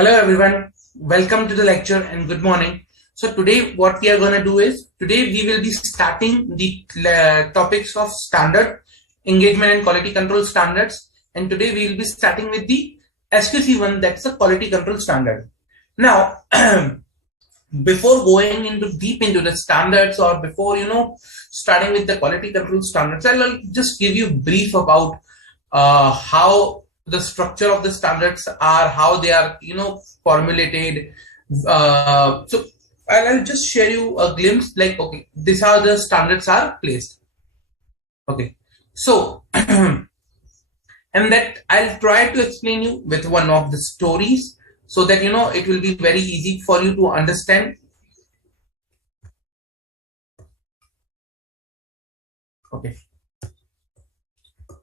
Hello everyone, welcome to the lecture and good morning. So today what we are going to do is, today we will be starting the topics of standard, engagement and quality control standards, and today we will be starting with the SQC one, that's the quality control standard. Now before going into deep into the standards, or before starting with the quality control standards, I'll just give you brief about how the structure of the standards are, how they are formulated. So I'll just share you a glimpse, like, okay, this how the standards are placed. Okay, so and that I'll try to explain you with one of the stories, so that it will be very easy for you to understand. Okay,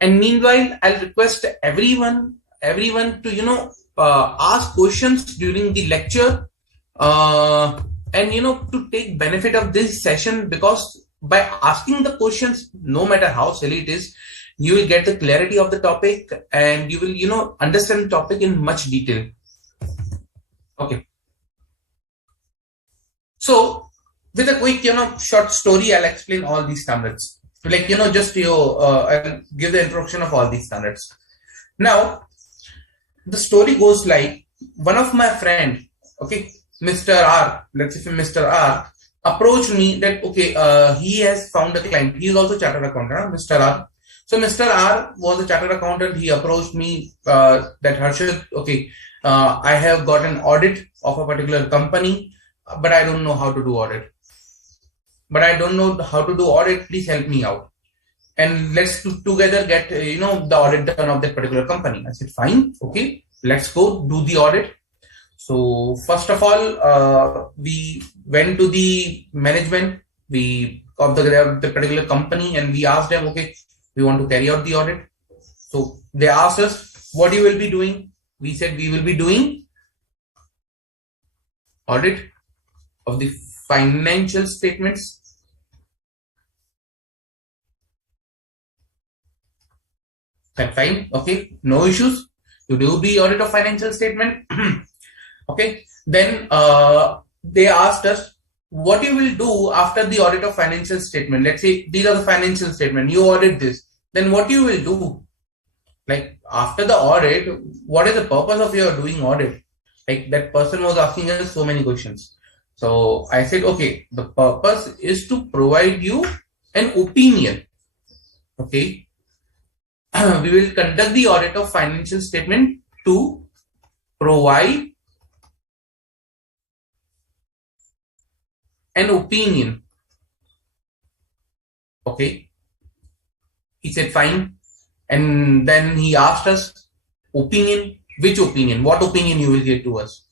and meanwhile I'll request everyone to ask questions during the lecture, and to take benefit of this session, because by asking the questions, no matter how silly it is, you will get the clarity of the topic and you will understand the topic in much detail. Okay, so with a quick short story, I'll explain all these standards, like I'll give the introduction of all these standards. Now the story goes like, one of my friend, okay, Mr. R, let's say Mr. R approached me that, okay, he has found a client. He is also chartered accountant, Mr. R. So Mr. R was a chartered accountant. He approached me that, Harshad, okay, I have got an audit of a particular company, but I don't know how to do audit. Please help me out. And let's together get the audit done of that particular company. I said, fine, okay, let's go do the audit. So first of all, we went to the management of the particular company, and we asked them, okay, we want to carry out the audit. So they asked us, what you will be doing? We said, we will be doing audit of the financial statements. Fine, okay, no issues. You do the audit of financial statement. Okay, then they asked us, what you will do after the audit of financial statement. Let's say these are the financial statement, you audit this, then what you will do? Like, after the audit, what is the purpose of your doing audit? Like, that person was asking us so many questions. So I said, okay, the purpose is to provide you an opinion. Okay, we will conduct the audit of financial statement to provide an opinion. Okay, he said fine, and then he asked us, opinion, which opinion, what opinion you will give to us?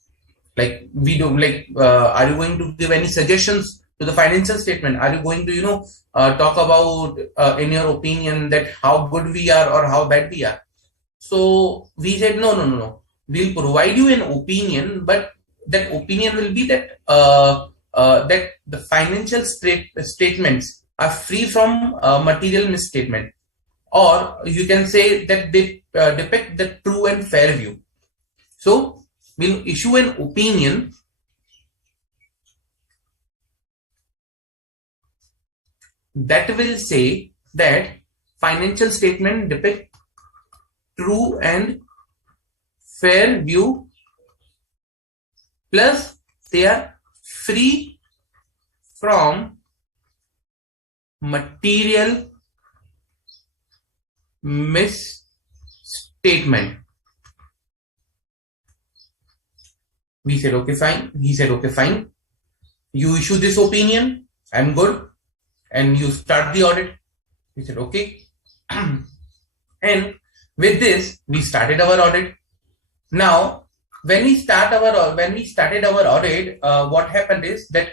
Like, we do, like, are you going to give any suggestions to the financial statement? Are you going to talk about in your opinion that how good we are or how bad we are? So we said, no, we'll provide you an opinion, but that opinion will be that that the financial statements are free from material misstatement, or you can say that they depict the true and fair view. So we'll issue an opinion that will say that financial statement depict true and fair view, plus they are free from material misstatement. We said, okay, fine. He said, okay, fine. You issue this opinion, I'm good, and you start the audit. We said, okay. And with this, we started our audit. Now, when we started our audit, what happened is that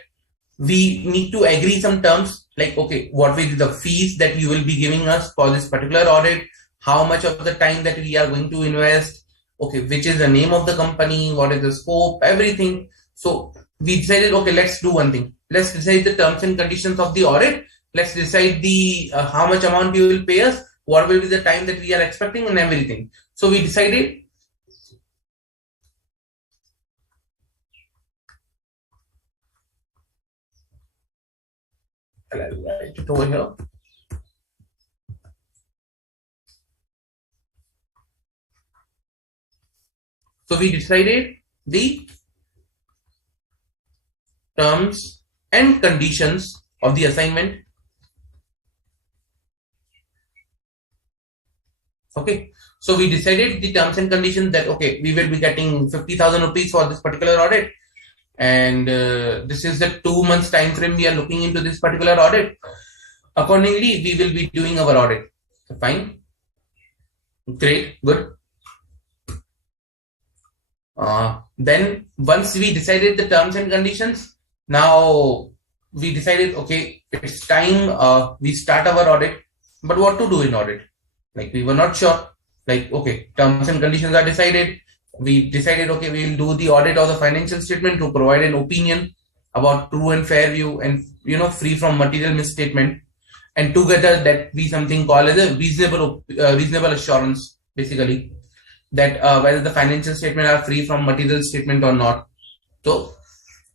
we need to agree some terms, like, okay, what will be the fees that you will be giving us for this particular audit, how much of the time that we are going to invest, okay, which is the name of the company, what is the scope, everything. So we decided, okay, let's do one thing. Let's decide the terms and conditions of the audit. Let's decide the how much amount you will pay us, what will be the time that we are expecting, and everything. So we decided I'll write it over here. So we decided the terms and conditions of the assignment. Okay, so we decided the terms and conditions that okay, we will be getting 50,000 rupees for this particular audit, and this is the 2 months time frame we are looking into this particular audit. Accordingly, we will be doing our audit. Fine, great, good. Then once we decided the terms and conditions, now we decided okay, it's time we start our audit. But what to do in audit? Like we were not sure. Like okay, terms and conditions are decided. We decided okay, we will do the audit of the financial statement to provide an opinion about true and fair view and free from material misstatement. And together that be something called as a reasonable assurance, basically, that whether the financial statement are free from material statement or not. So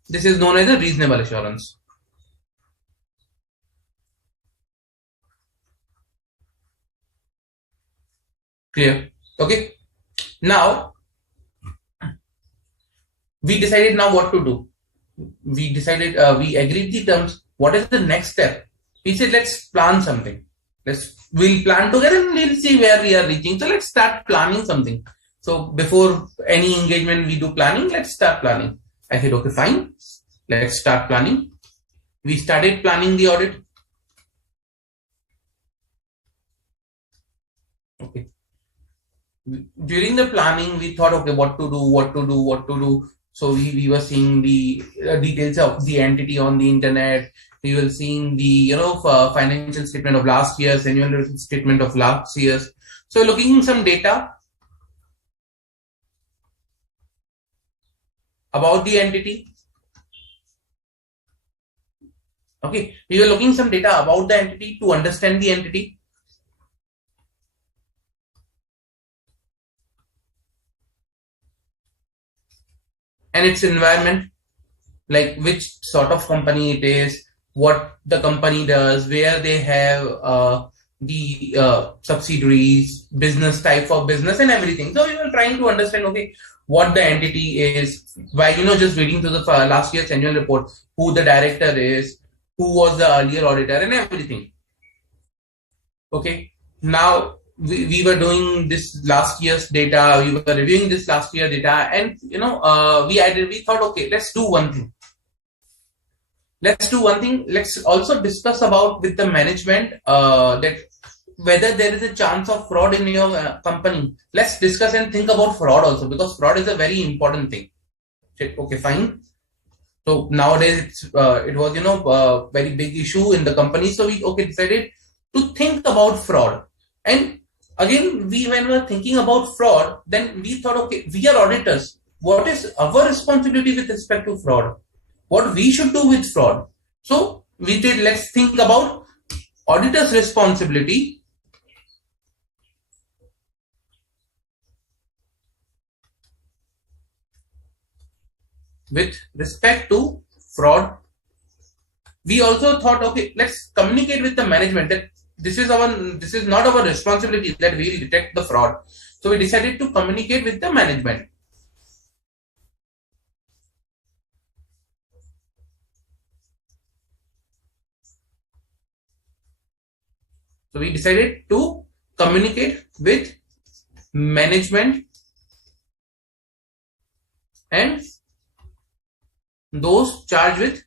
this is known as a reasonable assurance. Clear? Okay. Now we decided now what to do. We decided we agreed the terms. What is the next step? We said let's plan something. We'll plan together and we'll see where we are reaching. So let's start planning something. So before any engagement we do planning, let's start planning. I said okay, fine. Let's start planning. We started planning the audit. Okay. During the planning, we thought okay, what to do. So we were seeing the details of the entity on the internet. We were seeing the financial statement of last year's, annual statement of last year's. So looking some data about the entity. Okay, we were looking some data about the entity to understand the entity. And its environment, like which sort of company it is, what the company does, where they have the subsidiaries, business type of business and everything. So we were trying to understand, okay, what the entity is by, just reading through the last year's annual report, who the director is, who was the earlier auditor and everything. Okay. Now we were doing this last year's data, we were reviewing this last year data, and we thought okay, let's do one thing. Let's also discuss about with the management that whether there is a chance of fraud in your company. Let's discuss and think about fraud also, because fraud is a very important thing. Okay, fine. So nowadays it was very big issue in the company. So we decided to think about fraud. And again, when we were thinking about fraud, then we thought, okay, we are auditors. What is our responsibility with respect to fraud? What we should do with fraud? So we did, let's think about auditor's responsibility with respect to fraud. We also thought, okay, let's communicate with the management that this is not our responsibility that we will detect the fraud. So we decided to communicate with the management. So we decided to communicate with management and those charged with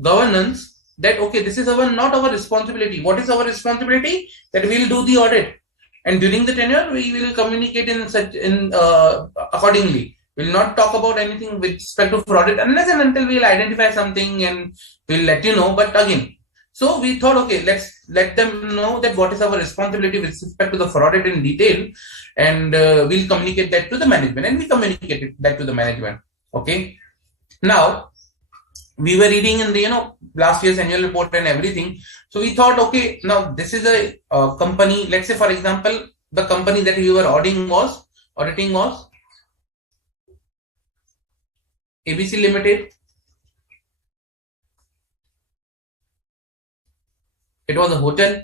governance that okay, this is not our responsibility. What is our responsibility? That we will do the audit, and during the tenure we will communicate accordingly. We will not talk about anything with respect to fraud unless and until we will identify something and we will let you know. But again, so we thought okay, let's let them know that what is our responsibility with respect to the fraud in detail, and we'll communicate that to the management, and we communicated that to the management. Okay, now we were reading in the last year's annual report and everything. So we thought okay, now this is a company. Let's say for example, the company that we were auditing was ABC Limited. It was a hotel,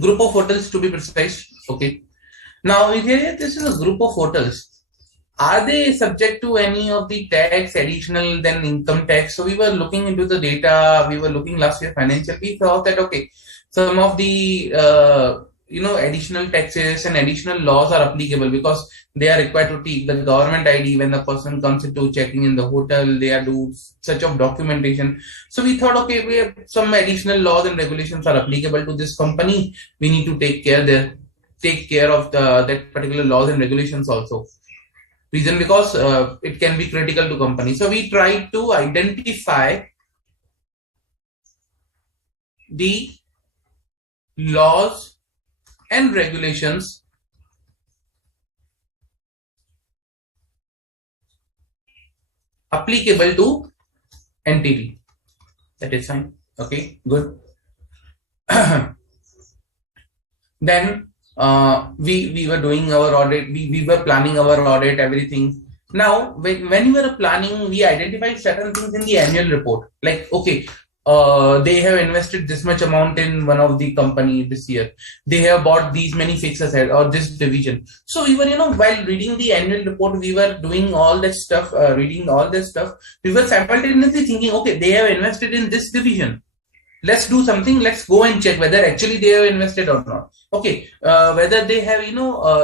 group of hotels to be precise. Okay. Now, if this is a group of hotels, are they subject to any of the tax additional than income tax? So we were looking into the data. We were looking last year financial. We thought that okay, some of the additional taxes and additional laws are applicable because they are required to take the government ID when the person comes into checking in the hotel. They are do such of documentation. So we thought okay, we have some additional laws and regulations are applicable to this company. We need to take care of that particular laws and regulations also. Reason because it can be critical to company. So we try to identify the laws and regulations applicable to entity. That is fine. Okay, good. Then we were doing our audit, we were planning our audit, everything. Now, when we were planning, we identified certain things in the annual report. Like, okay, they have invested this much amount in one of the company this year. They have bought these many fixed assets or this division. So we were, while reading the annual report, we were doing all that stuff, reading all this stuff. We were simultaneously thinking, okay, they have invested in this division. Let's do something. Let's go and check whether actually they have invested or not. Okay, whether they have,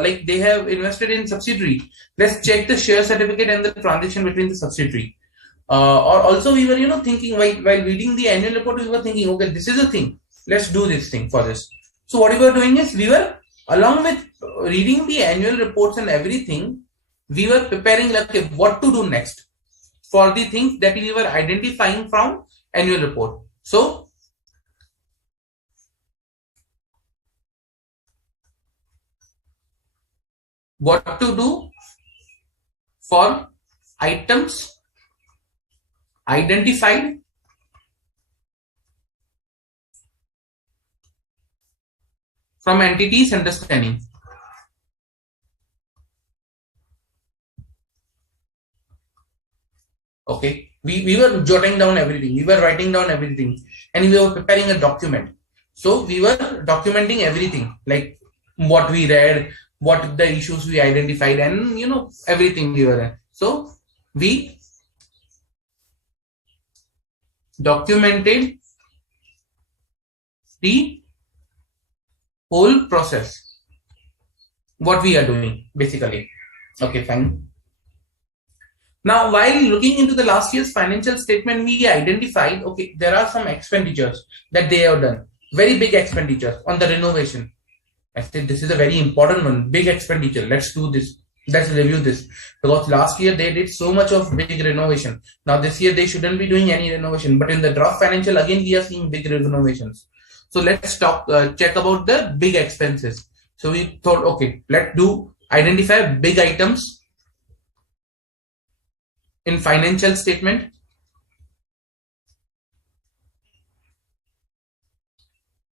like they have invested in subsidiary. Let's check the share certificate and the transaction between the subsidiary. Or also we were, thinking while reading the annual report, we were thinking, okay, this is a thing. Let's do this thing for this. So what we were doing is we were, along with reading the annual reports and everything, we were preparing like okay, what to do next for the things that we were identifying from annual report. So what to do for items identified from entities understanding. Okay, we were jotting down everything, we were writing down everything, and we were preparing a document. So we were documenting everything, like what we read, what the issues we identified, and everything we were in. So we documented the whole process, what we are doing basically. Okay, fine. Now, while looking into the last year's financial statement, we identified, okay, there are some expenditures that they have done, very big expenditures on the renovation. I said, this is a very important one, big expenditure. Let's do this. Let's review this. Because last year they did so much of big renovation. Now this year they shouldn't be doing any renovation. But in the draft financial, again, we are seeing big renovations. So let's check about the big expenses. So we thought, okay, let's identify big items in financial statement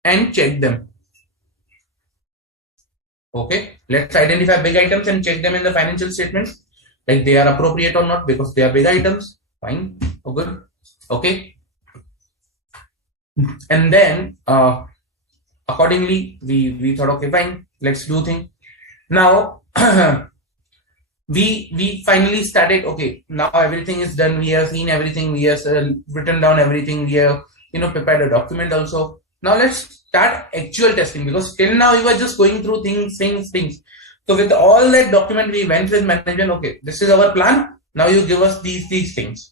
and check them. Okay, let's identify big items and check them in the financial statements, like they are appropriate or not, because they are big items. Fine. Oh, good. Okay. And then accordingly we thought, okay, fine, let's do thing. Now we finally started, okay, now everything is done, we have seen everything, we have written down everything, we have prepared a document also. Now let's start actual testing, because till now we were just going through things. So with all that document, we went with management, okay, this is our plan, now you give us these things.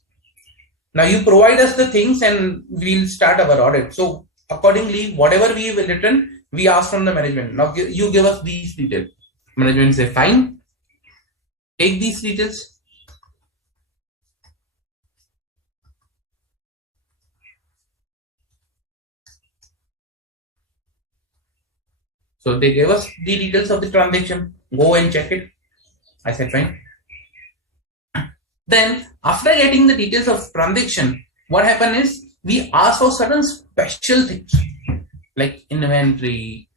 Now you provide us the things and we'll start our audit. So accordingly, whatever we've written, we ask from the management, now you give us these details. Management say, fine, take these details. So they gave us the details of the transaction, go and check it. I said, fine. Then after getting the details of transaction, what happened is we asked for certain special things like inventory,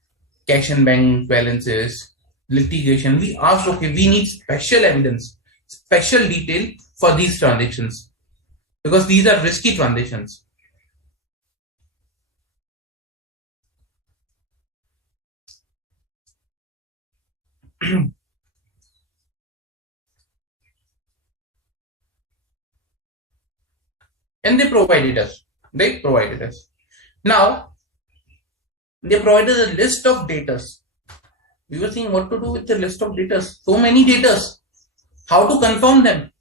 cash and bank balances, litigation. We asked, okay, we need special evidence, special detail for these transactions, because these are risky transactions. And they provided us. They provided us. Now, they provided a list of datas. We were seeing what to do with the list of datas. So many datas. How to confirm them?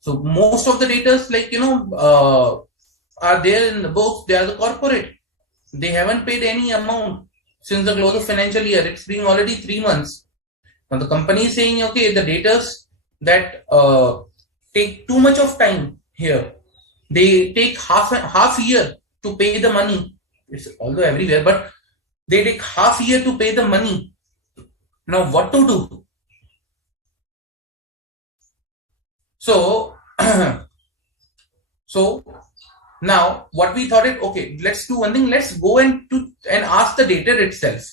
So most of the datas, like, are there in the books. They are the corporate. They haven't paid any amount since the close of financial year. It's been already 3 months. Now the company is saying, okay, the datas that take too much of time here. They take half year to pay the money. It's although everywhere, but they take half year to pay the money. Now what to do? So, so now what we thought it, okay, let's do one thing. Let's go and ask the data itself.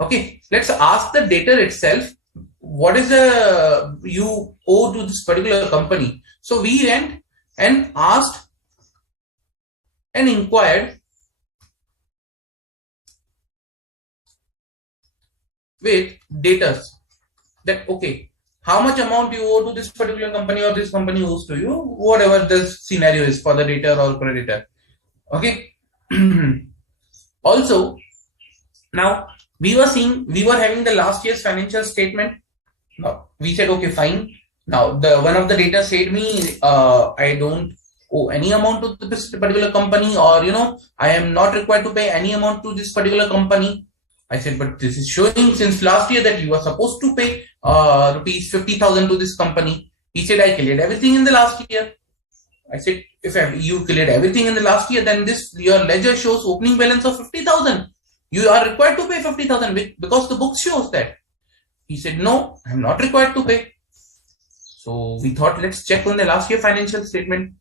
Okay, let's ask the data itself. What is the you owe to this particular company? So we went and asked and inquired with data that, okay, how much amount you owe to this particular company or this company owes to you, whatever the scenario is for the debtor or creditor. Okay. Also, now we were having the last year's financial statement. Now we said, okay, fine. Now the one of the data said me, I don't owe any amount to this particular company, or I am not required to pay any amount to this particular company. I said, but this is showing since last year that you are supposed to pay rupees 50,000 to this company. He said, I cleared everything in the last year. I said, if you cleared everything in the last year, then your ledger shows opening balance of 50,000. You are required to pay 50,000 because the book shows that. He said, no, I'm not required to pay. So we thought, let's check on the last year financial statement.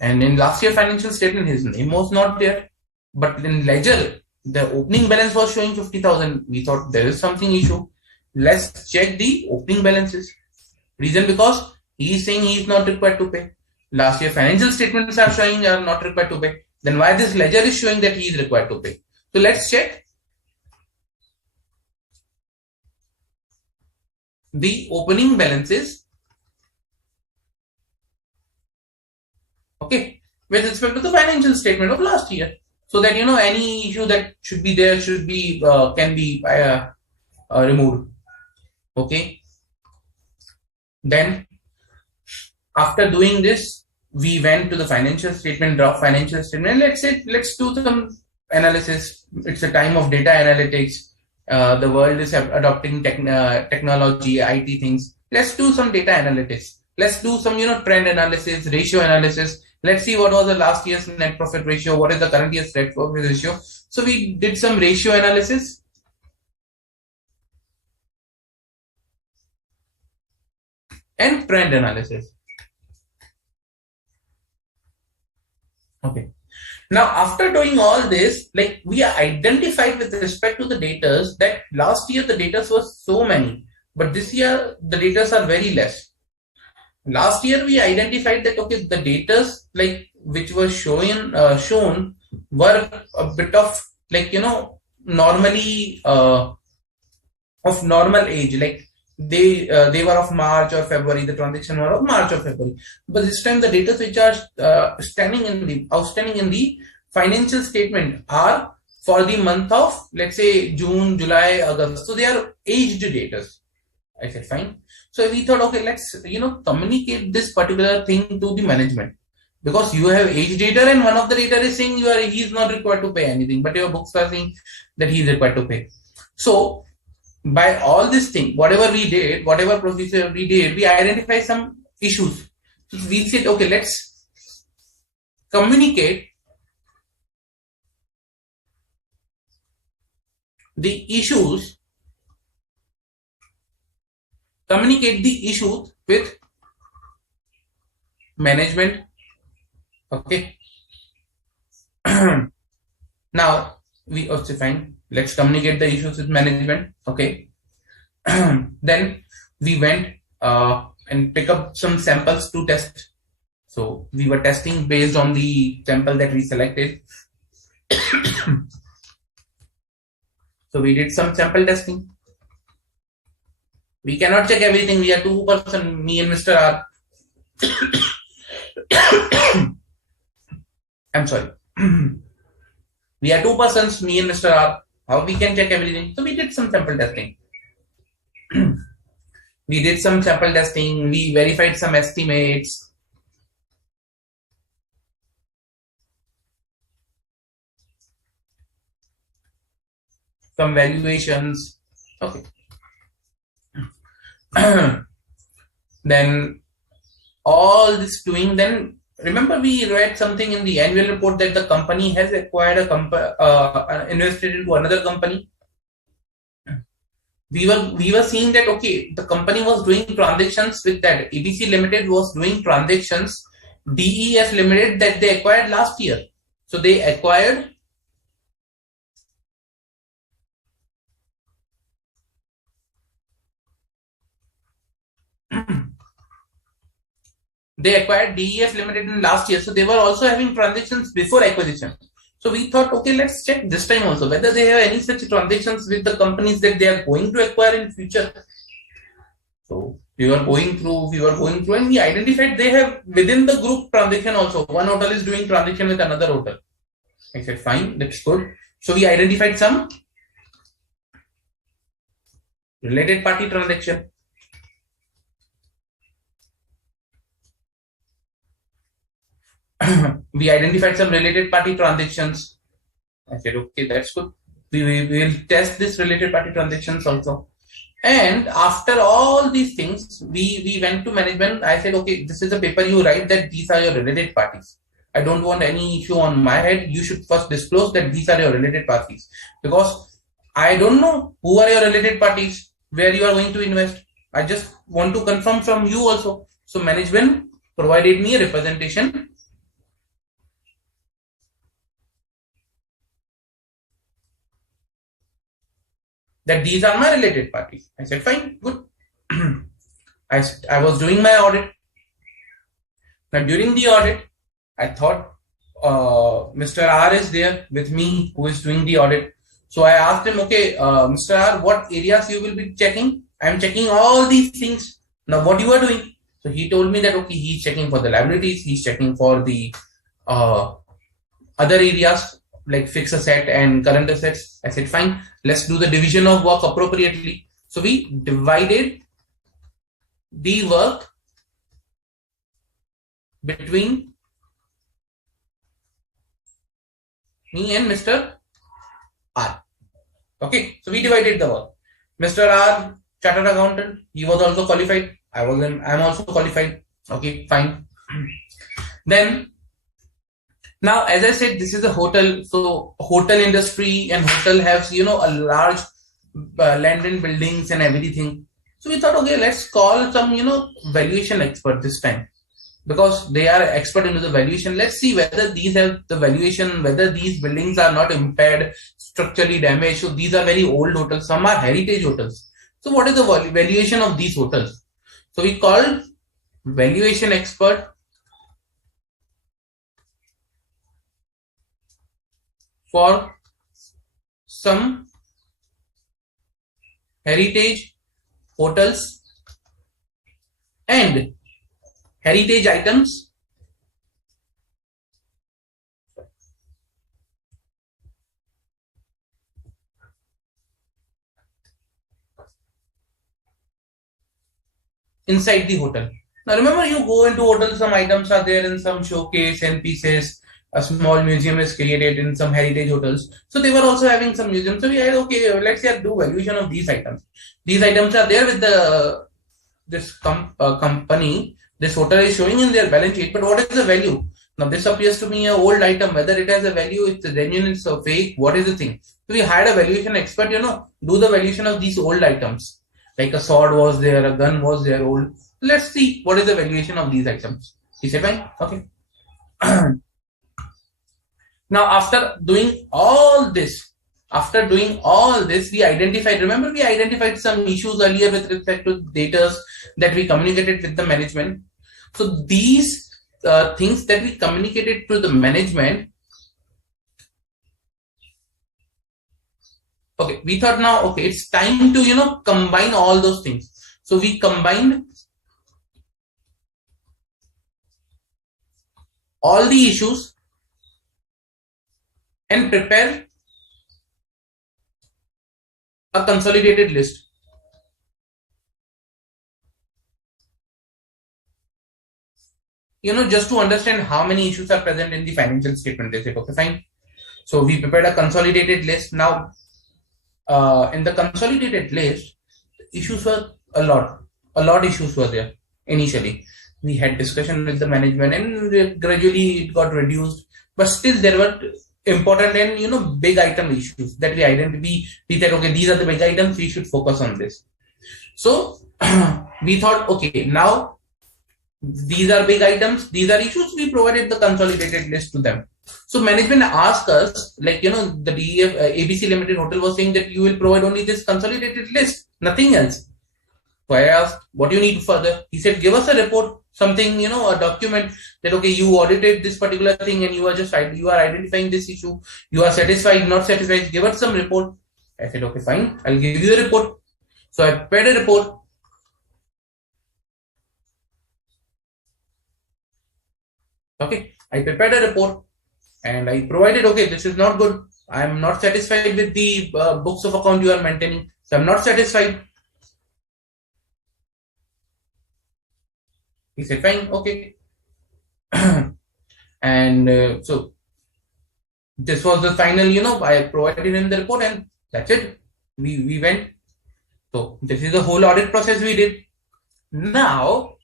And in last year financial statement, his name was not there. But in ledger, the opening balance was showing 50,000. We thought there is something issue. Let's check the opening balances. Reason because he is saying he is not required to pay. Last year financial statements are showing are not required to pay. Then why this ledger is showing that he is required to pay? So let's check the opening balances. Okay, with respect to the financial statement of last year. So that any issue that should be there should be can be removed. Okay. Then after doing this, we went to the financial statement, draft financial statement. Let's do some analysis. It's a time of data analytics. The world is adopting technology, IT things. Let's do some data analytics. Let's do some trend analysis, ratio analysis. Let's see what was the last year's net profit ratio. What is the current year's net profit ratio? So we did some ratio analysis. And trend analysis. Okay. Now, after doing all this, like we identified with respect to the data that last year the data was so many, but this year the data are very less. Last year we identified that, okay, the data like which were shown were a bit of like normally of normal age, like they were of March or February. The transaction were of March or February, but this time the data which are outstanding in the financial statement are for the month of, let's say, June, July, August. So they are aged data. I said fine. So we thought, okay, let's communicate this particular thing to the management, because you have age data and one of the data is saying he is not required to pay anything, but your books are saying that he is required to pay. So by all this thing, whatever we did, whatever procedure we did, we identified some issues. So we said, okay, let's communicate the issues. Communicate the issues with management. Okay. Now we also fine. Let's communicate the issues with management. Okay. Then we went and pick up some samples to test. So we were testing based on the sample that we selected. So we did some sample testing. We cannot check everything. We are two-person, me and Mr. R. I'm sorry. We are two persons, me and Mr. R. How we can check everything? So we did some sample testing. We did some sample testing. We verified some estimates. Some valuations. Okay. Then all this doing, then remember we read something in the annual report that the company has acquired invested into another company. We were seeing that okay, the company was doing transactions with that ABC Limited was doing transactions DEF Limited that they acquired last year. So they acquired DEF Limited in last year. So they were also having transactions before acquisition. So we thought, okay, let's check this time also whether they have any such transactions with the companies that they are going to acquire in future. So we were going through, and we identified they have within the group transaction also. One hotel is doing transaction with another hotel. I said, fine, that's good. So we identified some related party transaction. We identified some related party transactions. I said, okay, that's good. We will test this related party transactions also. And after all these things, we went to management. I said, okay, this is a paper you write that these are your related parties. I don't want any issue on my head. You should first disclose that these are your related parties, because I don't know who are your related parties, where you are going to invest. I just want to confirm from you also. So management provided me a representation that these are my related parties. I said, fine, good. I was doing my audit. Now during the audit, I thought Mr. R is there with me who is doing the audit. So I asked him, okay, Mr. R, what areas you will be checking? I am checking all these things. Now what you are doing? So he told me that, okay, he's checking for the liabilities, he's checking for the other areas like fixed asset and current assets. I said, fine, let's do the division of work appropriately. So we divided the work between me and Mr. R. Okay, so we divided the work. Mr. R, chartered accountant, he was also qualified. I'm also qualified. Okay, fine. Then now, as I said, this is a hotel. So hotel industry and hotel has, a large land and buildings and everything. So we thought, okay, let's call some, valuation expert this time, because they are expert into the valuation. Let's see whether these have the valuation, whether these buildings are not impaired, structurally damaged. So these are very old hotels. Some are heritage hotels. So what is the valuation of these hotels? So we called valuation expert for some heritage hotels and heritage items inside the hotel. Now remember, you go into hotel, some items are there in some showcase and pieces. A small museum is created in some heritage hotels. So they were also having some museums. So we had, okay, let's say do valuation of these items. These items are there with this company. This hotel is showing in their balance sheet, but what is the value? Now this appears to me an old item. Whether it has a value, it's a genuine, it's a fake. What is the thing? So we hired a valuation expert, do the valuation of these old items. Like a sword was there, a gun was there, old. Let's see what is the valuation of these items. He said, fine, okay. Now, after doing all this, we identified, remember we identified some issues earlier with respect to data that we communicated with the management. So these things that we communicated to the management, okay, we thought now, okay, it's time to, combine all those things. So we combined all the issues and prepare a consolidated list. Just to understand how many issues are present in the financial statement. They said, okay, fine. So we prepared a consolidated list. Now, in the consolidated list, issues were a lot issues were there. Initially, we had discussion with the management, and gradually it got reduced. But still, there were important and big item issues that we identified. We said, okay, these are the big items. We should focus on this. So we thought, okay, now these are big items, these are issues. We provided the consolidated list to them. So management asked us, like, the DEF ABC Limited Hotel was saying that you will provide only this consolidated list, nothing else. So I asked, what do you need further? He said, give us a report, something, a document that, okay, you audited this particular thing and you are identifying this issue. You are satisfied, not satisfied, give us some report. I said, okay, fine, I'll give you a report. So I prepared a report. Okay, I prepared a report and I provided, okay, this is not good. I am not satisfied with the books of account you are maintaining. So I'm not satisfied. He said, fine, okay. And so this was the final, I provided him the report and that's it. We went. So this is the whole audit process we did. Now,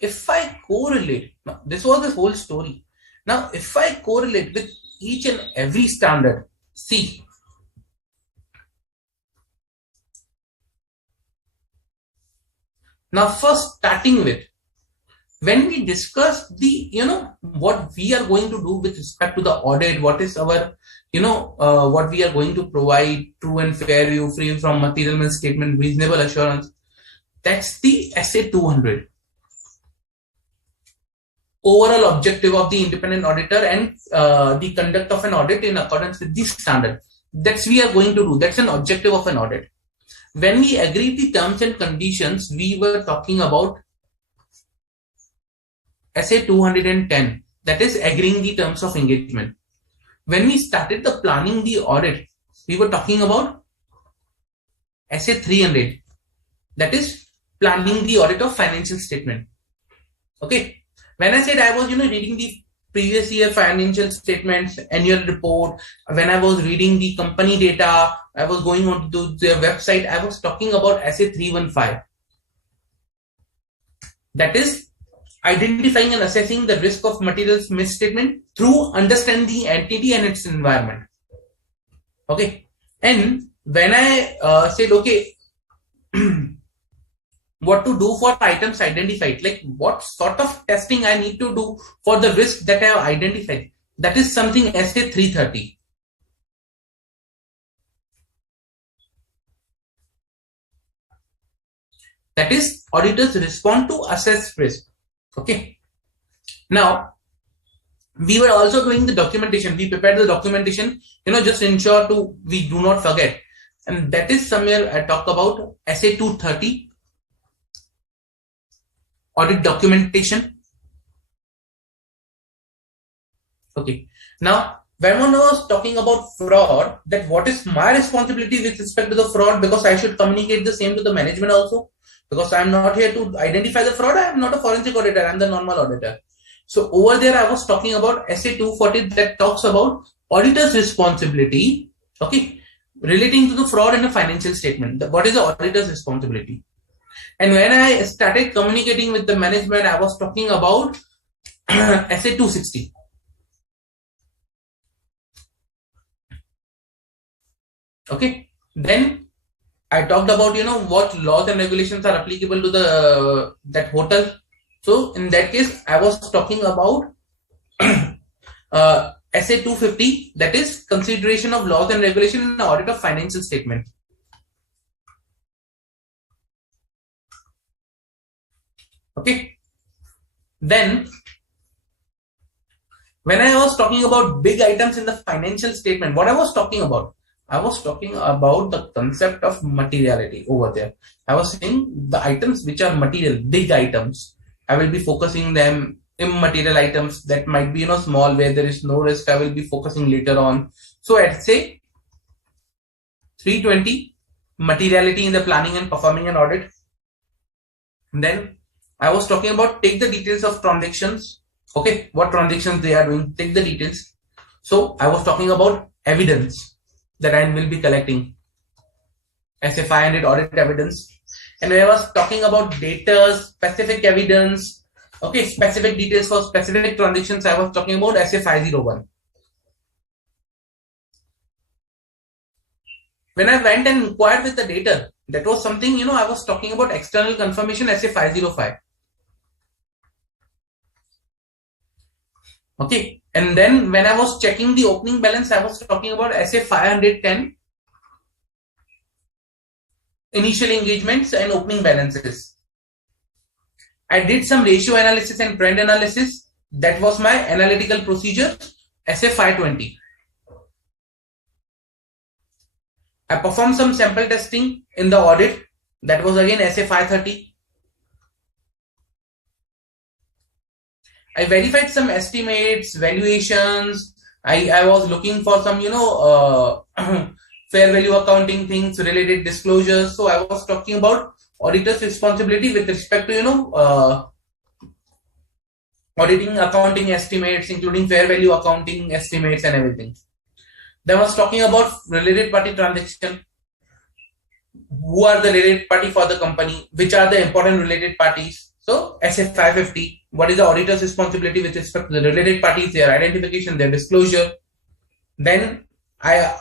if I correlate, now this was the whole story. Now, if I correlate with each and every standard, see, now first starting with, when we discuss the, what we are going to do with respect to the audit, what is our, what we are going to provide, true and fair view, free from material misstatement, reasonable assurance, that's the SA 200. Overall objective of the independent auditor and the conduct of an audit in accordance with this standard. That's we are going to do. That's an objective of an audit. When we agreed the terms and conditions, we were talking about SA 210, that is agreeing the terms of engagement. When we started the planning the audit, we were talking about SA 300, that is planning the audit of financial statement. Okay. When I said I was, reading the previous year financial statements, annual report, when I was reading the company data, I was going on to their website, I was talking about SA 315. That is identifying and assessing the risk of materials misstatement through understanding the entity and its environment. Okay. And when I said, okay, what to do for items identified, like what sort of testing I need to do for the risk that I have identified, that is something SA 330. That is auditors respond to assess risk. Okay. Now, we were also doing the documentation. We prepared the documentation, just ensure we do not forget. And that is somewhere I talk about SA 230. Audit documentation. Okay. Now, when one was talking about fraud, that what is my responsibility with respect to the fraud, because I should communicate the same to the management also, because I am not here to identify the fraud. I am not a forensic auditor. I am the normal auditor. So over there, I was talking about SA 240 that talks about auditor's responsibility. Okay. Relating to the fraud in a financial statement. What is the auditor's responsibility? And when I started communicating with the management, I was talking about SA 260. Okay. Then I talked about, what laws and regulations are applicable to that hotel. So in that case, I was talking about SA 250, that is consideration of laws and regulation in the audit of financial statement. Okay. Then, when I was talking about big items in the financial statement, what I was talking about, I was talking about the concept of materiality over there. I was saying the items which are material, big items, I will be focusing them. Immaterial items that might be small, where there is no risk, I will be focusing later on. So at say 320, materiality in the planning and performing an audit. And then I was talking about take the details of transactions. Okay, what transactions they are doing, take the details. So I was talking about evidence that I will be collecting as a 500 audit evidence. And I was talking about data, specific evidence, okay, specific details for specific transactions. I was talking about SA 501. When I went and inquired with the data, that was something, I was talking about external confirmation SA 505. Okay. And then when I was checking the opening balance, I was talking about SA 510 initial engagements and opening balances. I did some ratio analysis and trend analysis. That was my analytical procedure, SA 520. I performed some sample testing in the audit. That was again SA 530. I verified some estimates, valuations. I was looking for some, fair value accounting things, related disclosures. So I was talking about auditor's responsibility with respect to, auditing accounting estimates, including fair value accounting estimates and everything. Then I was talking about related party transaction. Who are the related party for the company? Which are the important related parties? So SA 550, what is the auditor's responsibility with respect to the related parties, their identification, their disclosure. Then I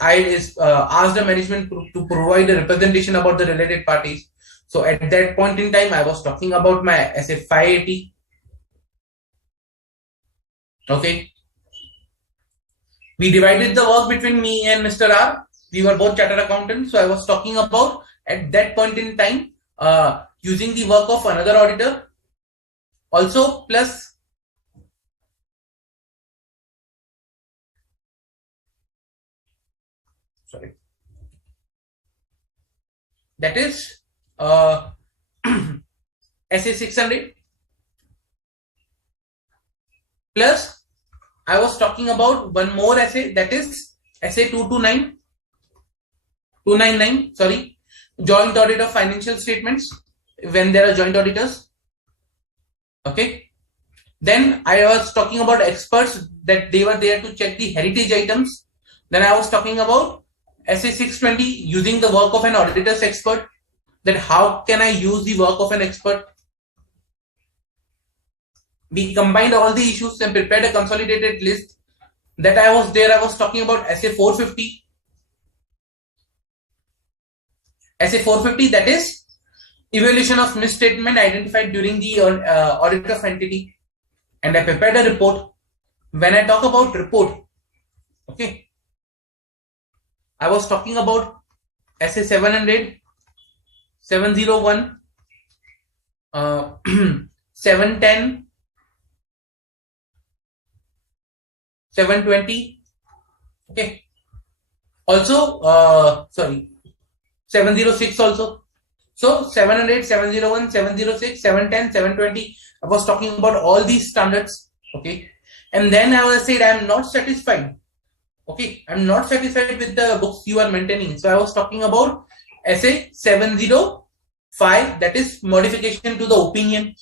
asked the management to provide a representation about the related parties. So at that point in time, I was talking about my SA 580. Okay. We divided the work between me and Mr. R. We were both chartered accountants. So I was talking about at that point in time, using the work of another auditor. Also plus that is SA 600 plus I was talking about one more SA, that is SA 299, sorry, joint audit of financial statements when there are joint auditors. Okay. Then I was talking about experts, that they were there to check the heritage items. Then I was talking about SA 620, using the work of an auditor's expert, that how can I use the work of an expert. We combined all the issues and prepared a consolidated list. That I was talking about SA 450. SA 450, that is evaluation of misstatement identified during the audit of entity. And I prepared a report. When I talk about report, okay, I was talking about SA 700, 701, 710, 720. Okay. Also, sorry, 706 also. So 700, 701, 706, 710, 720. I was talking about all these standards. Okay. And then I was said, I'm not satisfied. Okay. I'm not satisfied with the books you are maintaining. So I was talking about SA 705, that is modification to the opinion.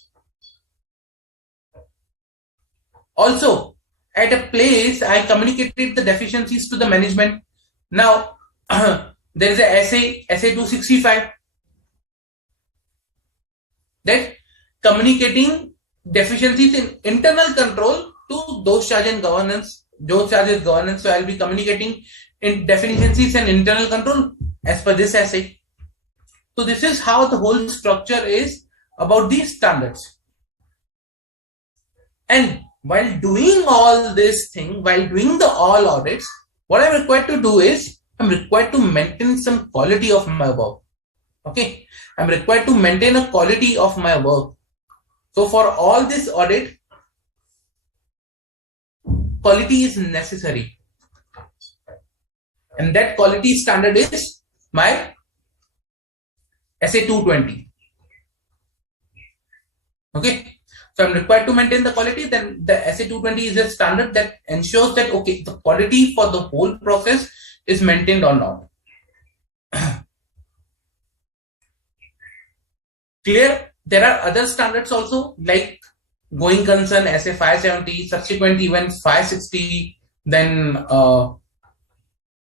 Also, at a place, I communicated the deficiencies to the management. Now, there is a SA 265, that communicating deficiencies in internal control to those charged in governance, those charges governance. So I'll be communicating in deficiencies and internal control as per this essay. So this is how the whole structure is about these standards. And while doing all this thing, while doing the all audits, what I'm required to do is I'm required to maintain some quality of my work. Okay, I'm required to maintain a quality of my work. So for all this audit, quality is necessary. and that quality standard is my SA 220. Okay, so I'm required to maintain the quality. Then the SA 220 is a standard that ensures that okay, the quality for the whole process is maintained or not. Clear? There are other standards also, like going concern SA 570, subsequent events 560. Then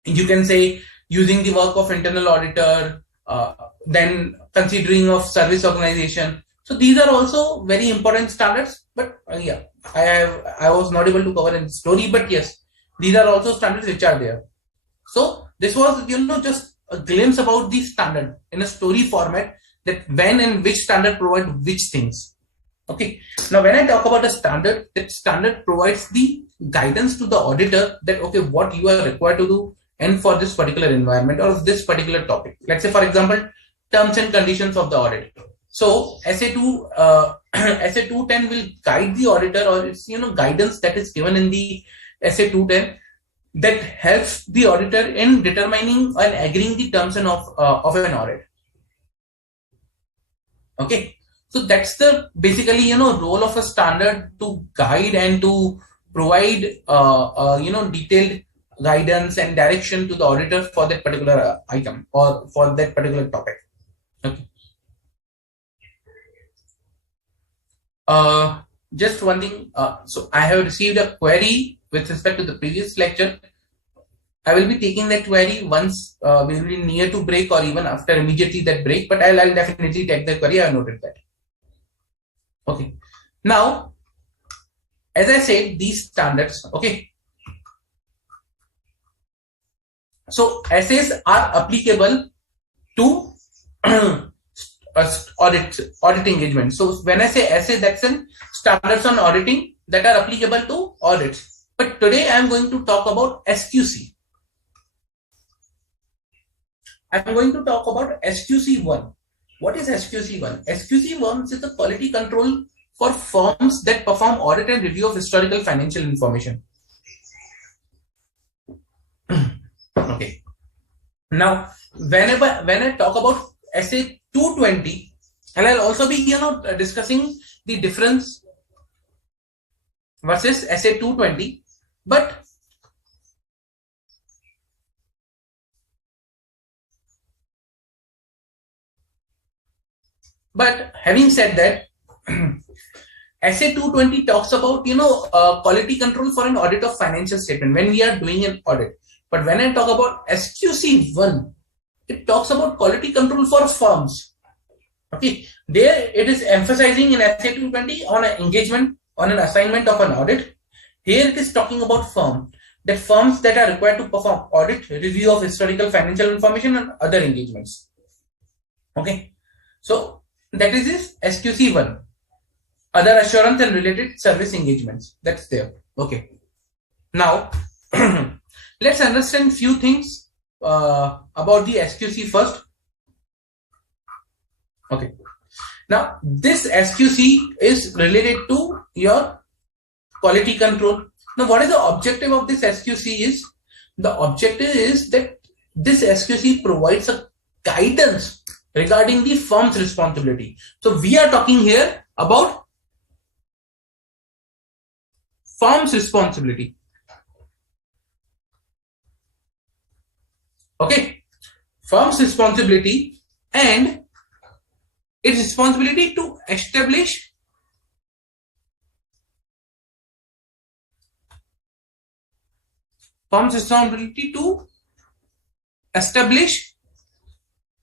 you can say using the work of internal auditor. Then considering of service organization. So these are also very important standards. But yeah, I was not able to cover in the story. But yes, these are also standards which are there. So this was just a glimpse about the standard in a story format, that when and which standard provide which things. Okay. Now when I talk about a standard, that standard provides the guidance to the auditor that okay, what you are required to do and for this particular environment or this particular topic. Let's say for example, terms and conditions of the audit. So SA 210 will guide the auditor, or it's guidance that is given in the SA 210 that helps the auditor in determining and agreeing the terms and of an audit. Okay, so that's the basically role of a standard, to guide and to provide detailed guidance and direction to the auditor for that particular item or for that particular topic. Okay. Just one thing. So I have received a query with respect to the previous lecture. I will be taking that query once we will be near to break or even after immediately that break, but I'll definitely take the query. I have noted that. Okay. Now, as I said, these standards, okay. So SAs are applicable to audit engagement. So when I say SA, that's in standards on auditing that are applicable to audits. But today I am going to talk about SQC. I'm going to talk about SQC1. What is SQC1? SQC1 is the quality control for firms that perform audit and review of historical financial information. Okay. Now, when I talk about SA 220, and I'll also be discussing the difference versus SA 220, but having said that, SA 220 talks about quality control for an audit of financial statement when we are doing an audit. But when I talk about SQC1, it talks about quality control for firms. Okay, there it is emphasizing in SA 220 on an engagement, on an assignment of an audit. Here it is talking about firms that are required to perform audit, review of historical financial information and other engagements. Okay, so that is this SQC1, other assurance and related service engagements. That's there. Okay, now let's understand few things about the SQC first. Okay, now this SQC is related to your quality control. Now what is the objective of this SQC is? The objective is that this SQC provides a guidance regarding the firm's responsibility. So we are talking here about firm's responsibility. Okay, firm's responsibility and its responsibility to establish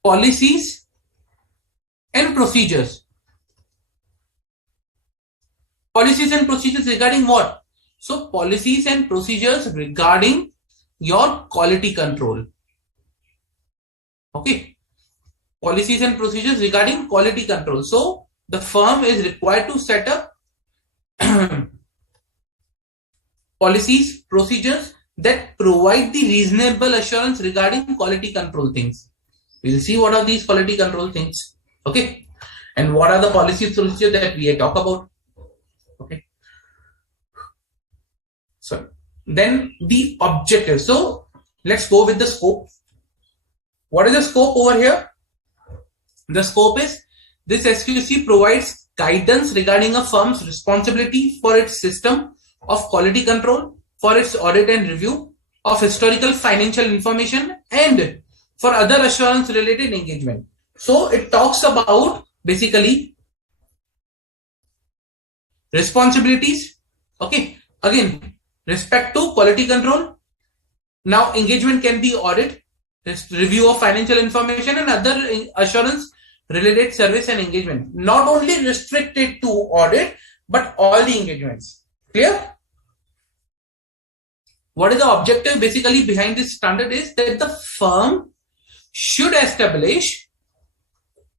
policies and procedures. Policies and procedures regarding what? So policies and procedures regarding your quality control. Okay, policies and procedures regarding quality control. So the firm is required to set up policies, procedures that provide the reasonable assurance regarding quality control things. We'll see what are these quality control things. Okay, and what are the policies, procedures that we talk about. Okay, so then the objective. So Let's go with the scope. What is the scope over here? The scope is this SQC provides guidance regarding a firm's responsibility for its system of quality control, for its audit and review of historical financial information, and for other assurance related engagement. So it talks about basically responsibilities. Okay, again, respect to quality control. Now engagement can be audit, review of financial information, and other assurance related service and engagement. Not only restricted to audit, but all the engagements. Clear? What is the objective basically behind this standard is that the firm should establish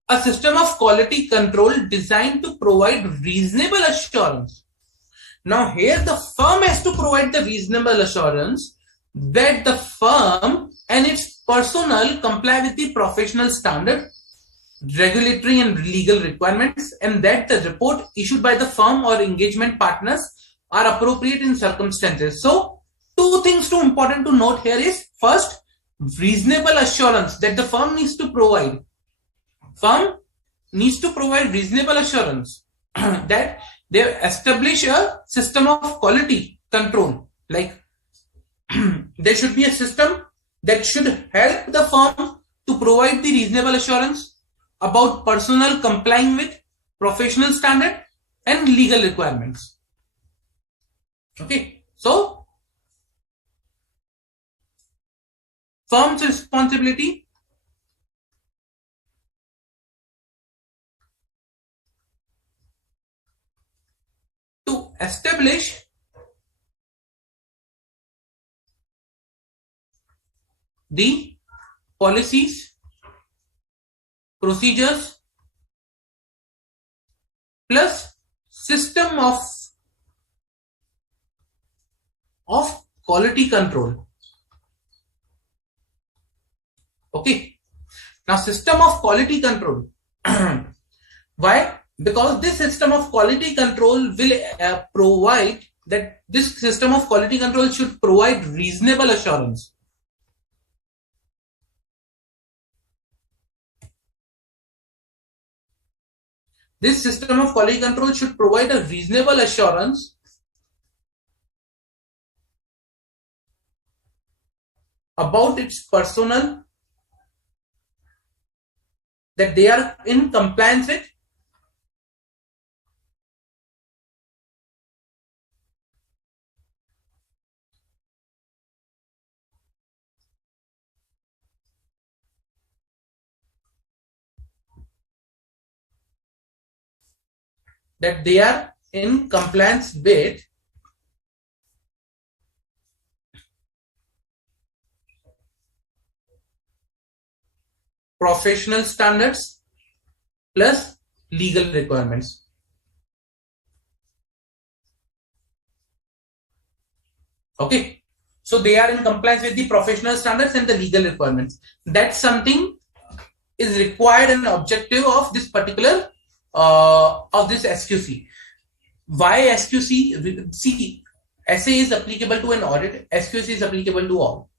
a system of quality control designed to provide reasonable assurance. Now here the firm has to provide the reasonable assurance that the firm and its personnel comply with the professional standard, regulatory and legal requirements, and that the report issued by the firm or engagement partners are appropriate in circumstances. So two things too important to note here is first, reasonable assurance that the firm needs to provide. Firm needs to provide reasonable assurance that they establish a system of quality control. Like there should be a system that should help the firm to provide the reasonable assurance about personnel complying with professional standard and legal requirements. Okay, so firm's responsibility to establish the policies, procedures, plus system of quality control. Okay. Now system of quality control. Why? Because this system of quality control will provide that this system of quality control should provide reasonable assurance. This system of quality control should provide a reasonable assurance about its personnel that they are in compliance with professional standards plus legal requirements. Okay, so they are in compliance with the professional standards and the legal requirements. That's something is required and objective of this particular of this SQC. Why SQC? See, SA is applicable to an audit, SQC is applicable to all.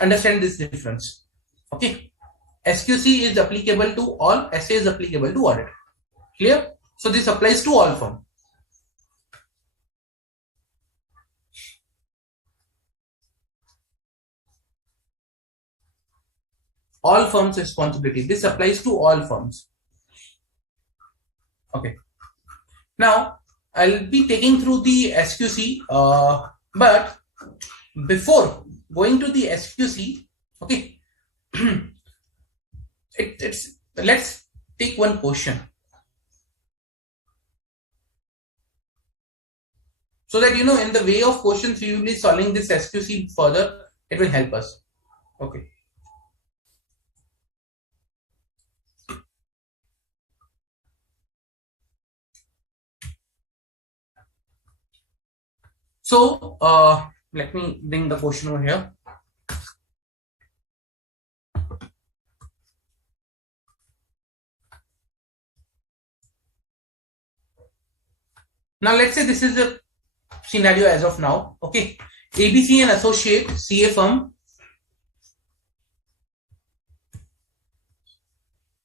Understand this difference. Okay, SQC is applicable to all, SA is applicable to audit. Clear? So this applies to all firms. All firms' responsibility. This applies to all firms. Okay. Now I'll be taking through the SQC, but before going to the SQC, okay, let's take one question so that in the way of questions we will be solving this SQC further. It will help us. Okay. So let me bring the question over here. Now let's say this is a scenario as of now. Okay, ABC and Associate CA firm.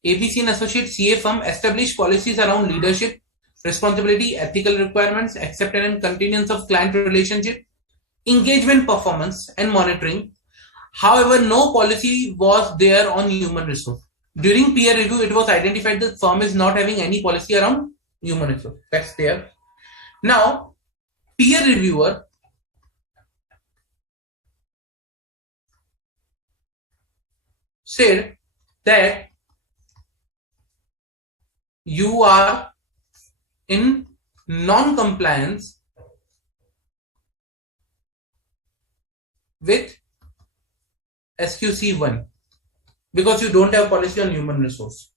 ABC and Associate CA firm establish policies around leadership, responsibility, ethical requirements, acceptance and continuance of client relationship, engagement performance and monitoring. However, no policy was there on human resource. During peer review, it was identified that the firm is not having any policy around human resource. That's there. Now, peer reviewer said that you are in non-compliance with SQC 1 because you don't have policy on human resource.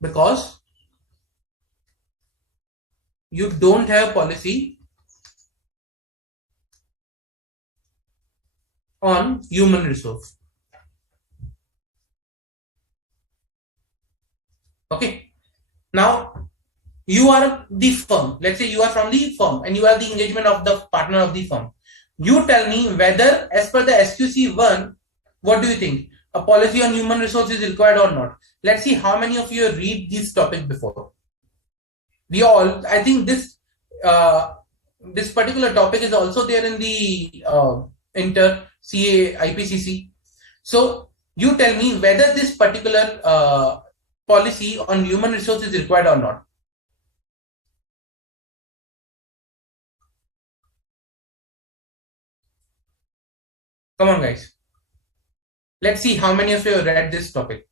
Because you don't have policy on human resource. Okay. Now, you are the firm. Let's say you are from the firm and you are the engagement of the partner of the firm. You tell me whether, as per the SQC 1, what do you think? A policy on human resources is required or not? Let's see how many of you read this topic before. We all, I think this particular topic is also there in the inter CA IPCC. So you tell me whether this particular policy on human resources is required or not. Come on, guys. Let's see how many of you have read this topic.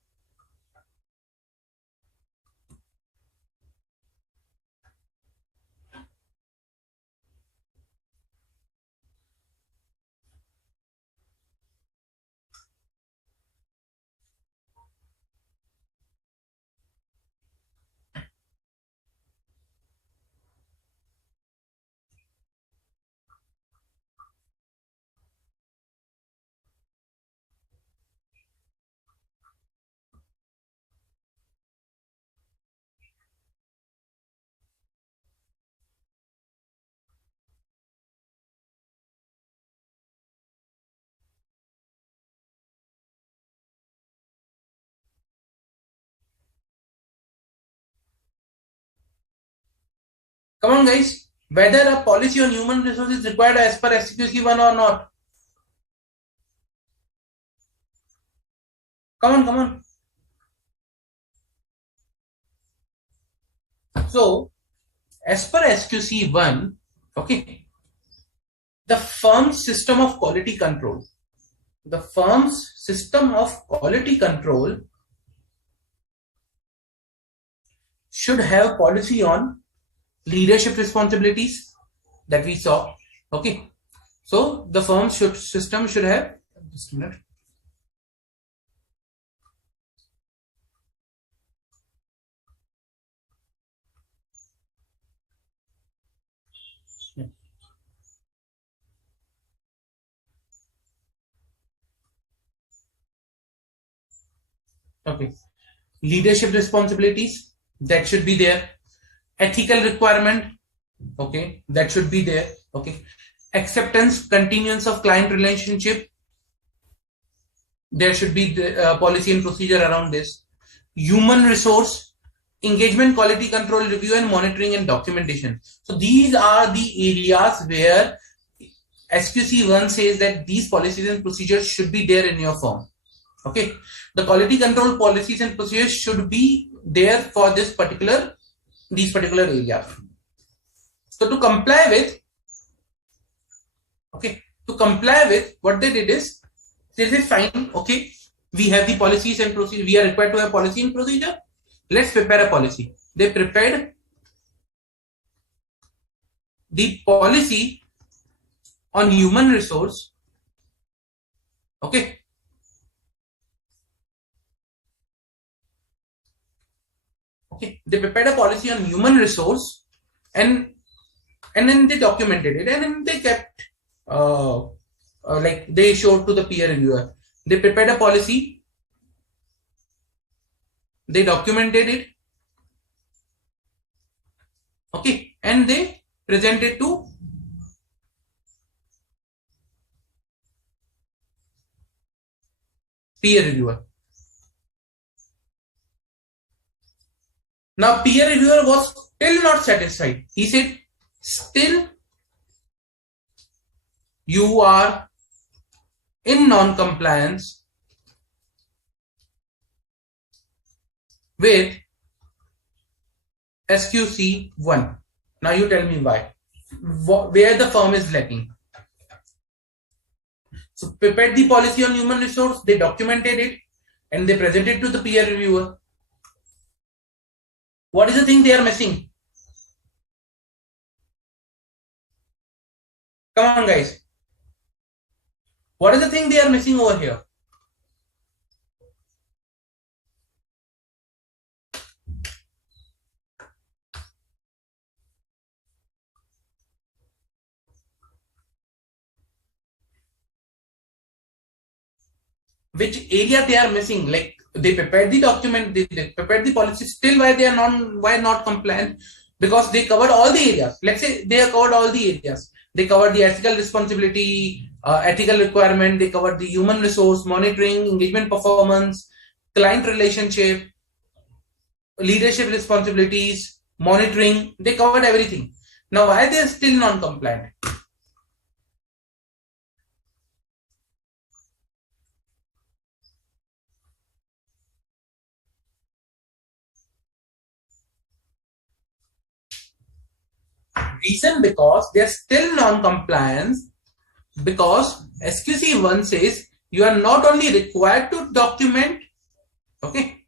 Come on, guys. Whether a policy on human resources is required as per SQC 1 or not. Come on, come on. So, as per SQC 1, okay, the firm's system of quality control, should have policy on leadership responsibilities that we saw. Okay, so the firm's system should have, just a minute. Okay, leadership responsibilities, that should be there. Ethical requirement, okay, that should be there. Okay, acceptance, continuance of client relationship, there should be the policy and procedure around this. Human resource, engagement, quality control, review and monitoring and documentation. So these are the areas where SQC 1 says that these policies and procedures should be there in your firm. Okay, the quality control policies and procedures should be there for these particular areas. So to comply with, what they did is, they said fine, okay, we have the policies and procedures, we are required to have policy and procedure, let's prepare a policy. They prepared the policy on human resource. Okay, they prepared a policy on human resource, and then they documented it, and then they kept like they showed to the peer reviewer. They prepared a policy, they documented it, okay, and they presented to peer reviewer. Now peer reviewer was still not satisfied. He said, still you are in non-compliance with SQC 1. Now you tell me why. Where the firm is lacking. So prepared the policy on human resource, they documented it and they presented to the peer reviewer. What is the thing they are missing? Come on guys. What is the thing they are missing over here? Which area they are missing? Like they prepared the document, they prepared the policy, still why they are not compliant? Because they covered all the areas. Let's say they have covered all the areas. They covered the ethical responsibility, ethical requirement, they covered the human resource, monitoring, engagement performance, client relationship, leadership responsibilities, monitoring, they covered everything. Now why they are still non-compliant? Reason because they are still non-compliance because SQC 1 says you are not only required to document, okay,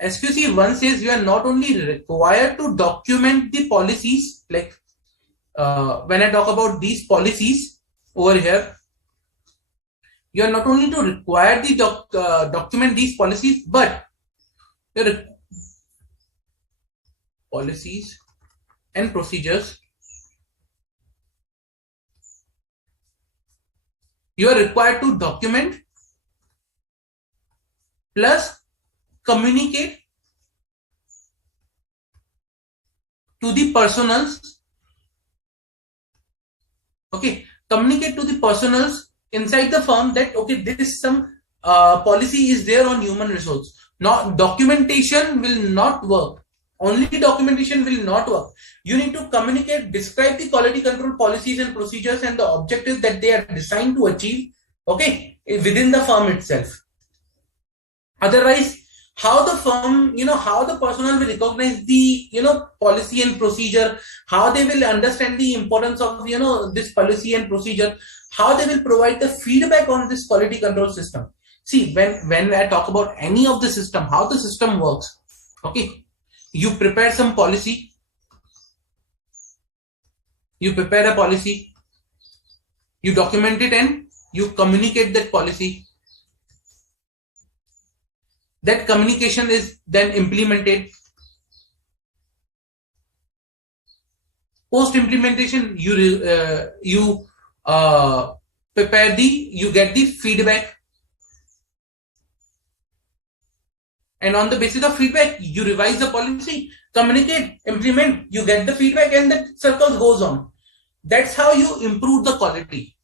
SQC 1 says you are not only required to document the policies, like when I talk about these policies over here, you are not only to require the document these policies, but your policies and procedures, you are required to document plus communicate to the personals. Okay, communicate to the personals inside the firm that okay, this some policy is there on human resource. Now documentation will not work. Only documentation will not work. You need to communicate, describe the quality control policies and procedures and the objectives that they are designed to achieve, okay, within the firm itself. Otherwise, how the firm, how the personnel will recognize the, policy and procedure, how they will understand the importance of, this policy and procedure, how they will provide the feedback on this quality control system. See, when I talk about any of the system, how the system works, okay, you prepare some policy, you prepare a policy, you document it and you communicate that policy. That communication is then implemented. Post implementation, you get the feedback, and on the basis of feedback you revise the policy, communicate, implement, you get the feedback, and the circle goes on. That's how you improve the quality.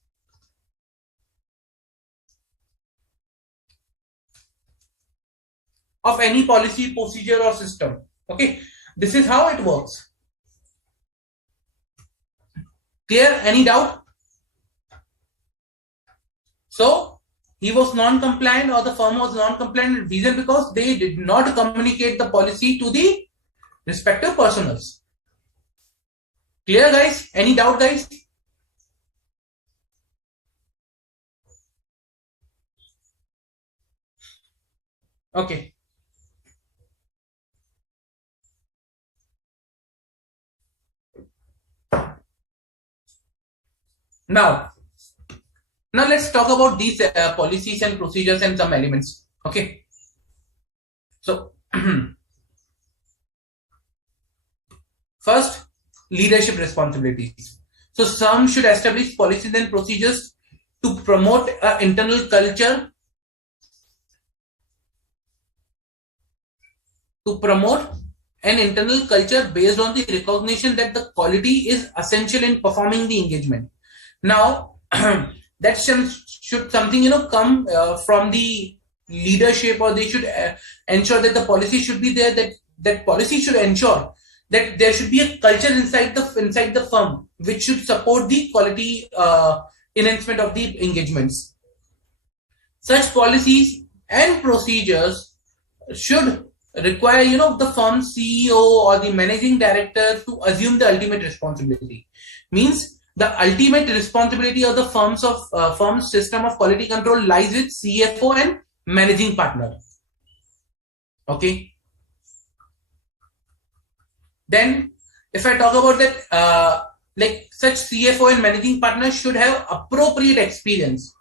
Of any policy, procedure or system. Okay, this is how it works. Clear? Any doubt? So he was non-compliant, or the firm was non-compliant, reason because they did not communicate the policy to the respective personals. Clear guys? Any doubt guys? Okay. Now let's talk about these policies and procedures and some elements. Okay. So first, leadership responsibilities. So some should establish policies and procedures to promote an internal culture, based on the recognition that the quality is essential in performing the engagement. Now that should something come from the leadership, or they should ensure that the policy should be there, that policy should ensure that there should be a culture inside the firm which should support the quality enhancement of the engagements. Such policies and procedures should require, the firm CEO or the managing director to assume the ultimate responsibility. Means the ultimate responsibility of the firm's system of quality control lies with CFO and managing partner. Okay. Then, if I talk about that, like such CFO and managing partner should have appropriate experience.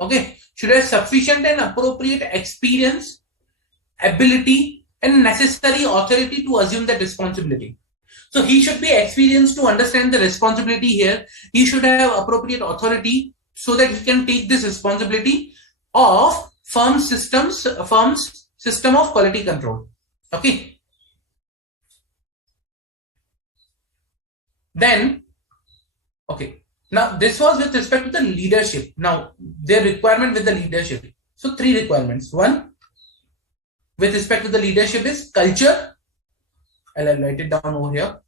Okay, should have sufficient and appropriate experience, ability, and necessary authority to assume that responsibility. So he should be experienced to understand the responsibility here. He should have appropriate authority so that he can take this responsibility of firm's system of quality control. Okay. Then, okay, now this was with respect to the leadership. Now, their requirement with the leadership. So, 3 requirements. 1, with respect to the leadership is culture. I'll write it down over here.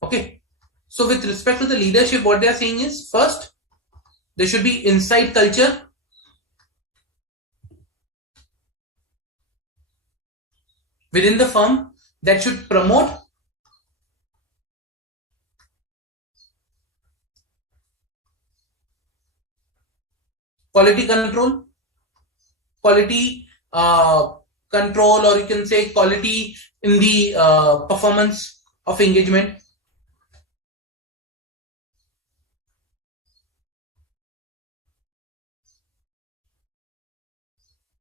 Okay. So with respect to the leadership, what they are saying is, first, there should be inside culture. Within the firm that should promote quality control, or you can say quality in the performance of engagement.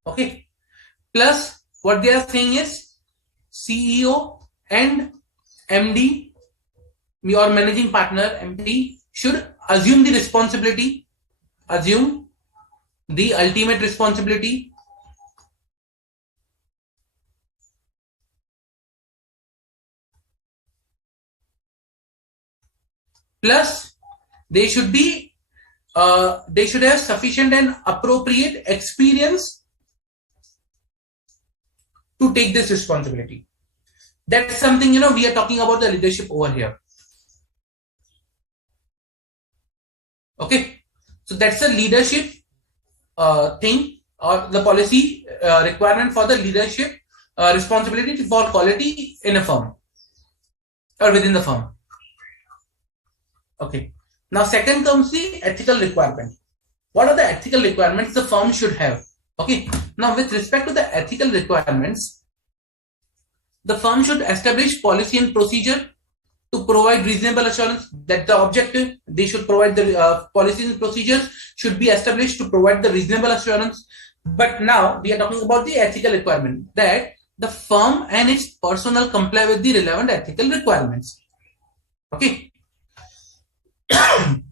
Okay. Plus, what they are saying is CEO and MD, your managing partner, MD, should assume the responsibility, assume the ultimate responsibility. Plus, they should have sufficient and appropriate experience to take this responsibility. That's something, we are talking about the leadership over here. Okay. So that's the leadership thing, or the policy requirement for the leadership responsibility for quality in a firm or within the firm. Okay. Now, second comes the ethical requirement. What are the ethical requirements the firm should have? Okay. Now, with respect to the ethical requirements, the firm should establish policy and procedure to provide reasonable assurance. That the objective, they should provide the policies and procedures should be established to provide the reasonable assurance. But now we are talking about the ethical requirement, that the firm and its personnel comply with the relevant ethical requirements. Okay.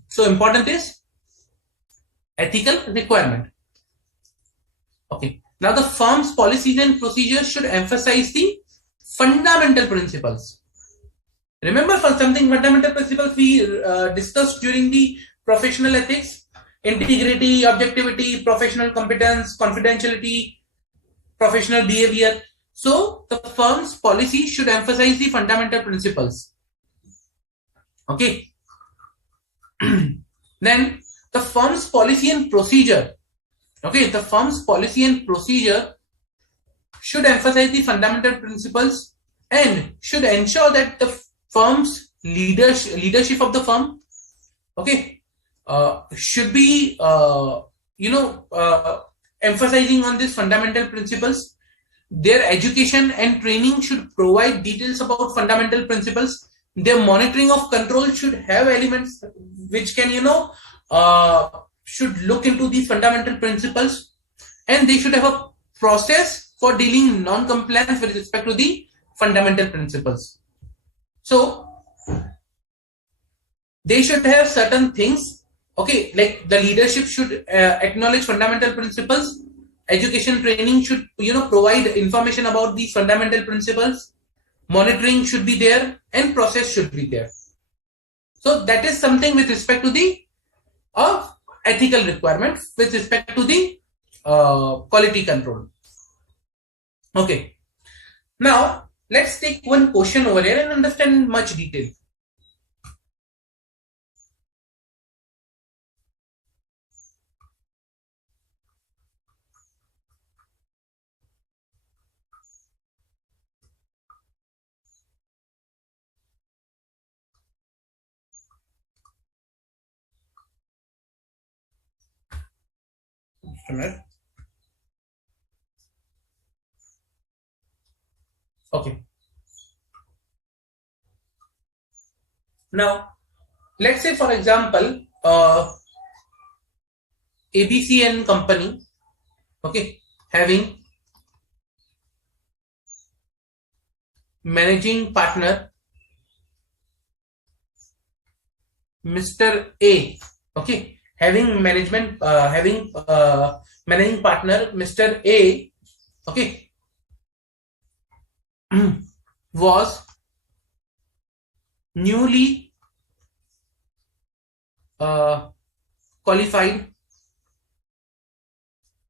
So important is ethical requirement. Okay. Now the firm's policies and procedures should emphasize the fundamental principles. Remember, for something fundamental principles we discussed during the professional ethics: integrity, objectivity, professional competence, confidentiality, professional behavior. So the firm's policy should emphasize the fundamental principles. Okay. Then the firm's policy and procedure. Okay, the firm's policy and procedure should emphasize the fundamental principles and should ensure that the firm's leadership of the firm, okay, should be emphasizing on these fundamental principles. Their education and training should provide details about fundamental principles. Their monitoring of control should have elements which can should look into these fundamental principles, and they should have a process for dealing non-compliance with respect to the fundamental principles. So they should have certain things, okay, like the leadership should acknowledge fundamental principles, Education training should provide information about the fundamental principles. Monitoring should be there and process should be there. So that is something with respect to the ethical requirements with respect to the quality control. Okay. Now let's take one question over here and understand in much detail. Okay. Now, let's say, for example, ABC and company, okay, having managing partner Mr. A, okay, having managing partner Mr. A, okay, was newly qualified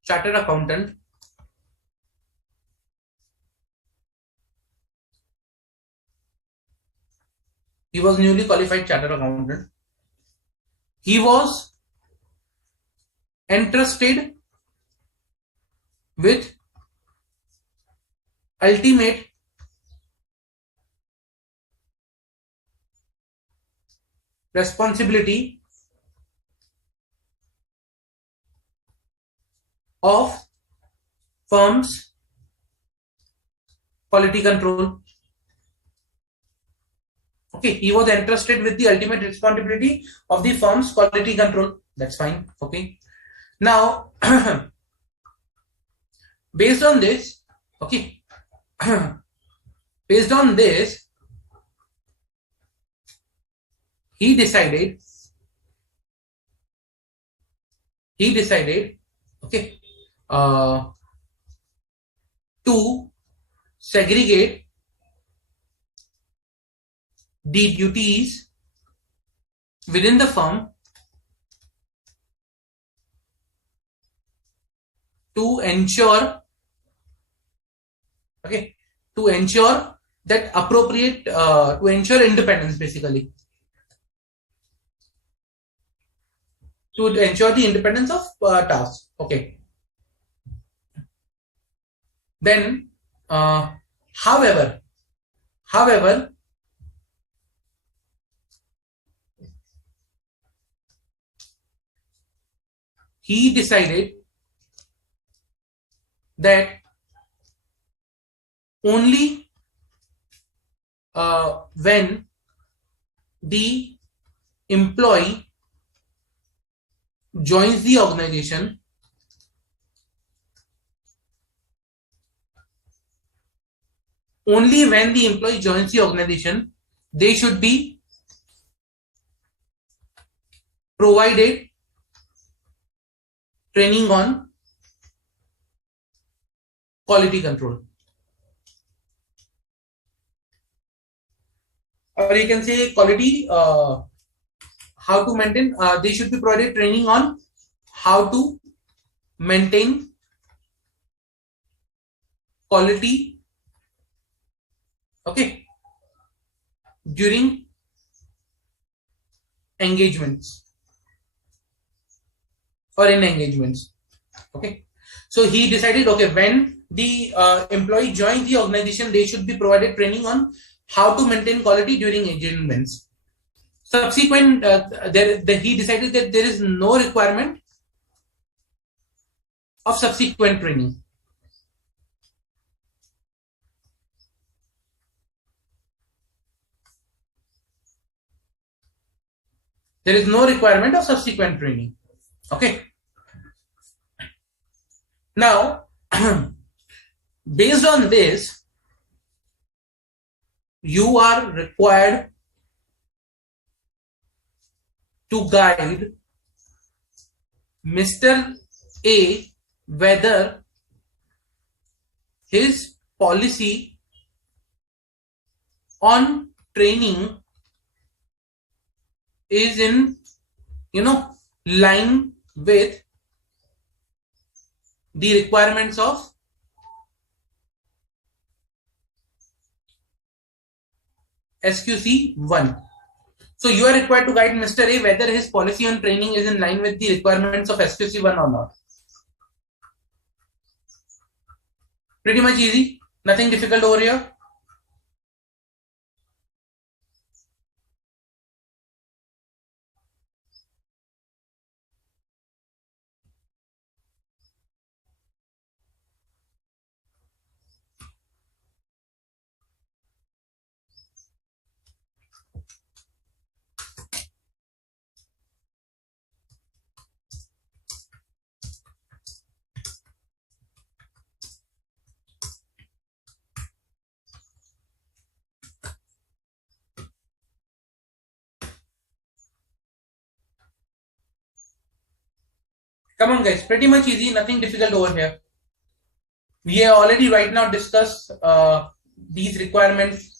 chartered accountant. He was newly qualified chartered accountant. He was entrusted with ultimate responsibility of firm's quality control. Okay, he was entrusted with the ultimate responsibility of the firm's quality control. That's fine. Okay. Now, based on this, okay, based on this, he decided, okay, to segregate the duties within the firm to ensure, okay, to ensure that appropriate, to ensure independence, basically, to ensure the independence of tasks. Okay. Then, however, he decided that only when the employee joins the organization, they should be provided training on quality control. Or you can say quality, how to maintain, they should be provided training on how to maintain quality, okay, during engagements or in engagements. Okay. So he decided, okay, when the employee joins the organization, they should be provided training on how to maintain quality during engagements. Subsequent, he decided that there is no requirement of subsequent training. There is no requirement of subsequent training. Okay. Now, based on this, you are required to guide Mr. A whether his policy on training is in line with the requirements of SQC 1. So you are required to guide Mr. A whether his policy on training is in line with the requirements of SQC 1 or not. Pretty much easy, nothing difficult over here. Come on guys, pretty much easy, nothing difficult over here. We have already right now discussed these requirements.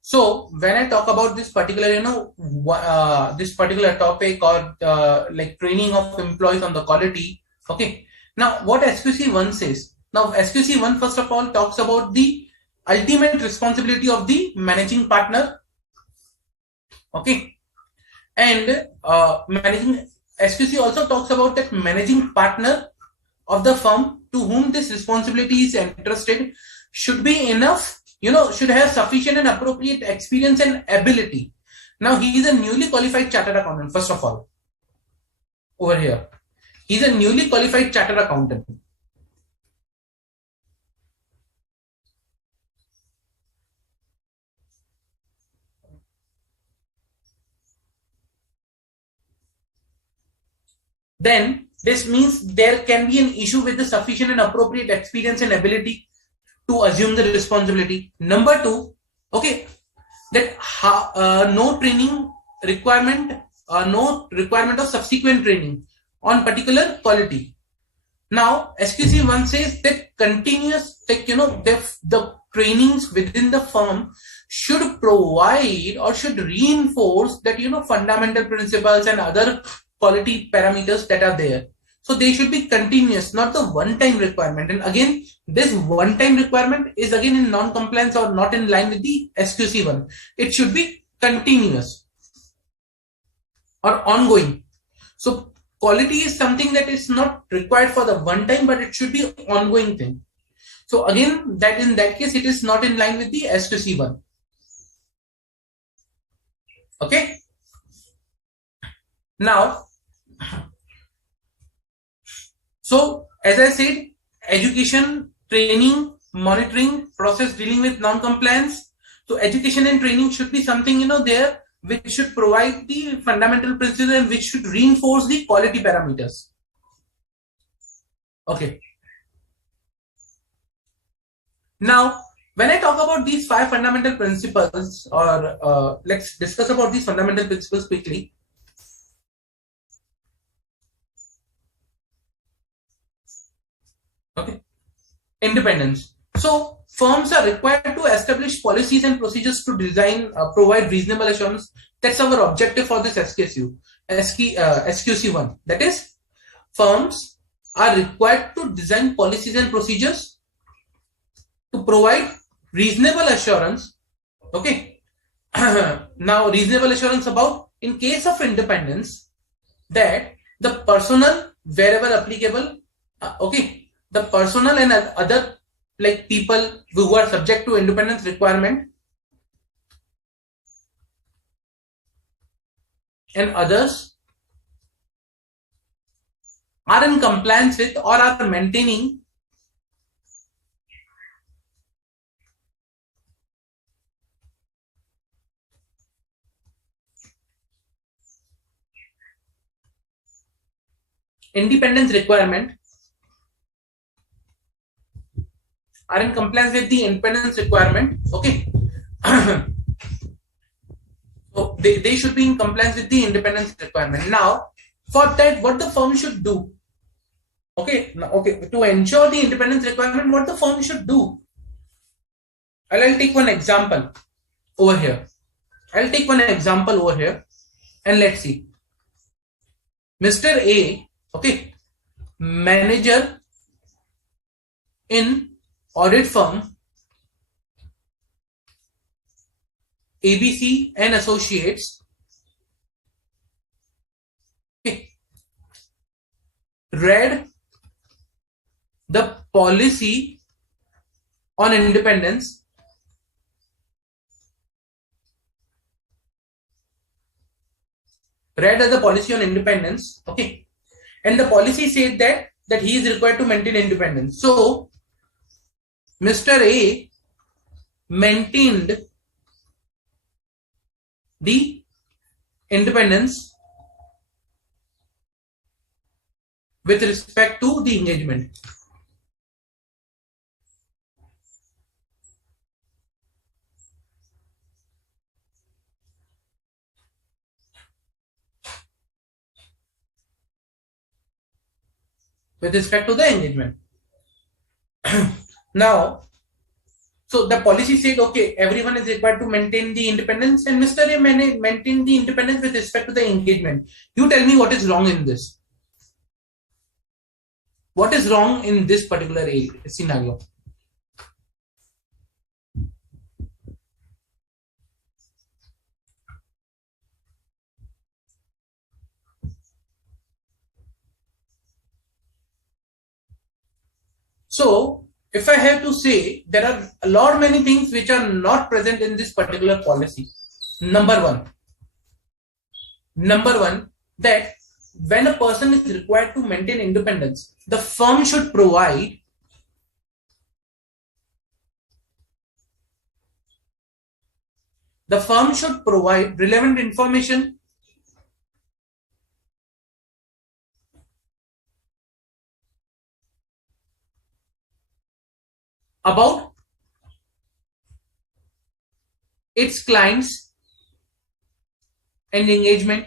So when I talk about this particular, this particular topic or like training of employees on the quality, okay. Now what SQC 1 says? Now SQC 1 first of all talks about the ultimate responsibility of the managing partner, okay, and managing SQC also talks about that managing partner of the firm to whom this responsibility is entrusted should be enough, should have sufficient and appropriate experience and ability. Now he is a newly qualified chartered accountant. First of all, over here, he is a newly qualified chartered accountant. Then this means there can be an issue with the sufficient and appropriate experience and ability to assume the responsibility. Number two, okay, that no training requirement, no requirement of subsequent training on particular quality. Now SQC 1 says that continuous, like the trainings within the firm should provide or should reinforce that fundamental principles and other quality parameters that are there. So they should be continuous, not the one-time requirement. And again, this one-time requirement is again in non-compliance or not in line with the SQC 1. It should be continuous or ongoing. So quality is something that is not required for the one time, but it should be ongoing thing. So again, that in that case, it is not in line with the SQC 1. Okay. Now, so as I said, education, training, monitoring, process dealing with non-compliance. So education and training should be something there which should provide the fundamental principles and which should reinforce the quality parameters. Okay. Now, when I talk about these 5 fundamental principles, or let's discuss about these fundamental principles quickly. Okay. Independence. So firms are required to establish policies and procedures to design, provide reasonable assurance. That's our objective for this SQC 1. That is, firms are required to design policies and procedures to provide reasonable assurance. Okay. Now, reasonable assurance about, in case of independence, that the personnel, wherever applicable, okay, the personnel and other like people who are subject to independence requirement and others are in compliance with or are maintaining independence requirement, are in compliance with the independence requirement. Okay. So they should be in compliance with the independence requirement. Now, for that, what the firm should do? Okay, to ensure the independence requirement, what the firm should do? I'll take one example over here. And let's see. Mr. A, okay, manager in audit firm ABC and Associates, okay, read the policy on independence okay, and the policy said that he is required to maintain independence. So Mr. A maintained the independence with respect to the engagement. Now, so the policy said, okay, everyone is required to maintain the independence, and Mr. A maintained the independence with respect to the engagement. You tell me what is wrong in this. What is wrong in this particular scenario? So, if I have to say, there are a lot many things which are not present in this particular policy. Number one, that when a person is required to maintain independence, the firm should provide relevant information about its clients and engagement,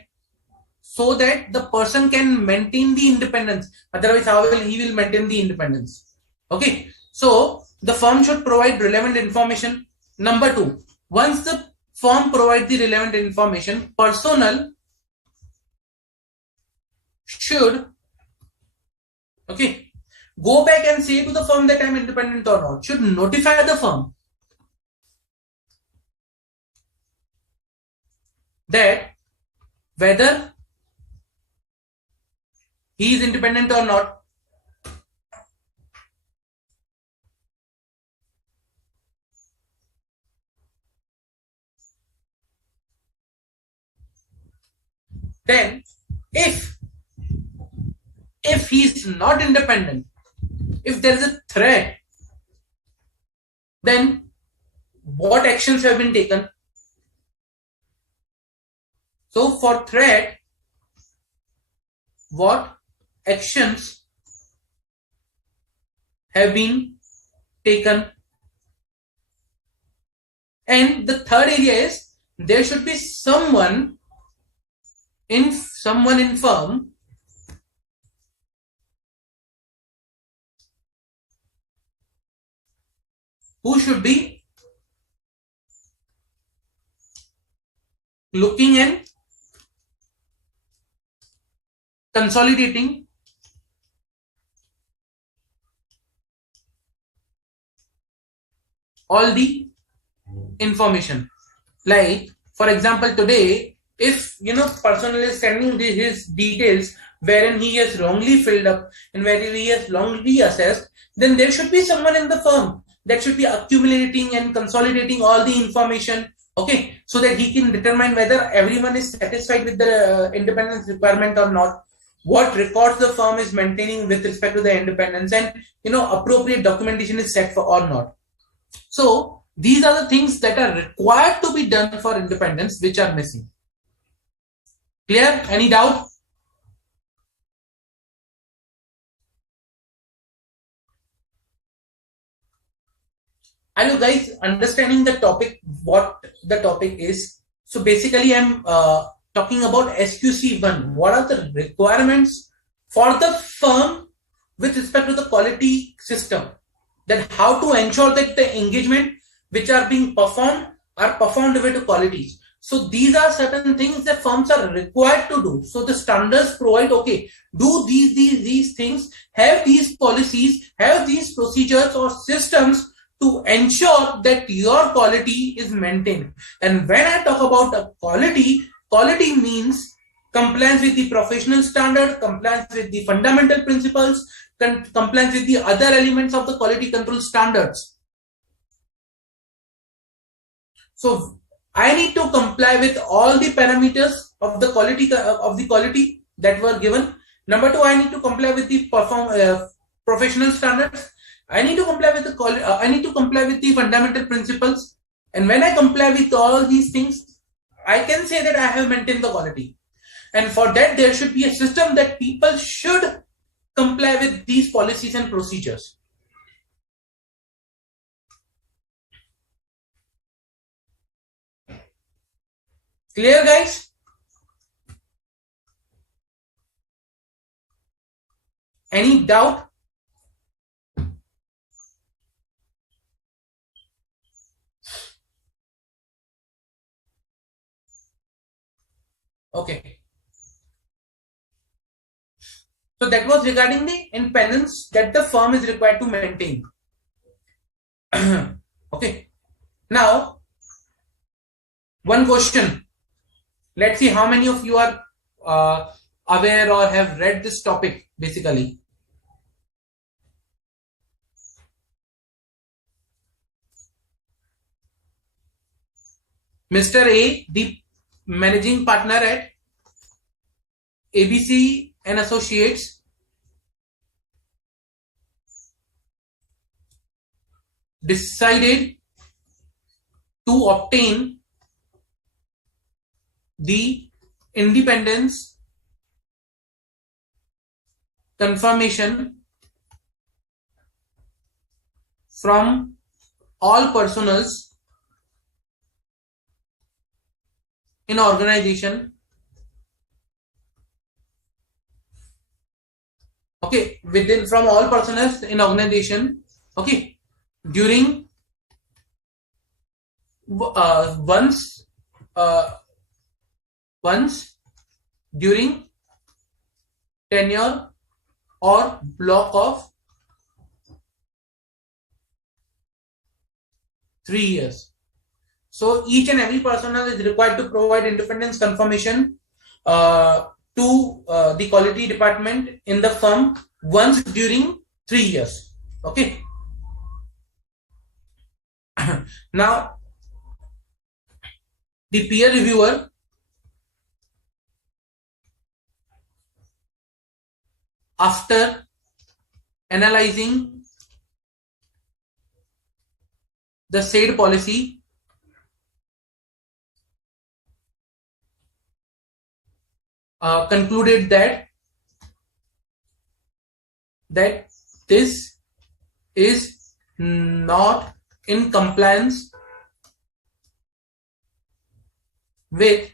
so that the person can maintain the independence. Otherwise, how will he maintain the independence? Okay, so the firm should provide relevant information. Number two, once the firm provides the relevant information, personnel should, okay, go back and say to the firm that I'm independent or not, should notify the firm that whether he is independent or not. Then, if he is not independent, if there is a threat, then what actions have been taken? So for threat, what actions have been taken? And the third area is, there should be someone in firm who should be looking and consolidating all the information. Like, for example, today, if personnel is sending his details wherein he has wrongly filled up and wherein he has wrongly assessed, then there should be someone in the firm that should be accumulating and consolidating all the information, okay, so that he can determine whether everyone is satisfied with the independence requirement or not. what records the firm is maintaining with respect to the independence, and appropriate documentation is set for or not. So these are the things that are required to be done for independence, which are missing. Clear? Any doubt? Are you guys understanding the topic, what the topic is? So basically I'm talking about SQC1. What are the requirements for the firm with respect to the quality system? That how to ensure that the engagement which are being performed are performed with qualities. So these are certain things that firms are required to do. So the standards provide, okay, do these things, have these policies, have these procedures or systems to ensure that your quality is maintained. And when I talk about quality means compliance with the professional standard, compliance with the fundamental principles, compliance with the other elements of the quality control standards. So I need to comply with all the parameters of the quality that were given. Number two, I need to comply with the professional standards. I need to comply with the fundamental principles. And when I comply with all these things, I can say that I have maintained the quality. And for that, there should be a system that people should comply with these policies and procedures. Clear, guys? Any doubt? Okay. So that was regarding the independence that the firm is required to maintain. Okay. Now, one question. Let's see how many of you are aware or have read this topic basically. Mr. A, the managing partner at ABC and Associates, decided to obtain the independence confirmation from all personnel in organization. Okay, from all personnel in organization. Okay, during once during tenure or block of 3 years. So each and every personnel is required to provide independence confirmation to the quality department in the firm once during 3 years. Okay. Now, the peer reviewer after analyzing the said policy concluded that this is not in compliance with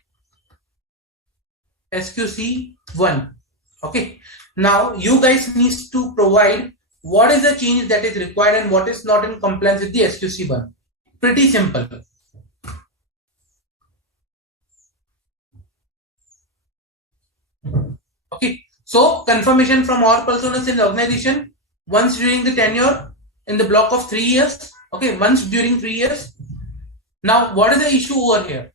SQC 1. Okay. Now you guys need to provide what is the change that is required and what is not in compliance with the SQC 1. Pretty simple. Okay. So confirmation from all personnel in the organization once during the tenure in the block of 3 years. Okay. Once during 3 years. Now what is the issue over here?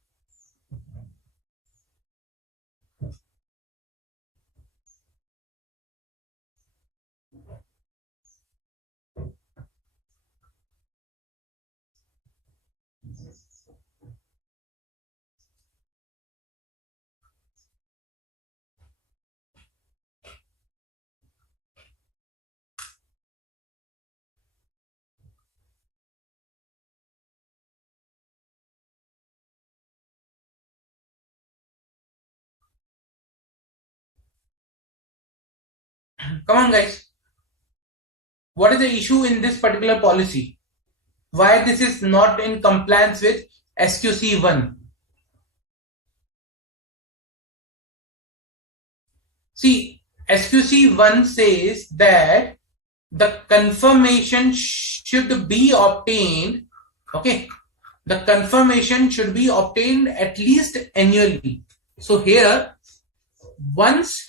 Come on, guys. What is the issue in this particular policy? Why this is not in compliance with SQC 1? See, SQC 1 says that the confirmation should be obtained. Okay, the confirmation should be obtained at least annually. So here, once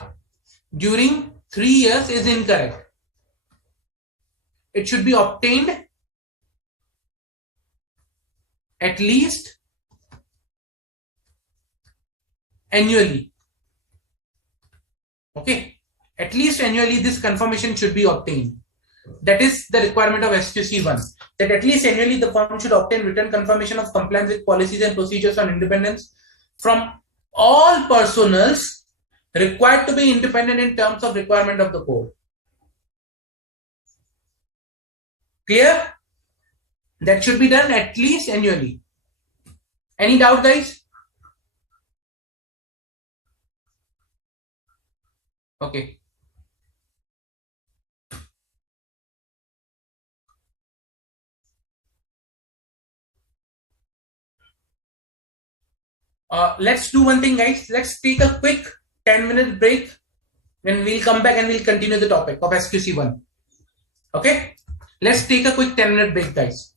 during 3 years is incorrect. It should be obtained at least annually. Okay, at least annually this confirmation should be obtained. That is the requirement of SQC 1, that at least annually the firm should obtain written confirmation of compliance with policies and procedures on independence from all personals required to be independent in terms of requirement of the code. Clear? That should be done at least annually. Any doubt, guys? Okay. Let's do one thing, guys. Let's take a quick 10-minute break. Then we'll come back and we'll continue the topic of SQC 1. Okay? Let's take a quick 10-minute break, guys.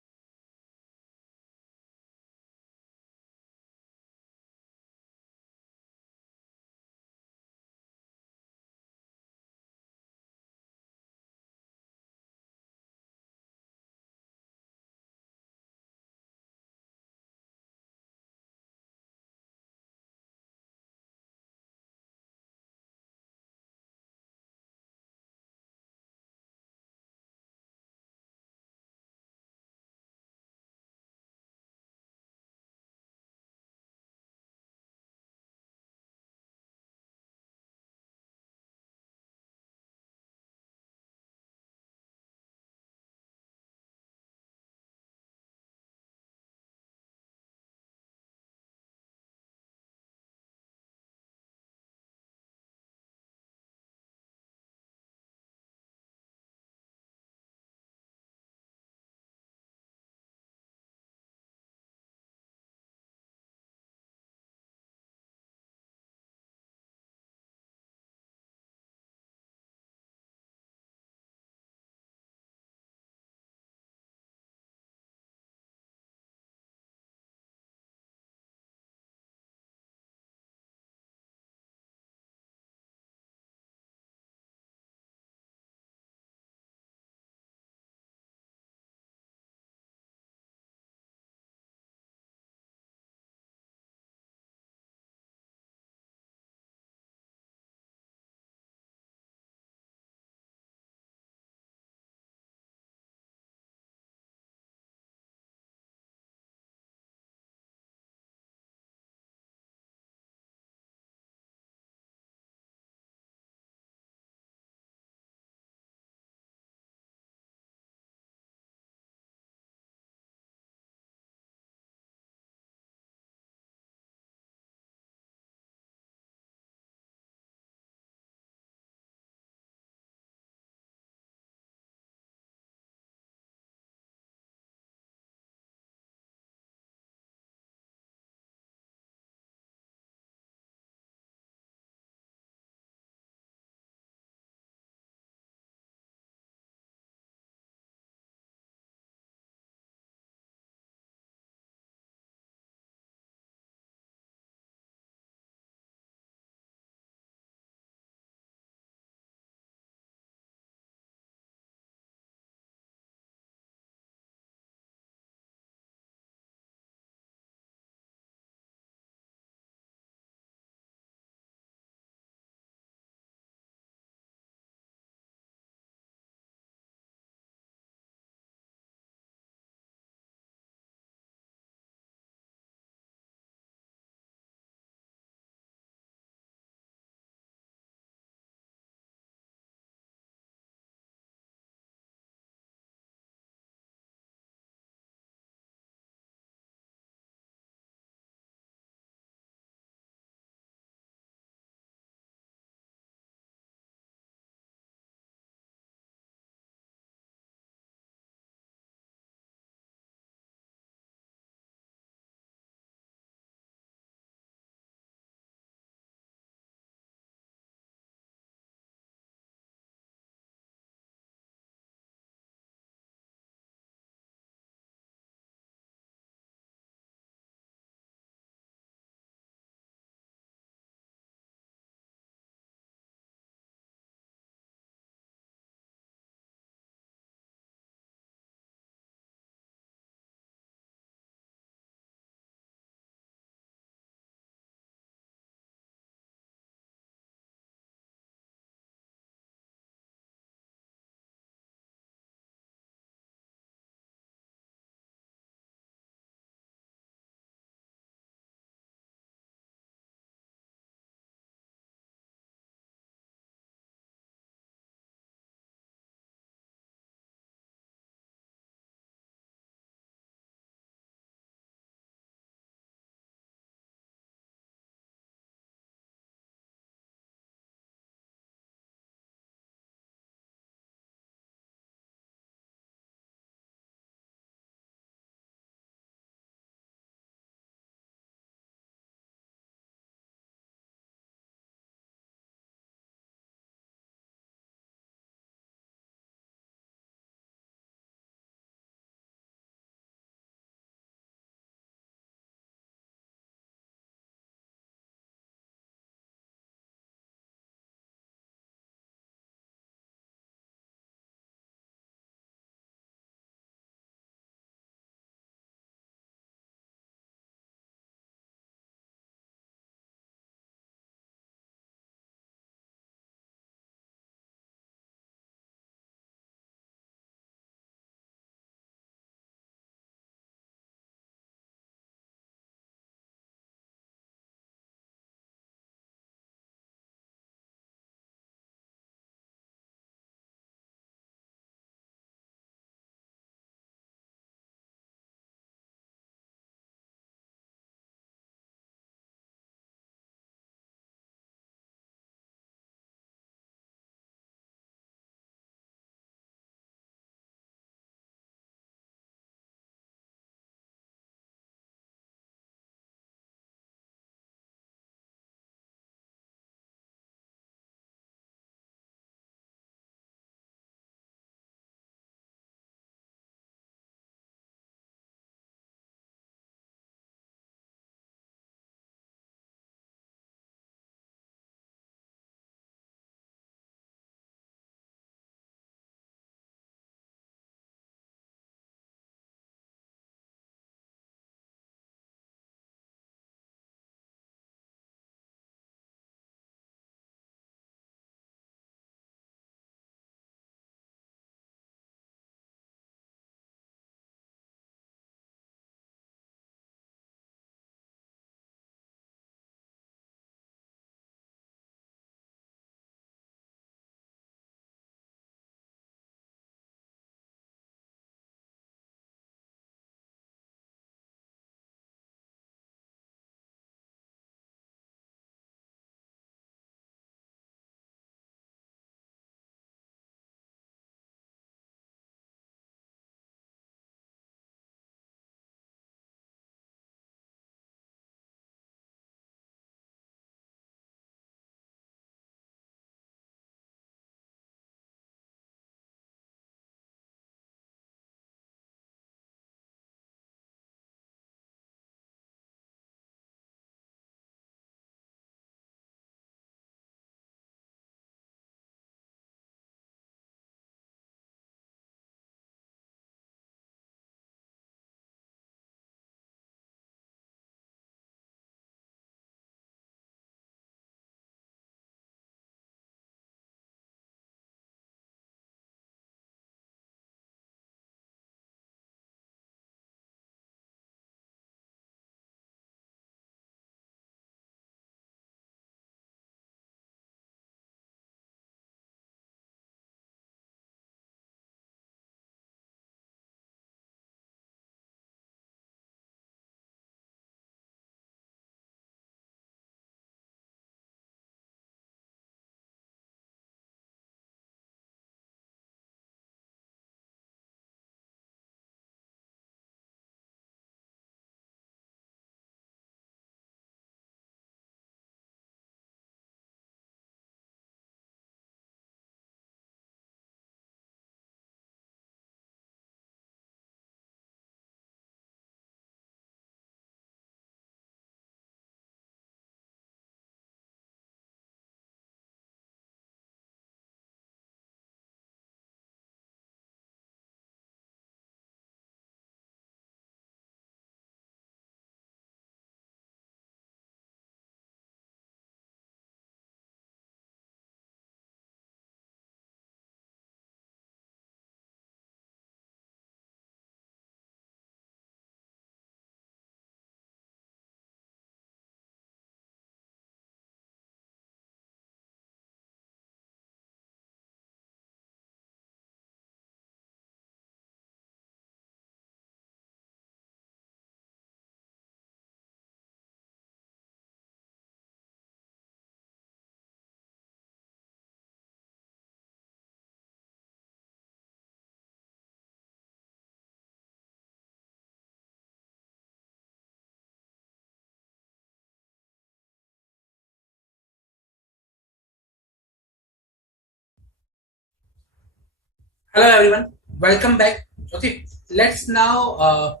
Hello everyone, welcome back. Okay, let's now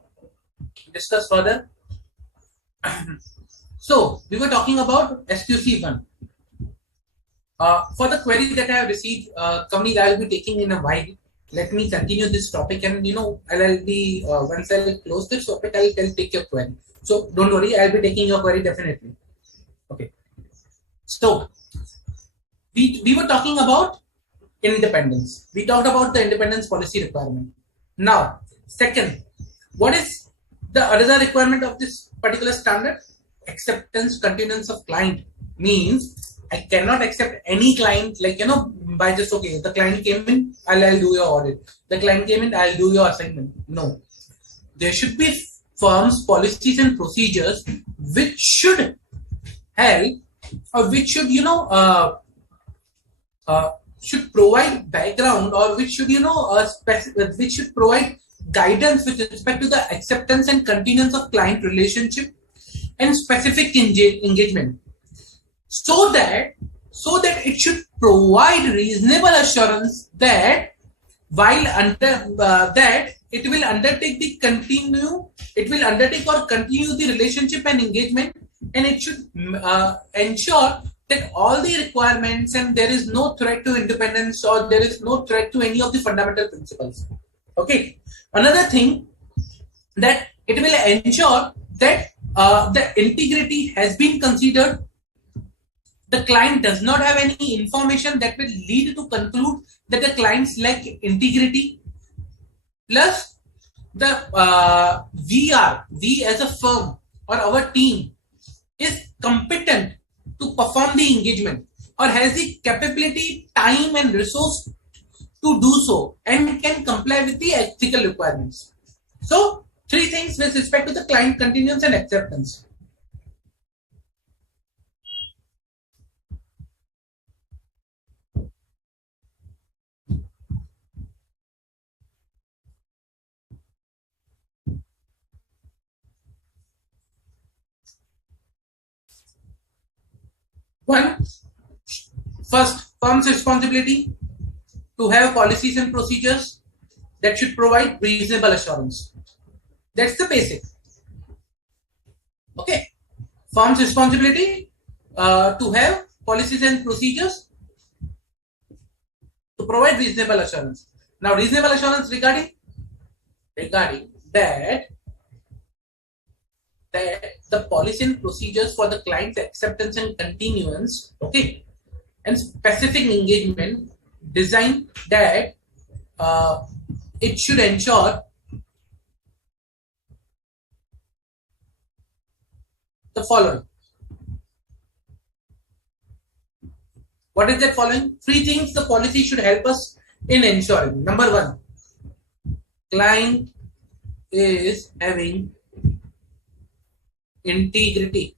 discuss further. So we were talking about SQC one. For the query that I have received, company that I will be taking in a while. Let me continue this topic, and I'll be once I'll close this topic, I'll take your query. So don't worry, I'll be taking your query definitely. Okay. So we were talking about independence. We talked about the independence policy requirement. Now, second, what is the other requirement of this particular standard? Acceptance continuance of client means I cannot accept any client by just okay, the client came in, I'll do your audit. The client came in, I'll do your assignment. No, there should be firms, policies, and procedures which should help or which should should provide background or which should which should provide guidance with respect to the acceptance and continuance of client relationship and specific engagement, so that it should provide reasonable assurance that while under that it will undertake or continue the relationship and engagement, and it should ensure that all the requirements and there is no threat to independence or there is no threat to any of the fundamental principles. Okay. Another thing, that it will ensure that the integrity has been considered. The client does not have any information that will lead to conclude that the clients lack integrity. Plus, we as a firm or our team is competent to perform the engagement or has the capability, time, and resource to do so and can comply with the ethical requirements. So, three things with respect to the client continuance and acceptance. First, firm's responsibility to have policies and procedures that should provide reasonable assurance. That's the basic. Okay. Firm's responsibility to have policies and procedures to provide reasonable assurance. Now, reasonable assurance regarding that the policy and procedures for the client's acceptance and continuance, okay, and specific engagement design that it should ensure the following. What is that following? Three things the policy should help us in ensuring. Number one, client is having integrity.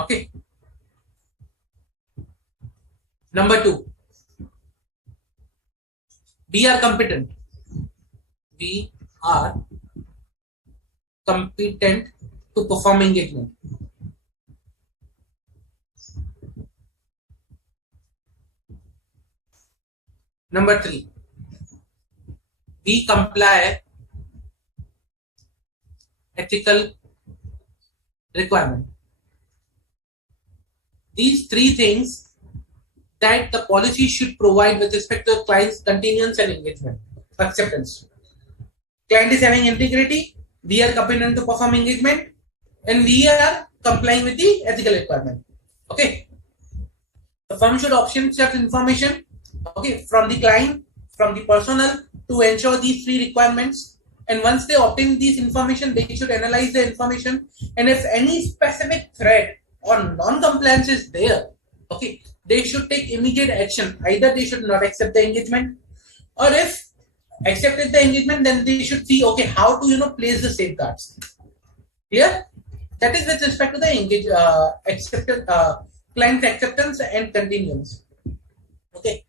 Okay. Number two, we are competent. We are competent to perform engagement. Number three, we comply ethical requirement. These three things that the policy should provide with respect to client's continuance and engagement, acceptance. Client is having integrity, we are competent to perform engagement, and we are complying with the ethical requirement. Okay. The firm should obtain such information, okay, from the client, from the personnel, to ensure these three requirements. And once they obtain this information, they should analyze the information. And if any specific threat or non-compliance is there, okay, they should take immediate action. Either they should not accept the engagement, or if accepted the engagement, then they should see, okay, how to place the safeguards. Clear? That is with respect to the client acceptance and continuance. Okay.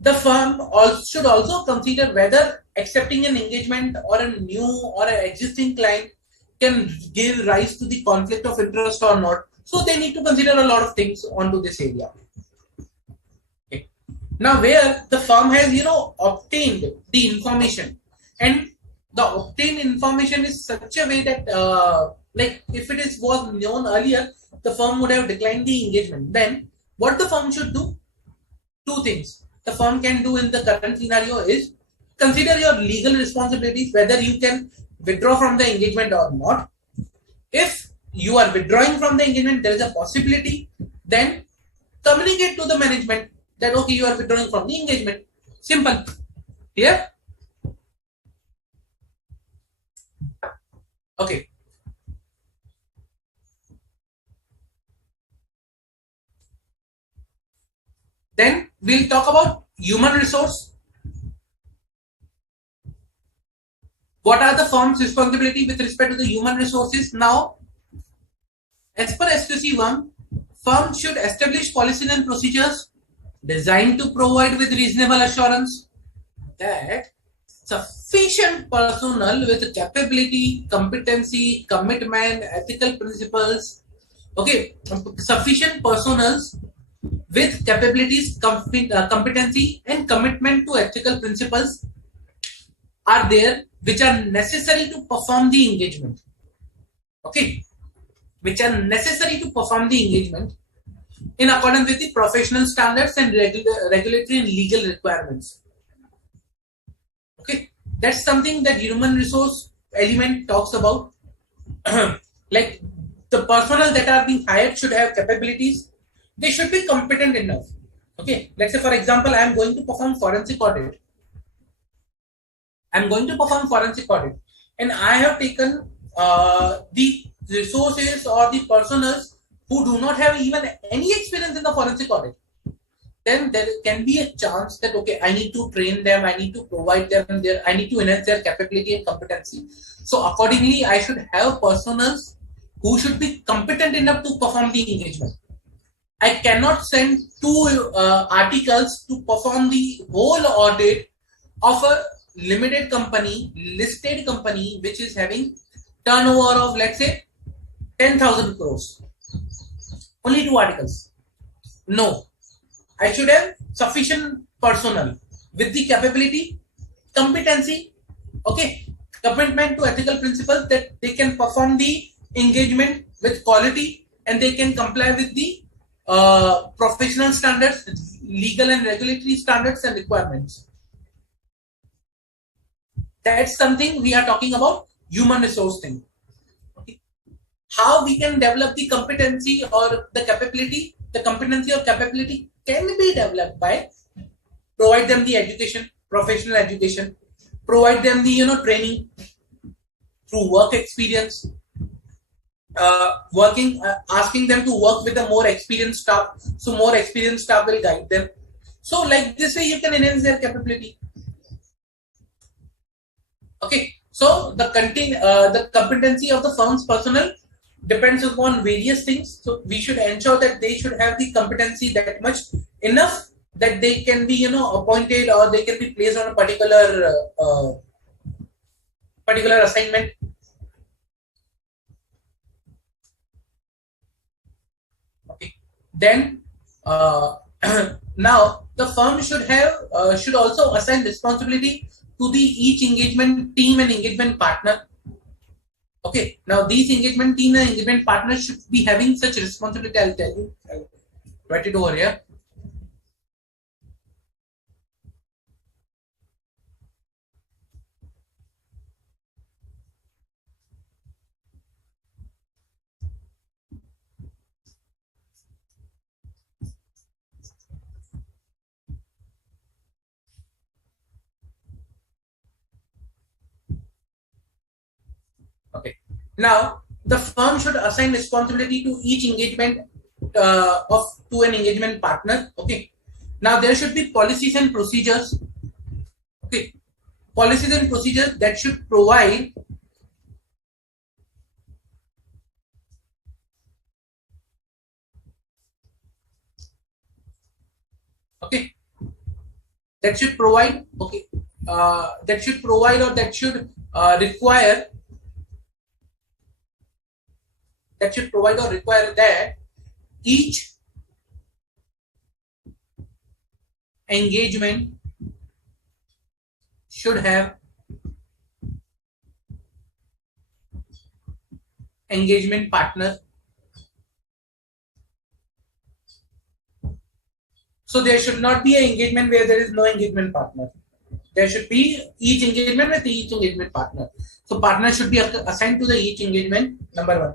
The firm should also consider whether accepting an engagement or a new or an existing client can give rise to the conflict of interest or not. So they need to consider a lot of things onto this area. Okay. Now where the firm has obtained the information, and the obtained information is such a way that like if it is was known earlier, the firm would have declined the engagement. Then what the firm should do? Two things the firm can do in the current scenario is consider your legal responsibilities, whether you can withdraw from the engagement or not. If you are withdrawing from the engagement, there is a possibility, then communicate to the management that okay, you are withdrawing from the engagement. Simple. Clear? Okay. Then we'll talk about human resource. What are the firm's responsibility with respect to the human resources? Now, as per SQC 1, firms should establish policies and procedures designed to provide with reasonable assurance that sufficient personnel with capability, competency, commitment, ethical principles, okay, sufficient personnel with capabilities, competency, and commitment to ethical principles are there, which are necessary to perform the engagement. Okay, which are necessary to perform the engagement in accordance with the professional standards and regulatory and legal requirements. Okay, that's something that human resource element talks about. Like the personnel that are being hired should have capabilities, they should be competent enough. Okay, let's say for example, I am going to perform forensic audit. I'm going to perform forensic audit, and I have taken the resources or the personnel who do not have even any experience in the forensic audit. Then there can be a chance that okay, I need to train them, I need to provide them I need to enhance their capability and competency. So accordingly, I should have personnel who should be competent enough to perform the engagement. I cannot send two articles to perform the whole audit of a limited company, listed company, which is having turnover of let's say 10,000 crores. Only two articles. No, I should have sufficient personnel with the capability, competency, okay, commitment to ethical principles, that they can perform the engagement with quality and they can comply with the professional standards, legal and regulatory standards and requirements. That's something we are talking about human resource thing. Okay. How we can develop the competency or the capability? The competency or capability can be developed by provide them the education, professional education, provide them the training through work experience, asking them to work with a more experienced staff, so more experienced staff will guide them. So like this way you can enhance their capability. Okay, so the competency of the firm's personnel depends upon various things. So we should ensure that they should have the competency that much enough that they can be appointed or they can be placed on a particular assignment. Okay, then now the firm should also assign responsibility to the each engagement team and engagement partner. Okay, now these engagement team and engagement partners should be having such responsibility. I'll tell you. I'll write it over here. Okay. Now the firm should assign responsibility to each engagement to an engagement partner. Okay. Now there should be policies and procedures. Okay. Policies and procedures that should provide okay, that should provide okay, that should provide or that should require that each engagement should have engagement partner. So there should not be an engagement where there is no engagement partner. There should be each engagement with each engagement partner. So partner should be assigned to the each engagement, number one.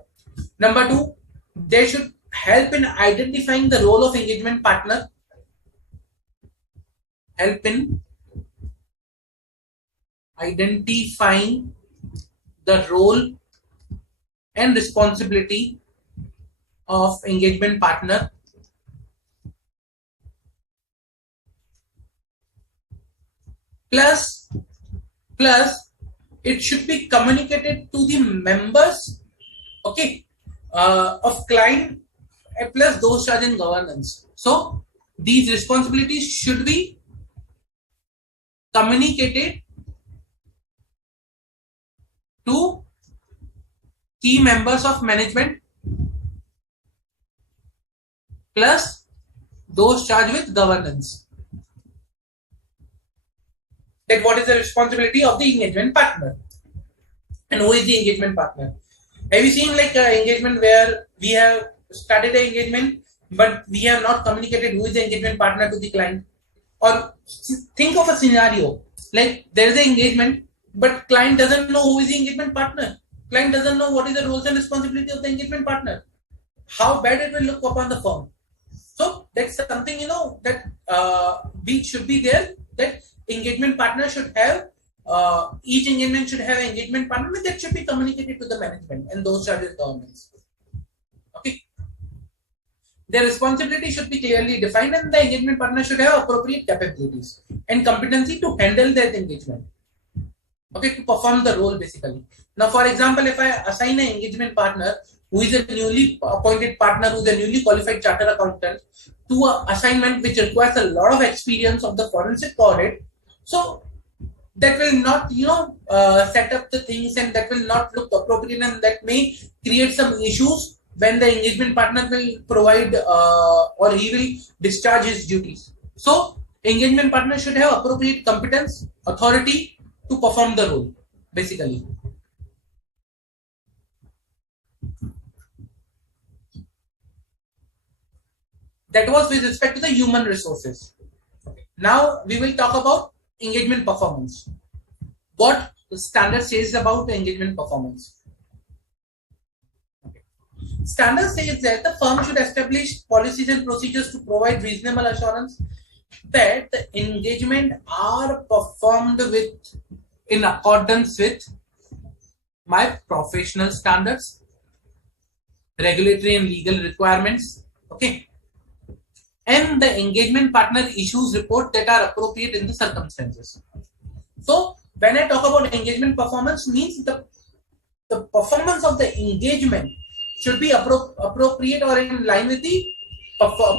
Number two, they should help in identifying the role of engagement partner. Help in identifying the role and responsibility of engagement partner. Plus, it should be communicated to the members, okay, of client, plus those charged in governance. So these responsibilities should be communicated to key members of management plus those charged with governance. That what is the responsibility of the engagement partner and who is the engagement partner. Have you seen like engagement where we have started an engagement but we have not communicated who is the engagement partner to the client? Or think of a scenario like there is an engagement but client doesn't know who is the engagement partner. Client doesn't know what is the roles and responsibility of the engagement partner. How bad it will look upon the firm. So that's something that we should be there, that engagement partner should have each engagement should have an engagement partner that should be communicated to the management and those charged with governance. Okay. Their responsibility should be clearly defined and the engagement partner should have appropriate capabilities and competency to handle that engagement. Okay, to perform the role basically. Now, for example, if I assign an engagement partner who is a newly appointed partner, who is a newly qualified chartered accountant, to an assignment which requires a lot of experience of the forensic audit, so that will not, set up the things and that will not look appropriate and that may create some issues when the engagement partner will provide or he will discharge his duties. So, engagement partner should have appropriate competence, authority to perform the role, basically. That was with respect to the human resources. Now we will talk about engagement performance. What the standard says about engagement performance. Standard says that the firm should establish policies and procedures to provide reasonable assurance that the engagement are performed in accordance with my professional standards, regulatory and legal requirements, okay, and the engagement partner issues report that are appropriate in the circumstances. So when I talk about engagement performance, means the performance of the engagement should be appropriate or in line with the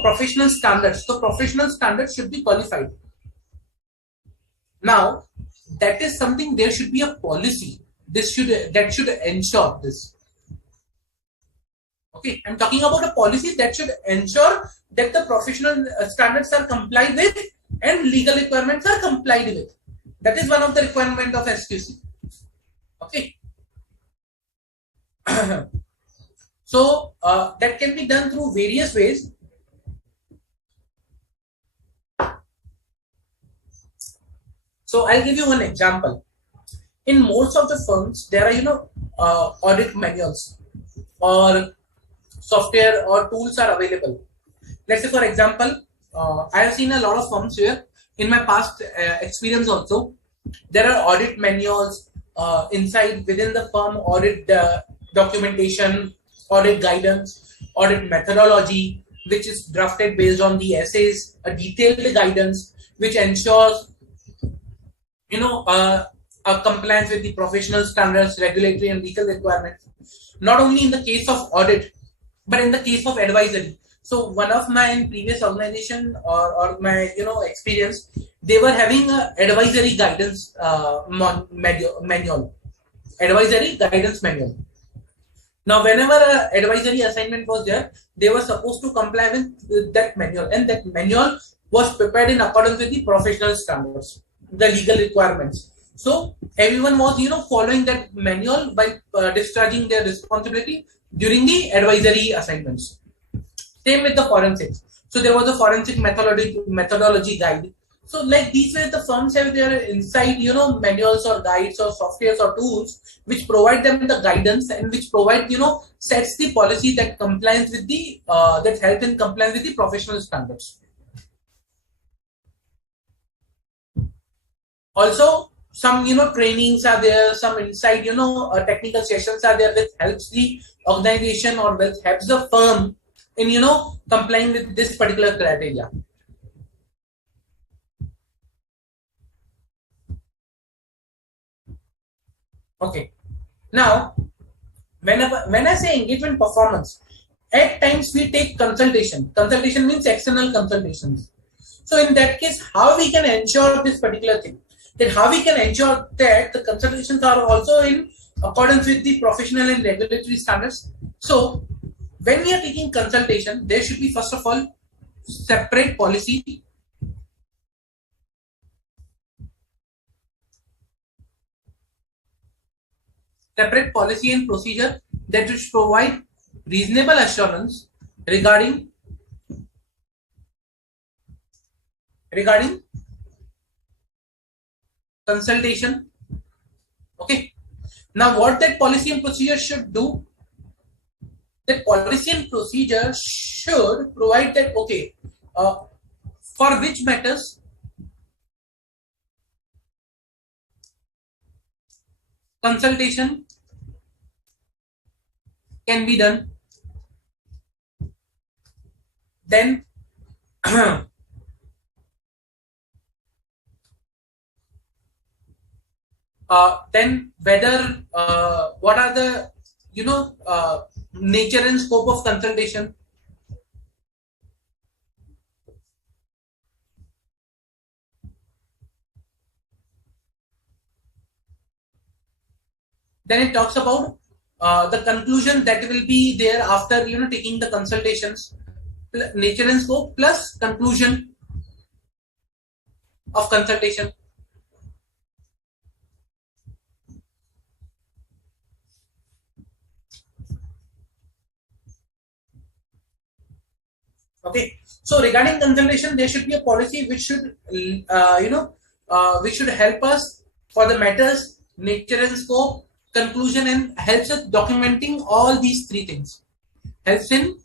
professional standards. So professional standards should be qualified. Now that is something, there should be a policy that should ensure this. Okay, I'm talking about a policy that should ensure that the professional standards are complied with and legal requirements are complied with. That is one of the requirements of SQC. Okay. So that can be done through various ways. So I'll give you one example. In most of the firms, there are audit manuals or software or tools are available. Let's say, for example, I have seen a lot of firms where, in my past experience also, there are audit manuals within the firm, audit documentation, audit guidance, audit methodology, which is drafted based on the essays, a detailed guidance which ensures a compliance with the professional standards, regulatory and legal requirements, not only in the case of audit, but in the case of advisory. So one of my previous organization or my experience, they were having a advisory guidance manual. Advisory guidance manual. Now, whenever an advisory assignment was there, they were supposed to comply with that manual, and that manual was prepared in accordance with the professional standards, the legal requirements. So everyone was, following that manual by discharging their responsibility during the advisory assignments. Same with the forensics. So there was a forensic methodology guide. So like these were the firms have their inside, manuals or guides or softwares or tools which provide them the guidance and which provide, sets the policy that compliance with the that help in compliance with the professional standards. Also, some trainings are there, some inside technical sessions are there that helps the organization or that helps the firm in complying with this particular criteria. Okay. Now, when I say engagement performance, at times we take consultation. Consultation means external consultations. So in that case, how we can ensure this particular thing? Then how we can ensure that the consultations are also in accordance with the professional and regulatory standards? So when we are taking consultation, there should be first of all separate policy. Separate policy and procedure that should provide reasonable assurance regarding consultation. Okay. Now, what that policy and procedure should do? That policy and procedure should provide that for which matters consultation can be done. Then then whether what are the nature and scope of consultation. Then it talks about the conclusion that will be there after taking the consultations, nature and scope plus conclusion of consultation. Okay, so regarding consultation, there should be a policy which should which should help us for the matters, nature and scope, conclusion, and helps us documenting all these three things. Helps in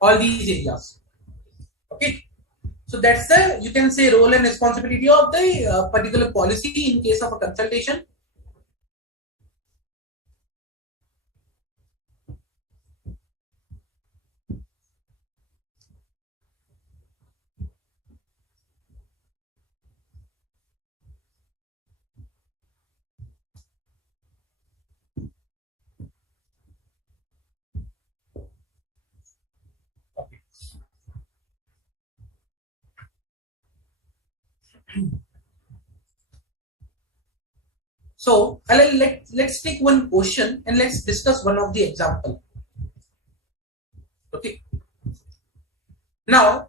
all these areas. Okay, so that's the, you can say, role and responsibility of the particular policy in case of a consultation. Okay. So let's take one question and let's discuss one of the example. Okay. Now,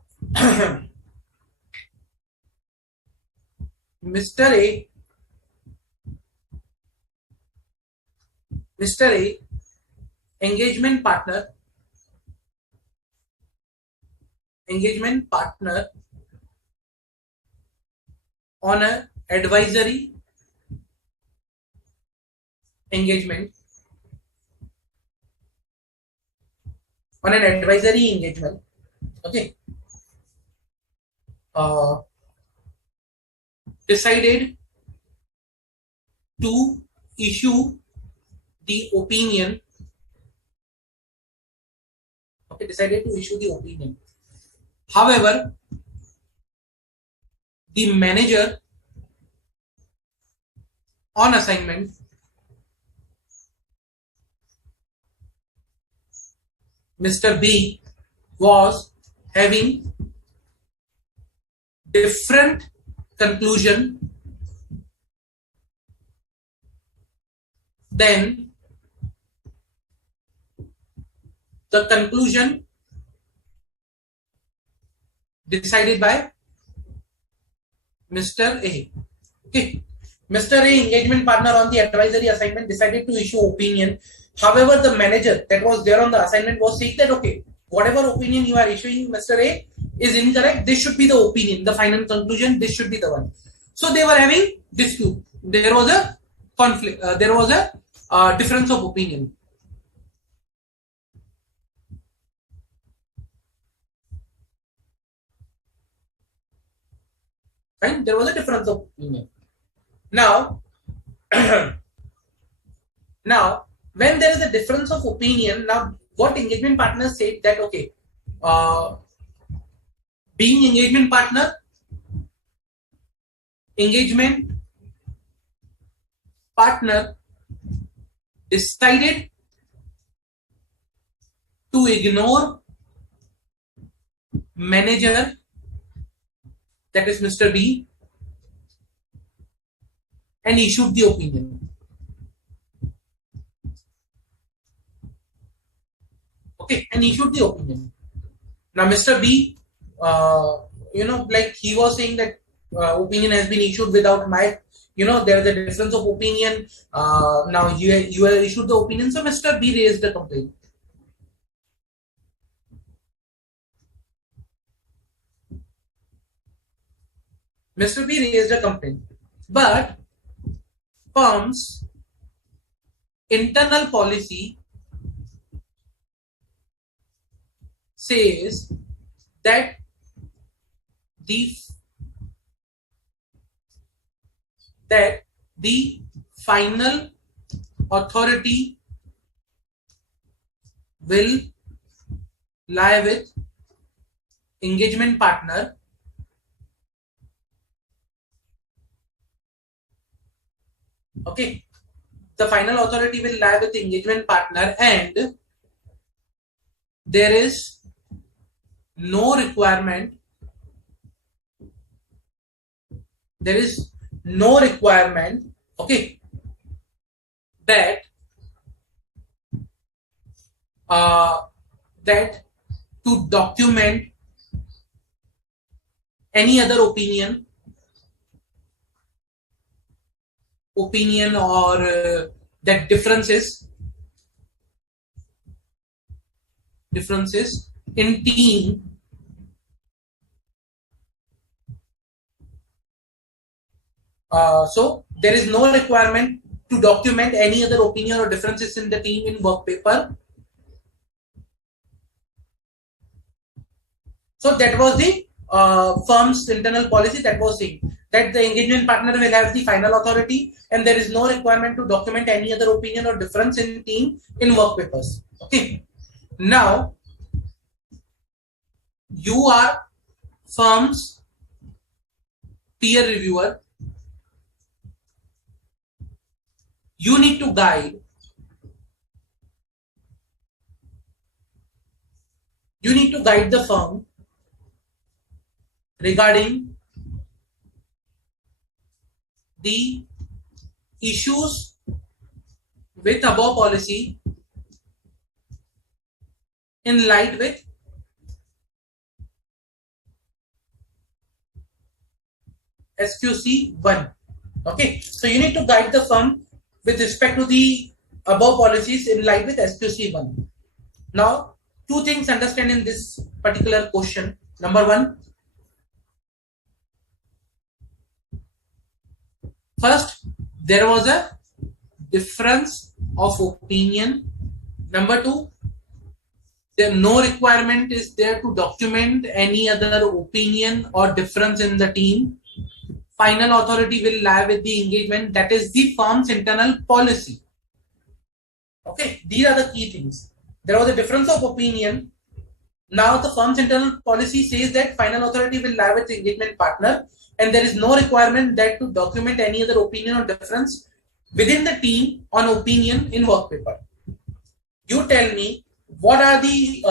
Mr. A, engagement partner on a advisory engagement, okay, decided to issue the opinion. Okay, decided to issue the opinion. However, the manager on assignment Mr. B was having different conclusion then the conclusion decided by Mr. A. Okay. Mr. A, engagement partner on the advisory assignment, decided to issue opinion. However, the manager that was there on the assignment was saying that, okay, whatever opinion you are issuing, Mr. A, is incorrect. This should be the opinion, the final conclusion. This should be the one. So they were having dispute. There was a conflict. There was a difference of opinion. Right? There was a difference of opinion. Now, now, when there is a difference of opinion, now what engagement partner said that, okay, being engagement partner, engagement partner decided to ignore manager, that is Mr. B, and issued the opinion. Okay, and issued the opinion. Now, Mr. B, like he was saying that opinion has been issued without my, there is a difference of opinion. Now you have issued the opinion, so Mr. B raised the complaint. Mr. B raised a complaint, but firm's internal policy says that the final authority will lie with engagement partner Okay, the final authority will lie with the engagement partner, and there is no requirement. Okay, that to document any other opinion or that differences in team so there is no requirement to document any other opinion or differences in the team in work paper. So that was the firm's internal policy that was saying that the engagement partner will have the final authority and there is no requirement to document any other opinion or difference in team in work papers. Okay. Now, you are firm's peer reviewer. You need to guide the firm regarding the issues with above policy in light with SQC 1. Okay, so you need to guide the firm with respect to the above policies in light with SQC 1. Now, two things understand in this particular question. Number one, first, there was a difference of opinion. Number two, there no requirement is there to document any other opinion or difference in the team. Final authority will lie with the engagement, that is the firm's internal policy. Okay, these are the key things. There was a difference of opinion. Now the firm's internal policy says that final authority will lie with the engagement partner, and there is no requirement that to document any other opinion or difference within the team on opinion in work paper. You tell me what are the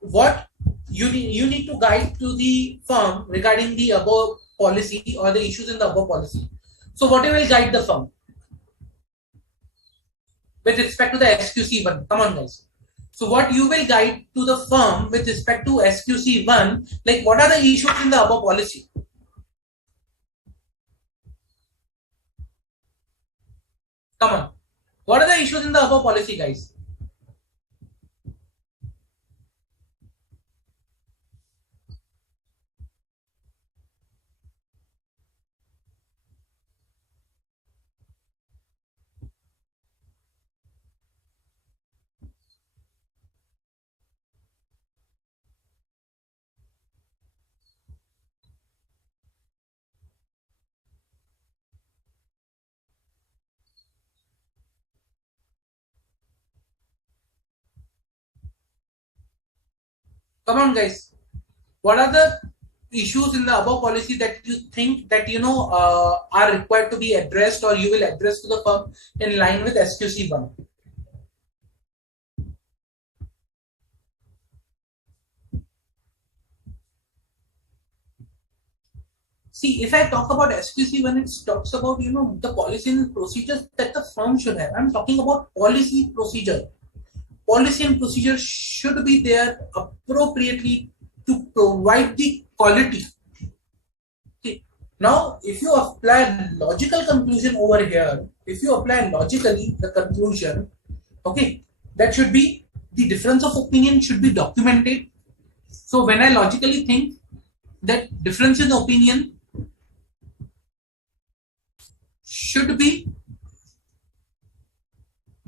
what you need to guide to the firm regarding the above policy or the issues in the above policy. So what will guide the firm? with respect to the SQC1? Come on, guys. So what you will guide to the firm with respect to SQC1, like what are the issues in the above policy? Come on. What are the issues in the above policy, guys? Come on, guys. What are the issues in the above policy that you think that are required to be addressed, or you will address to the firm in line with SQC1? See, if I talk about SQC1, it talks about the policy and procedures that the firm should have. I'm talking about policy procedure. Policy and procedure should be there appropriately to provide the quality. Okay. Now, if you apply logical conclusion over here, if you apply logically the conclusion, okay, that should be the difference of opinion should be documented. So when I logically think that difference in opinion should be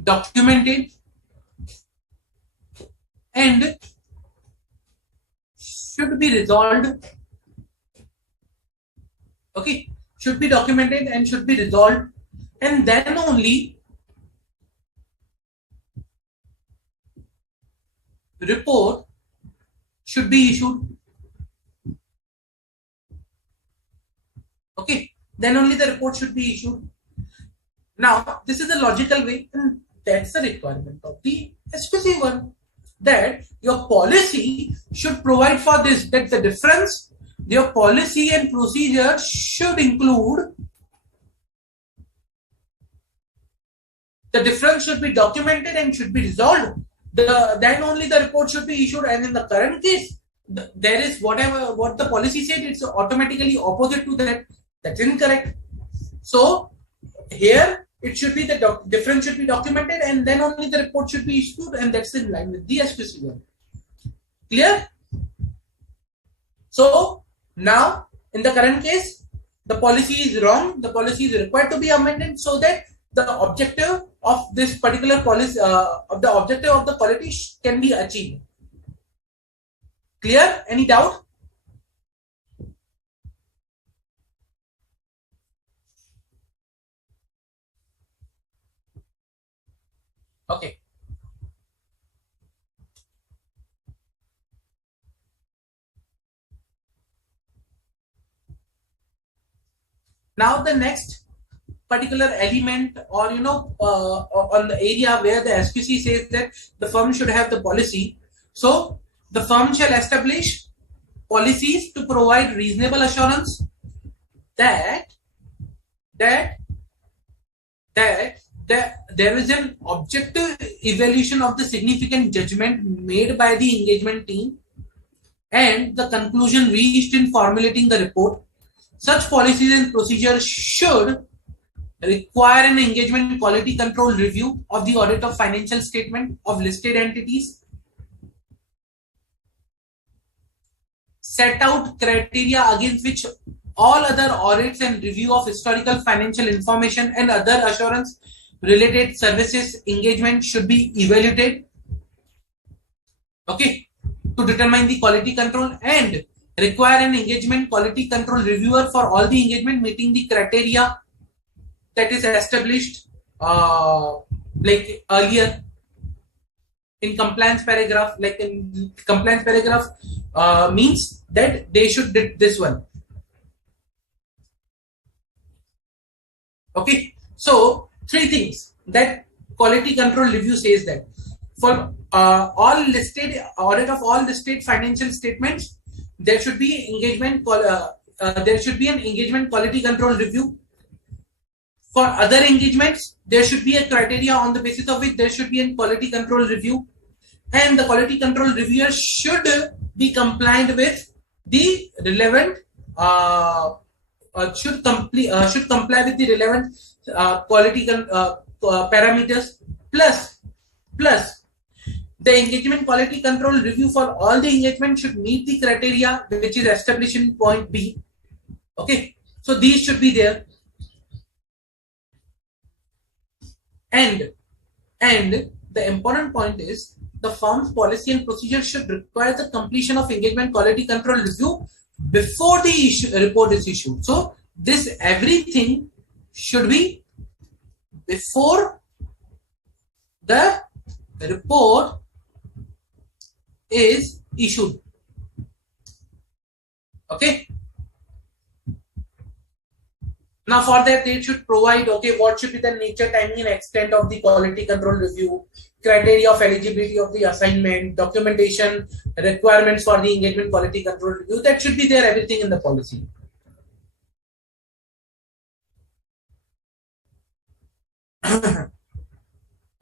documented and should be resolved. Okay, should be documented and should be resolved, and then only report should be issued. Okay, then only the report should be issued. Now, this is the logical way, and that's the requirement of the SQC1, that your policy should provide for this, that the difference, your policy and procedure should include, the difference should be documented and should be resolved. Then only the report should be issued. And in the current case, there is what the policy said, it's automatically opposite to that. That's incorrect. So here it should be the difference should be documented and then only the report should be issued, and that's in line with the SQC1. Clear? So now in the current case, the policy is wrong. The policy is required to be amended so that the objective of this particular policy, the objective of the quality can be achieved. Clear? Any doubt? Okay. Now the next particular element, or on the area where the SQC says that the firm should have the policy. So the firm shall establish policies to provide reasonable assurance that there is an objective evaluation of the significant judgment made by the engagement team and the conclusion reached in formulating the report. Such policies and procedures should require an engagement quality control review of the audit of financial statement of listed entities, set out criteria against which all other audits and review of historical financial information and other assurance related services engagement should be evaluated, okay, to determine the quality control, and require an engagement quality control reviewer for all the engagement meeting the criteria that is established like earlier in compliance paragraph. Like in compliance paragraph means that they should do this one. Okay, so three things that quality control review says, that for all listed audit of all listed financial statements, there should be engagement. There should be an engagement quality control review. For other engagements, there should be a criteria on the basis of which there should be a quality control review, and the quality control reviewer should be compliant with the relevant should comply with the relevant quality parameters. Plus the engagement quality control review for all the engagement should meet the criteria which is established in point B. Okay, so these should be there. And the important point is the firm's policy and procedure should require the completion of engagement quality control review before the report is issued. So this everything should be before the report is issued. Okay. Now for that they should provide, okay, what should be the nature, timing and extent of the quality control review, criteria of eligibility of the assignment, documentation, requirements for the engagement quality control review. That should be there, everything in the policy.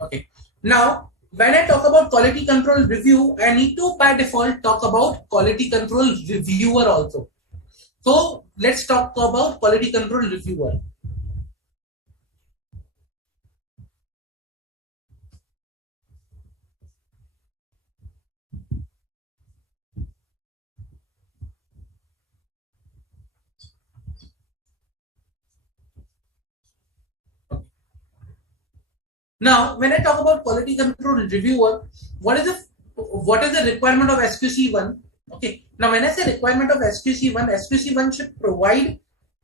Okay. Now, when I talk about quality control review, I need to by default talk about quality control reviewer also. So let's talk about quality control reviewer. Now, when I talk about quality control reviewer, what is the requirement of SQC1? Okay. Now, when I say requirement of SQC1, SQC1 should provide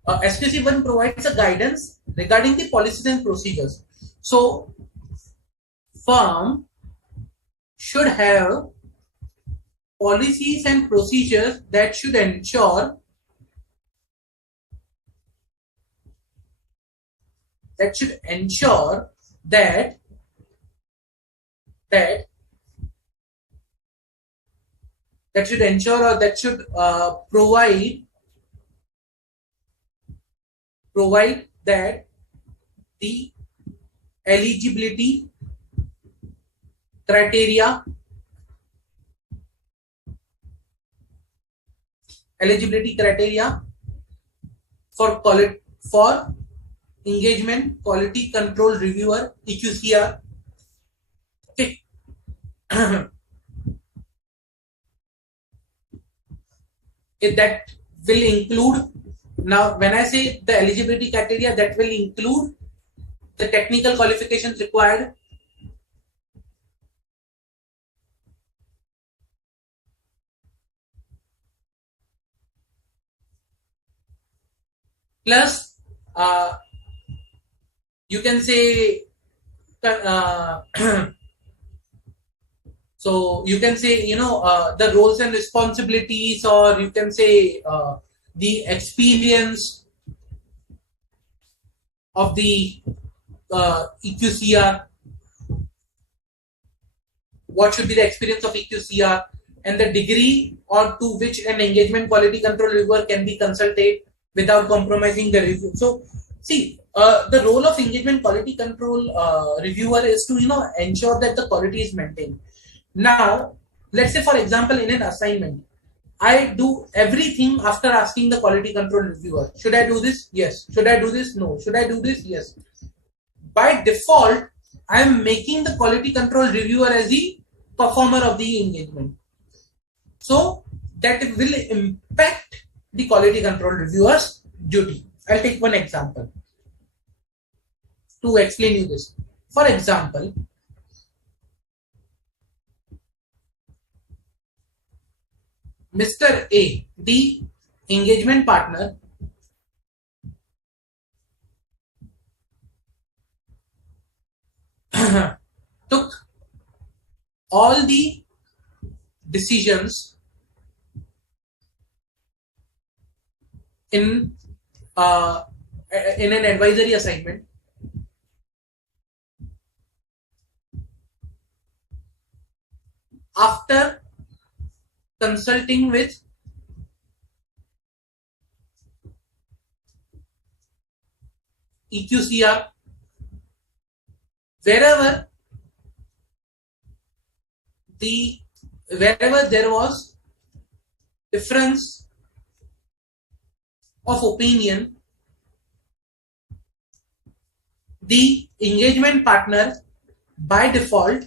SQC1 provides a guidance regarding the policies and procedures. So, firm should have policies and procedures that should ensure that should ensure that should ensure or that should provide that the eligibility criteria for engagement quality control reviewer EQCR. Okay. That will include, now when I say the eligibility criteria, that will include the technical qualifications required, plus you can say so you can say, the roles and responsibilities, or you can say the experience of the EQCR. What should be the experience of EQCR and the degree or to which an engagement quality control reviewer can be consulted without compromising the review. So see, the role of engagement quality control reviewer is to ensure that the quality is maintained. Now, let's say for example in an assignment, I do everything after asking the quality control reviewer. Should I do this? Yes. Should I do this? No. Should I do this? Yes. By default, I am making the quality control reviewer as the performer of the engagement. So that will impact the quality control reviewer's duty. I'll take one example to explain you this. For example, Mr. A, the engagement partner, took all the decisions in an advisory assignment after consulting with EQCR, wherever there was difference of opinion, the engagement partner by default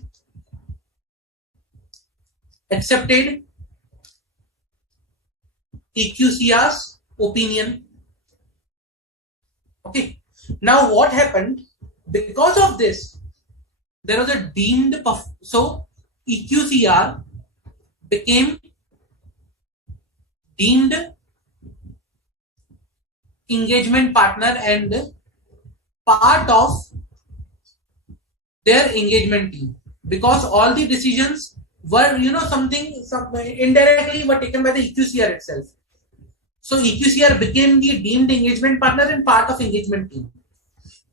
accepted EQCR's opinion. Okay. Now what happened? Because of this, there was a deemed so EQCR became deemed engagement partner and part of their engagement team, because all the decisions were some indirectly were taken by the EQCR itself. So EQCR became the deemed engagement partner and part of engagement team.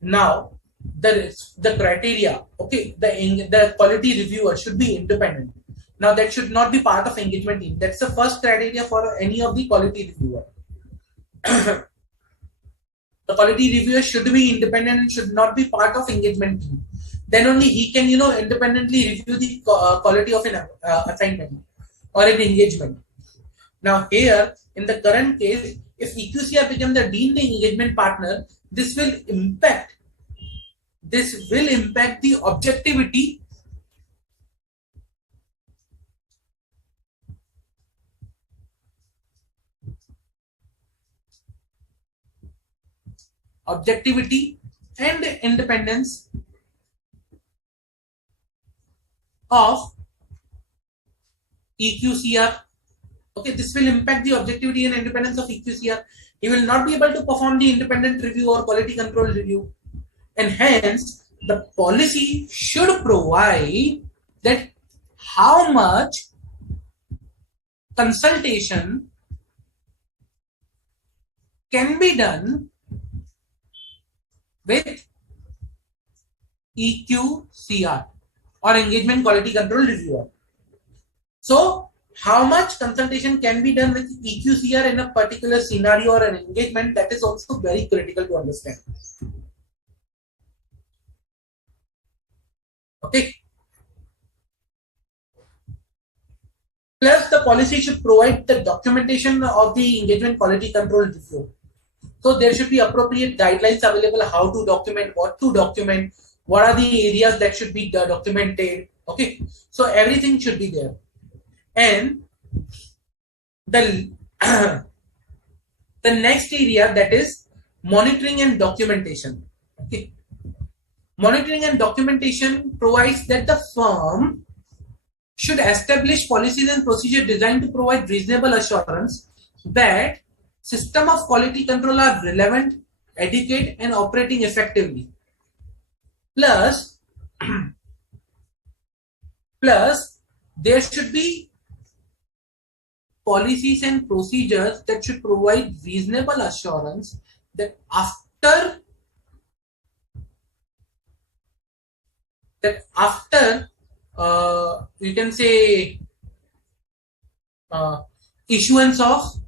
Now the criteria, okay, the quality reviewer should be independent. Now that should not be part of engagement team. That's the first criteria for any of the quality reviewer. The quality reviewer should be independent and should not be part of engagement team. Then only he can independently review the quality of an assignment or an engagement. Now here in the current case, if EQCR become the deemed engagement partner, this will impact the objectivity and independence of EQCR. Okay, this will impact the objectivity and independence of EQCR. He will not be able to perform the independent review or quality control review, and hence the policy should provide that how much consultation can be done with EQCR or engagement quality control reviewer. So how much consultation can be done with EQCR in a particular scenario or an engagement, that is also very critical to understand. Okay. Plus the policy should provide the documentation of the engagement quality control review. So there should be appropriate guidelines available, how to document, what to document, what are the areas that should be documented. Okay, so everything should be there. And the the next area, that is monitoring and documentation. Okay, monitoring and documentation provides that the firm should establish policies and procedures designed to provide reasonable assurance that system of quality control are relevant, adequate, and operating effectively. Plus there should be policies and procedures that should provide reasonable assurance that after you can say issuance of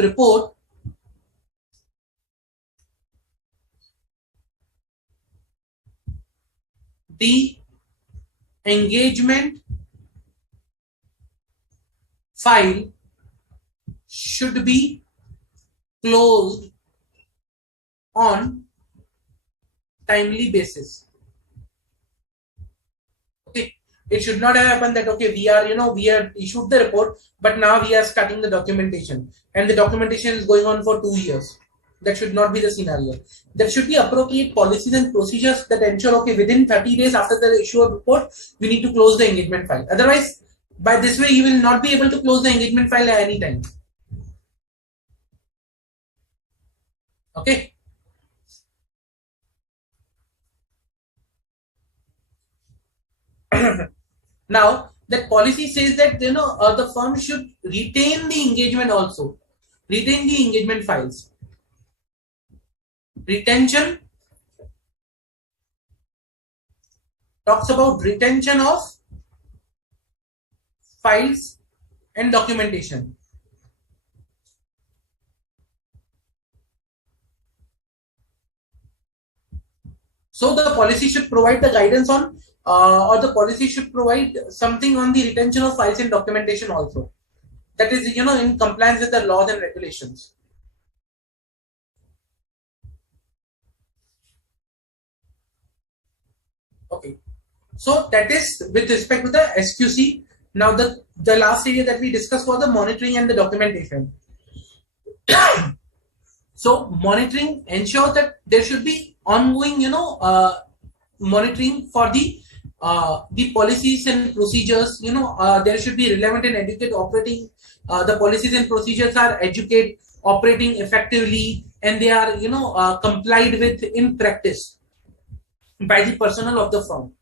report, the engagement file should be closed on timely basis. Okay, it should not have happened that okay, we are issued the report, but now we are starting the documentation and the documentation is going on for 2 years. That should not be the scenario. There should be appropriate policies and procedures that ensure okay, within 30 days after the issue of report, we need to close the engagement file. Otherwise, by this way, you will not be able to close the engagement file at any time. Okay. Now that policy says that the firm should retain the engagement also, retain the engagement files. Retention talks about retention of files and documentation. So the policy should provide the guidance on, or the policy should provide something on the retention of files and documentation also. That is, in compliance with the laws and regulations. Okay. So that is with respect to the SQC. Now the last area that we discussed was the monitoring and the documentation. So monitoring ensures that there should be ongoing, monitoring for the policies and procedures. There should be relevant and adequate operating. The policies and procedures are educate, operating effectively, and they are complied with in practice by the personnel of the firm.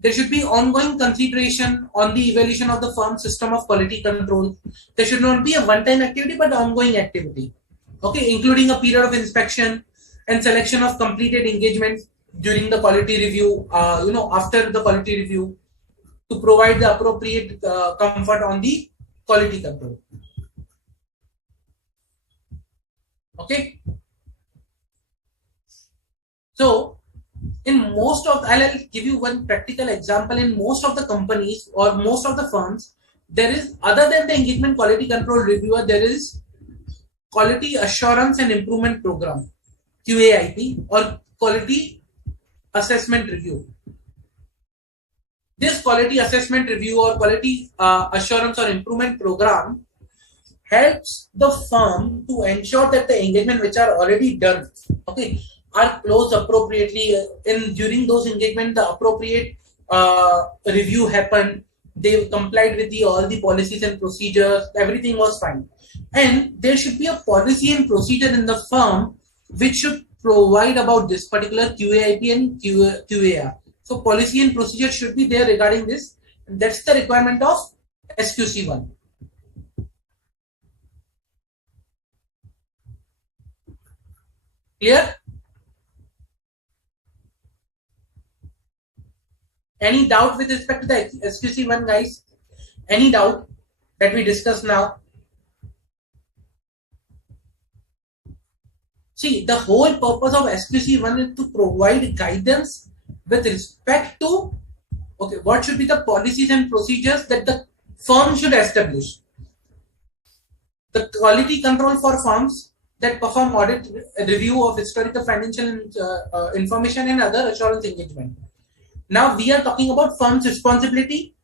There should be ongoing consideration on the evaluation of the firm's system of quality control. There should not be a one-time activity but ongoing activity. Okay, including a period of inspection and selection of completed engagements during the quality review, after the quality review, to provide the appropriate comfort on the quality control. Okay. So, in most of, I'll give you one practical example. In most of the companies or most of the firms, there is, other than the engagement quality control reviewer, there is quality assurance and improvement program, QAIP, or quality assessment review. This quality assessment review or quality assurance or improvement program helps the firm to ensure that the engagement which are already done, okay, are closed appropriately. During those engagement, the appropriate review happened. They complied with all the policies and procedures. Everything was fine. And there should be a policy and procedure in the firm which should provide about this particular QAIP and QAR. So policy and procedure should be there regarding this. That's the requirement of SQC1. Clear? Any doubt with respect to the SQC1, guys? Any doubt that we discussed now? See, the whole purpose of SQC1 is to provide guidance with respect to, okay, what should be the policies and procedures that the firm should establish. The quality control for firms that perform audit review of historical financial information and other assurance engagement. Now we are talking about firm's responsibility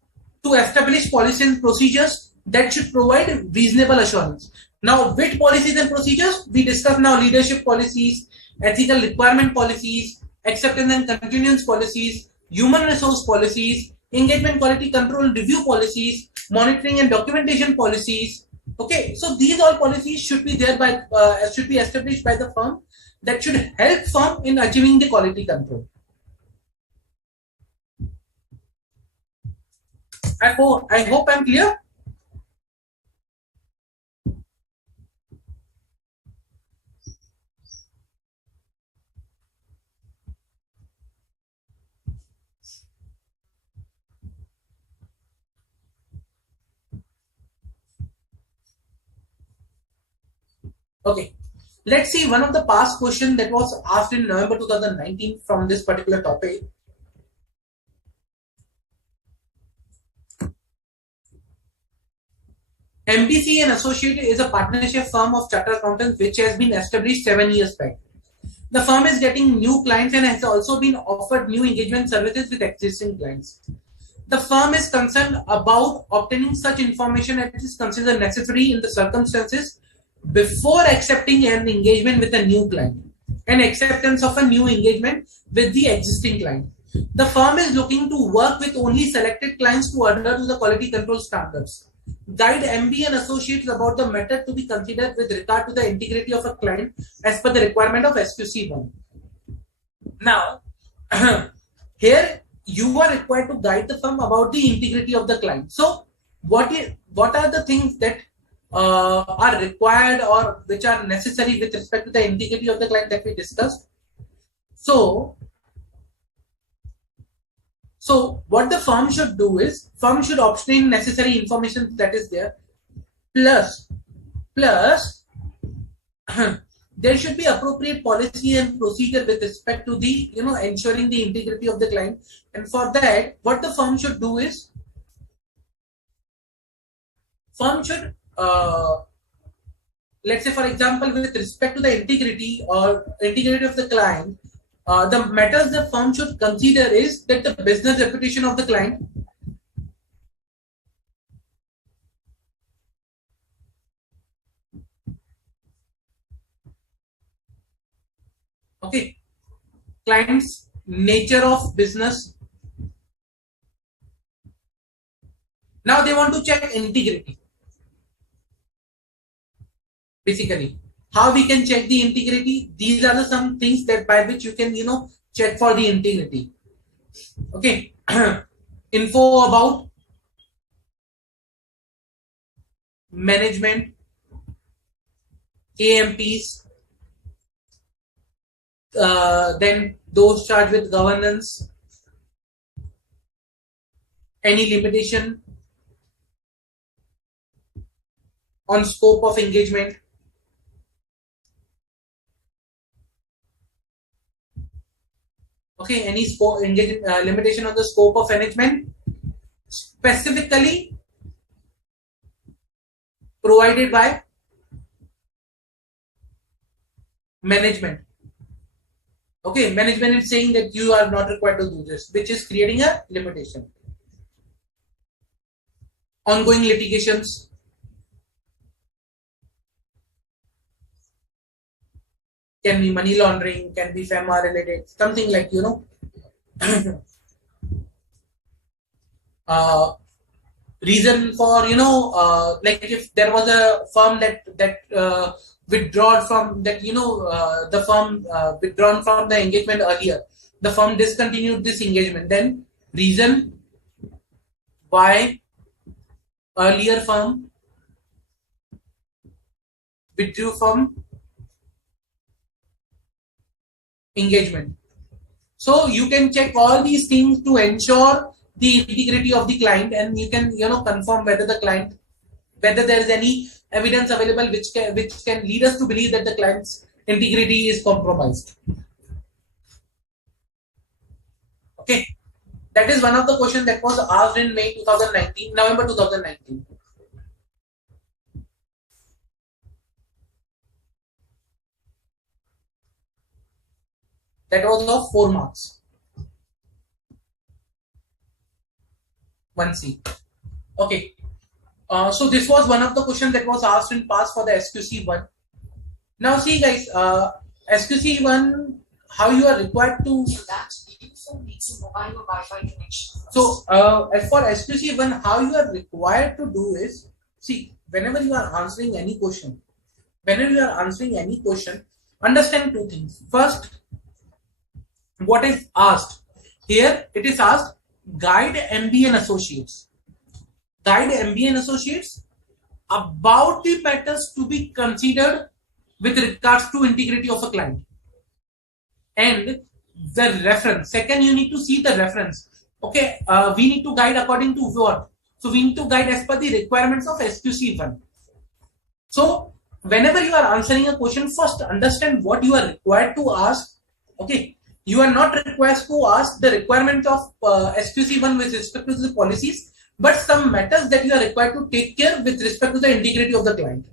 to establish policies and procedures that should provide reasonable assurance. Now, with policies and procedures, we discuss now leadership policies, ethical requirement policies, acceptance and continuance policies, human resource policies, engagement quality control review policies, monitoring and documentation policies. Okay, so these all policies should be there by should be established by the firm that should help firm in achieving the quality control. I hope I'm clear. Okay, let's see one of the past question that was asked in November 2019 from this particular topic. MBC and Associated is a partnership firm of chartered accountants which has been established 7 years back. The firm is getting new clients and has also been offered new engagement services with existing clients. The firm is concerned about obtaining such information as is considered necessary in the circumstances before accepting an engagement with a new client and acceptance of a new engagement with the existing client. The firm is looking to work with only selected clients to adhere to the quality control standards. Guide MB and Associates about the method to be considered with regard to the integrity of a client as per the requirement of SQC1. Now, here you are required to guide the firm about the integrity of the client. So, what are the things that are required or which are necessary with respect to the integrity of the client that we discussed? So what the firm should do is, firm should obtain necessary information that is there, plus there should be appropriate policy and procedure with respect to the, ensuring the integrity of the client. And for that, what the firm should do is, firm should, let's say, for example, with respect to the integrity of the client, the matters the firm should consider is that the business reputation of the client, okay, client's nature of business. Now they want to check integrity. Basically, how we can check the integrity? These are some things that by which you can, check for the integrity. Okay. Info about management, AMPs, then those charged with governance, any limitation on scope of engagement, okay, any scope limitation on the scope of management, specifically provided by management. Okay, management is saying that you are not required to do this, which is creating a limitation. Ongoing litigations, can be money laundering, can be FEMA related, something like, reason for, like if there was a firm that withdrawn from that, the firm withdrawn from the engagement earlier, the firm discontinued this engagement, then reason why earlier firm withdrew from engagement. So you can check all these things to ensure the integrity of the client, and you can, confirm whether there is any evidence available which can lead us to believe that the client's integrity is compromised. Okay, that is one of the questions that was asked in November 2019. That was of 4 marks. 1C. Okay. So this was one of the questions that was asked in past for the SQC1. Now see guys, SQC1, how you are required to... So as for SQC1, how you are required to do is, see, whenever you are answering any question, understand 2 things. First, what is asked? Here it is asked, guide MBA and Associates. Guide MBA and Associates about the matters to be considered with regards to integrity of a client. And the reference. Second, you need to see the reference. Okay, we need to guide according to what? So we need to guide as per the requirements of SQC1. So whenever you are answering a question, first understand what you are required to ask. Okay. You are not required to ask the requirement of SQC1 with respect to the policies, but some matters that you are required to take care with respect to the integrity of the client.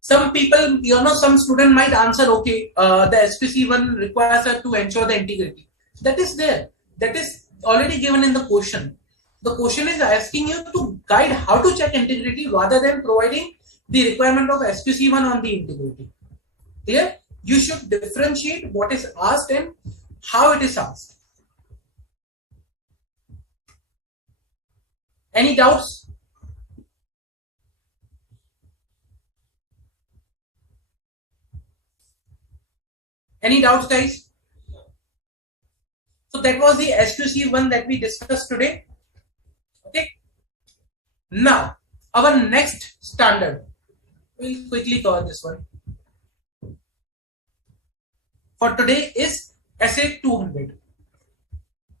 Some people, some student might answer, okay, the SQC1 requires us to ensure the integrity. That is there. That is already given in the question. The question is asking you to guide how to check integrity rather than providing the requirement of SQC1 on the integrity. Clear? You should differentiate what is asked and how it is asked. Any doubts? Any doubts, guys? So that was the SQC1 that we discussed today. Okay. Now, our next standard. We'll quickly cover this one. For today is SA 200.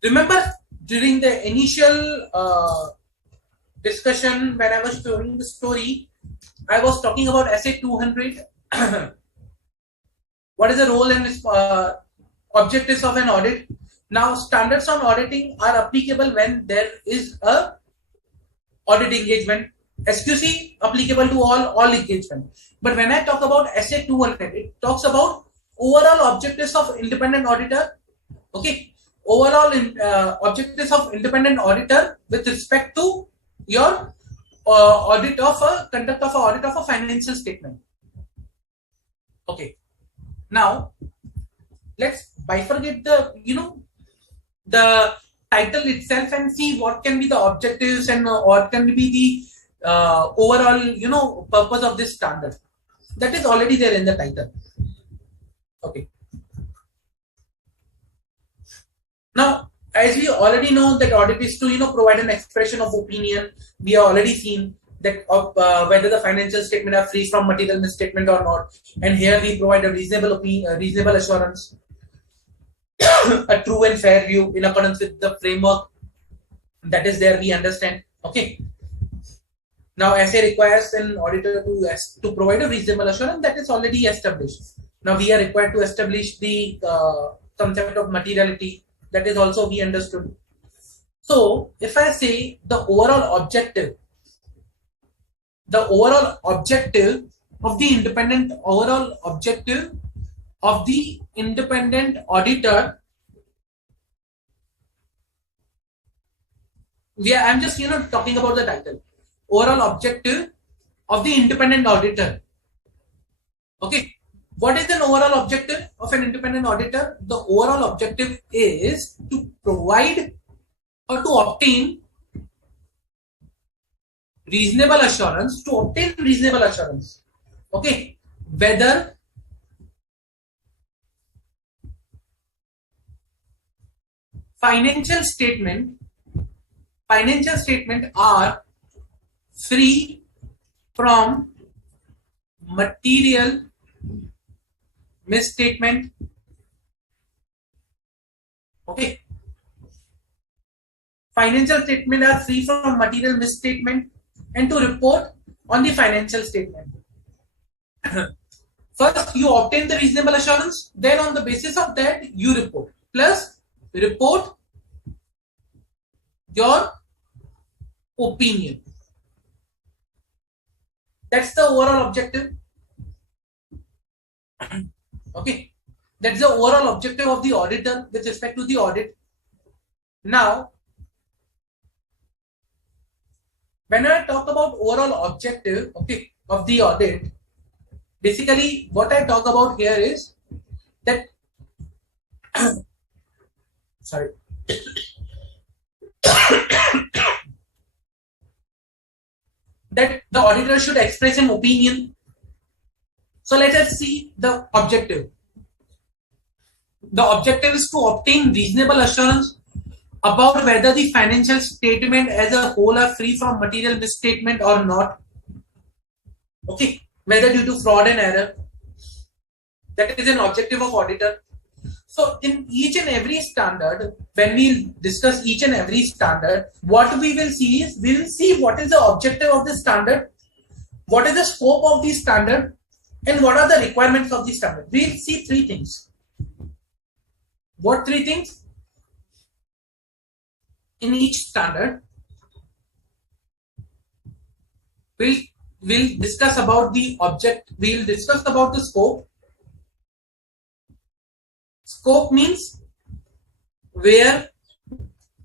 Remember during the initial discussion when I was showing the story, I was talking about SA 200. What is the role and objectives of an audit? Now, standards on auditing are applicable when there is a audit engagement. SQC applicable to all engagement. But when I talk about SA 200, it talks about overall objectives of independent auditor. Okay, overall objectives of independent auditor with respect to your conduct of audit of a financial statement. Okay, now let's bifurcate the title itself and see what can be the objectives and what can be the overall purpose of this standard. That is already there in the title. Okay. Now, as we already know that audit is to provide an expression of opinion. We have already seen that whether the financial statement are free from material misstatement or not, and here we provide a reasonable assurance, a true and fair view in accordance with the framework that is there. We understand. Okay. Now, SA requires an auditor to provide a reasonable assurance that is already established. Now, we are required to establish the concept of materiality. That is also we understood. So, if I say the overall objective of the independent auditor, I'm just talking about the title. Overall objective of the independent auditor. Okay. What is an overall objective of an independent auditor? The overall objective is to provide or to obtain reasonable assurance, okay, whether financial statement are free from material misstatement. Okay. Financial statement are free from material misstatement and to report on the financial statement. First, you obtain the reasonable assurance, then on the basis of that, you report. Plus, report your opinion. That's the overall objective. Okay, that's the overall objective of the auditor with respect to the audit. Now, when I talk about overall objective, okay, of the audit, basically what I talk about here is that sorry. That the auditor should express an opinion. So let us see the objective. The objective is to obtain reasonable assurance about whether the financial statement as a whole are free from material misstatement or not. Okay, whether due to fraud and error. That is an objective of auditor. So in each and every standard, when we discuss each and every standard, what we will see is, we will see what is the objective of the standard, what is the scope of the standard, and what are the requirements of the standard. We will see three things. What three things? In each standard, we'll discuss about the object, we'll discuss about the scope. Scope means where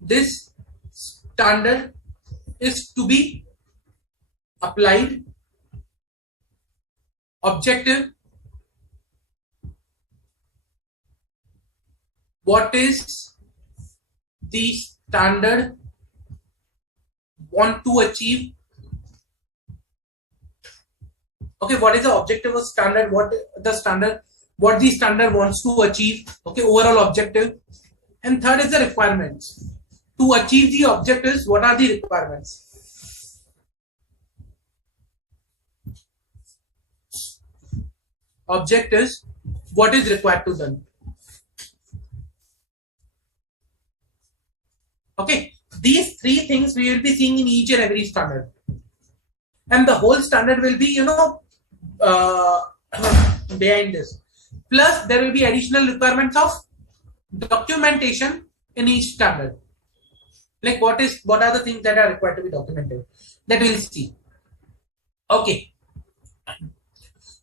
this standard is to be applied. Objective, what is the standard want to achieve? Okay, what is the objective of standard? What the standard wants to achieve? Okay, overall objective. And third is the requirements. To achieve the objectives, what are the requirements? Objectives, what is required to done? Okay, these three things we will be seeing in each and every standard. and the whole standard will be uh, behind this. Plus there will be additional requirements of documentation in each standard. Like what are the things that are required to be documented, that we'll see. Okay,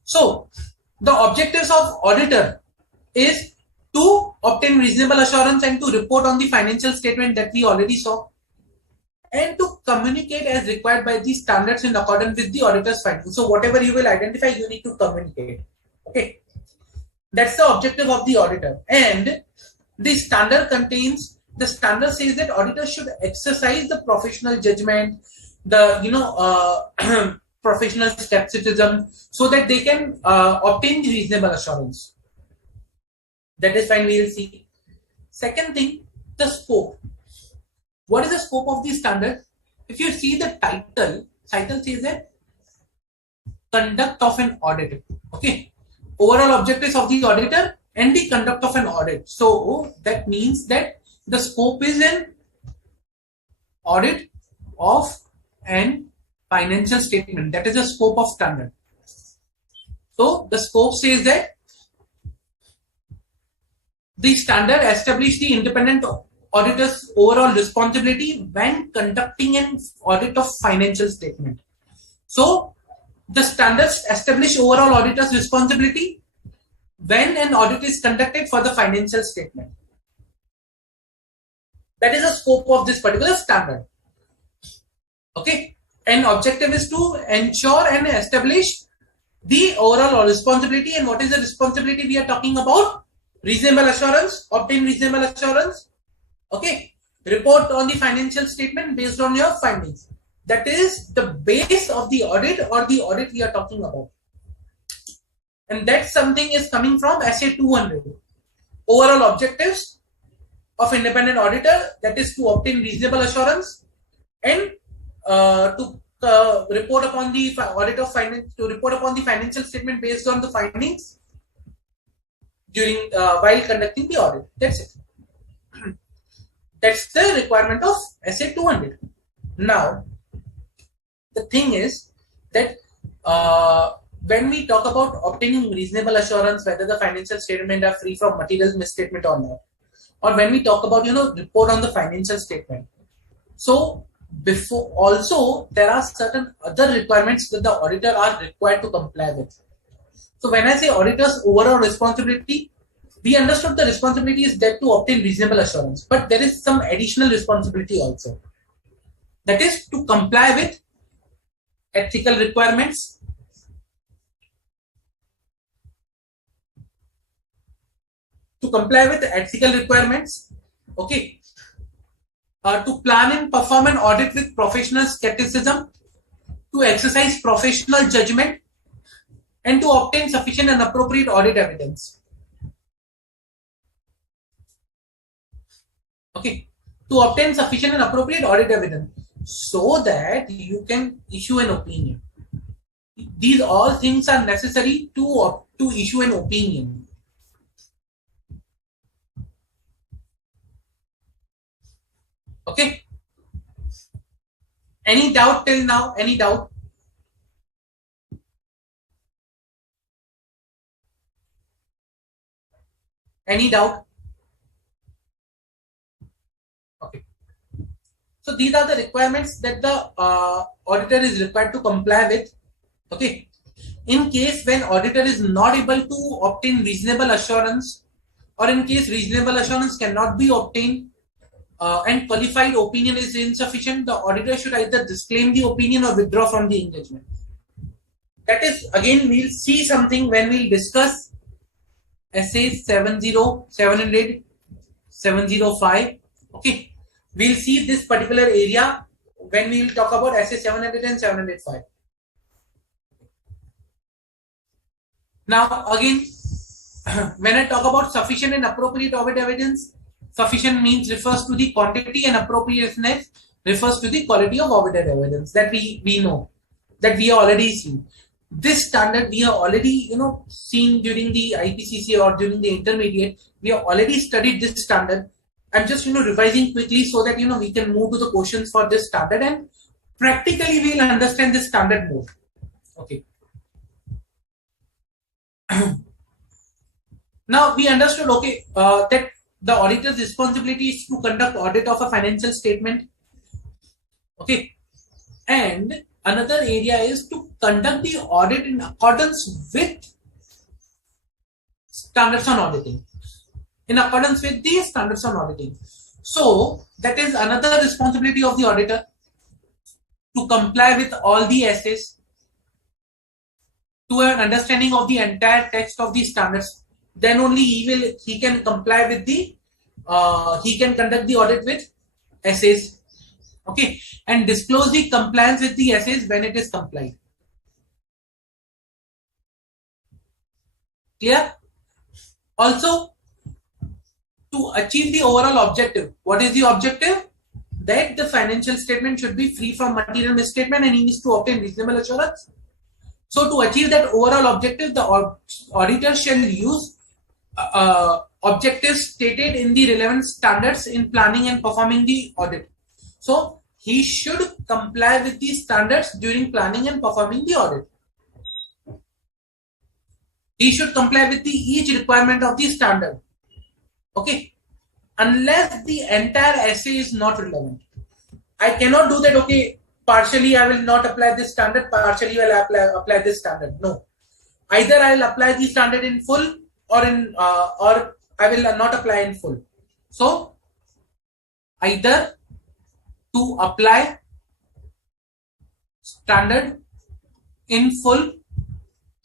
so the objectives of auditor is to obtain reasonable assurance and to report on the financial statement that we already saw, and to communicate as required by the standards in accordance with the auditor's findings. So whatever you will identify, you need to communicate. Okay, that's the objective of the auditor. And the standard says that auditors should exercise the professional judgment, the professional skepticism, so that they can obtain the reasonable assurance. That is fine, we will see. Second thing, the scope. What is the scope of the standard? If you see the title says that conduct of an audit. Okay, overall objectives of the auditor and the conduct of an audit. So that means that the scope is an audit of an financial statement. That is the scope of standard. So the scope says that the standard establishes the independent auditor's overall responsibility when conducting an audit of financial statement. So the standards establish overall auditor's responsibility when an audit is conducted for the financial statement. That is the scope of this particular standard. Okay, and objective is to ensure and establish the overall responsibility. And what is the responsibility we are talking about? Reasonable assurance, obtain reasonable assurance. Okay, report on the financial statement based on your findings. That is the base of the audit, or the audit we are talking about. And that something is coming from SA 200. Overall objectives of independent auditor, that is to obtain reasonable assurance and to report upon the audit of finance, to report upon the financial statement based on the findings during while conducting the audit. That's it. That's the requirement of SA 200. Now, the thing is that when we talk about obtaining reasonable assurance whether the financial statement are free from material misstatement or not, or when we talk about report on the financial statement, so before also there are certain other requirements that the auditor are required to comply with. So when I say auditor's overall responsibility, we understood the responsibility is there to obtain reasonable assurance, but there is some additional responsibility also, that is to comply with ethical requirements, okay, to plan and perform an audit with professional skepticism, to exercise professional judgment, and to obtain sufficient and appropriate audit evidence. Okay, to obtain sufficient and appropriate audit evidence so that you can issue an opinion. These all things are necessary to issue an opinion. Okay. Any doubt till now? Any doubt? Any doubt? Okay. So these are the requirements that the auditor is required to comply with. Okay. In case when auditor is not able to obtain reasonable assurance, or in case reasonable assurance cannot be obtained, and qualified opinion is insufficient, the auditor should either disclaim the opinion or withdraw from the engagement. That is, again, we'll see something when we'll discuss SA 700, 705. Okay, we'll see this particular area when we'll talk about SA 700 and 705. Now, again, when I talk about sufficient and appropriate audit evidence, sufficient means refers to the quantity and appropriateness refers to the quality of audited evidence that we know, that we have already seen. This standard we have already seen during the IPCC or during the intermediate. We have already studied this standard. I'm just revising quickly so that we can move to the questions for this standard, and Practically, we'll understand the standard more. Okay. Now we understood, okay, that the auditor's responsibility is to conduct audit of a financial statement. Okay. And another area is to conduct the audit in accordance with standards on auditing. In accordance with the standards on auditing. So that is another responsibility of the auditor, to comply with all the essays, to an understanding of the entire text of the standards. Then only he can comply with the he can conduct the audit with essays. Okay, and disclose the compliance with the essays when it is complied. Clear? Also, to achieve the overall objective. What is the objective? That the financial statement should be free from material misstatement and he needs to obtain reasonable assurance. So to achieve that overall objective, the auditor shall use objectives stated in the relevant standards in planning and performing the audit. So he should comply with these standards during planning and performing the audit. He should comply with each requirement of the standard. Okay, unless the entire essay is not relevant. I cannot do that, okay, partially I will not apply this standard, partially I will apply this standard. No. Either I will apply the standard in full or I will not apply in full. So, either to apply standard in full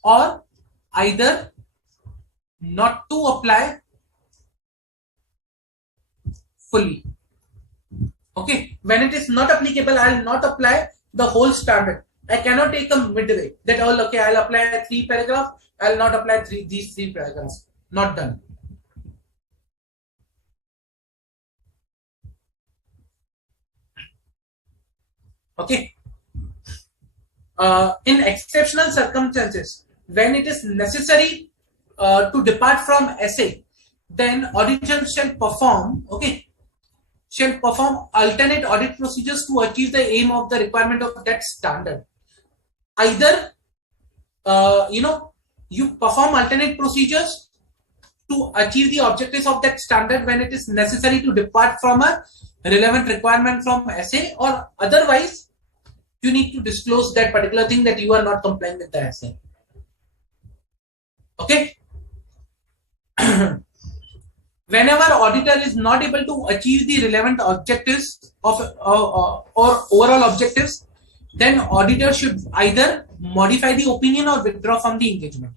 or either not to apply fully. Okay, when it is not applicable, I will not apply the whole standard. I cannot take a midway that all, okay, I will apply 3 paragraphs, I will not apply these 3 paragraphs. Not done. Okay. In exceptional circumstances, when it is necessary to depart from essay, then auditor shall perform, okay, shall perform alternate audit procedures to achieve the aim of the requirement of that standard. Either, you perform alternate procedures to achieve the objectives of that standard when it is necessary to depart from a relevant requirement from essay, or otherwise, you need to disclose that particular thing that you are not complying with the essay. Okay. Whenever auditor is not able to achieve the relevant objectives of or overall objectives, then auditor should either modify the opinion or withdraw from the engagement.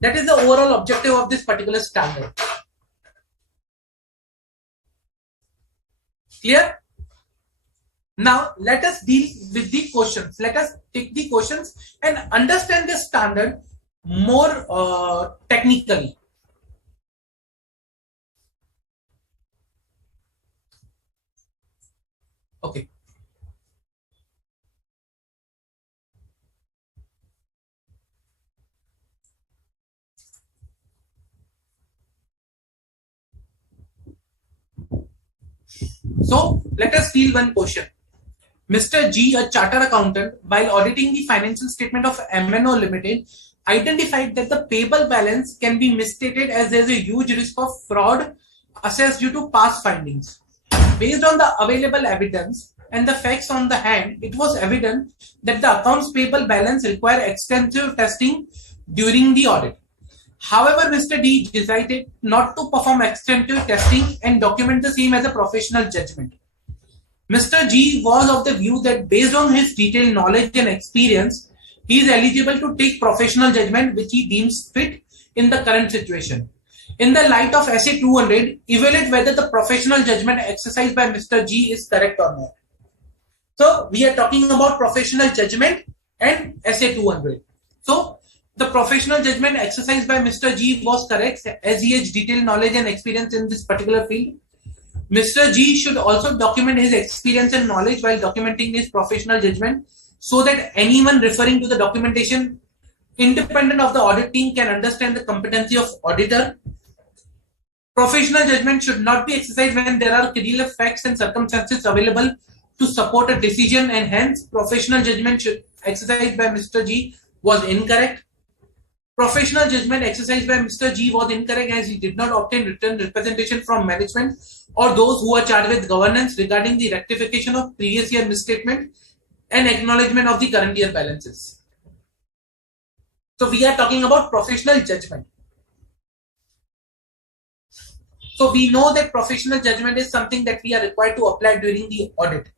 That is the overall objective of this particular standard. Clear? Now let us deal with the questions. Let us take the questions and understand the standard more technically. Okay. So let us deal one question. Mr. G, a chartered accountant, while auditing the financial statement of MNO Limited, identified that the payable balance can be misstated as there is a huge risk of fraud assessed due to past findings. Based on the available evidence and the facts on the hand, it was evident that the accounts payable balance require extensive testing during the audit. However, Mr. D decided not to perform extensive testing and document the same as a professional judgment. Mr. G was of the view that based on his detailed knowledge and experience, he is eligible to take professional judgment which he deems fit in the current situation. In the light of SA 200, evaluate whether the professional judgment exercised by Mr. G is correct or not. So, we are talking about professional judgment and SA 200. So, the professional judgment exercised by Mr. G was correct as he has detailed knowledge and experience in this particular field. Mr. G should also document his experience and knowledge while documenting his professional judgment so that anyone referring to the documentation independent of the audit team can understand the competency of auditor. Professional judgment should not be exercised when there are clear facts and circumstances available to support a decision, and hence professional judgment exercised by Mr. G was incorrect. Professional judgment exercised by Mr. G was incorrect as he did not obtain written representation from management or those who are charged with governance regarding the rectification of previous year misstatement and acknowledgement of the current year balances. So we are talking about professional judgment. So we know that professional judgment is something that we are required to apply during the audit.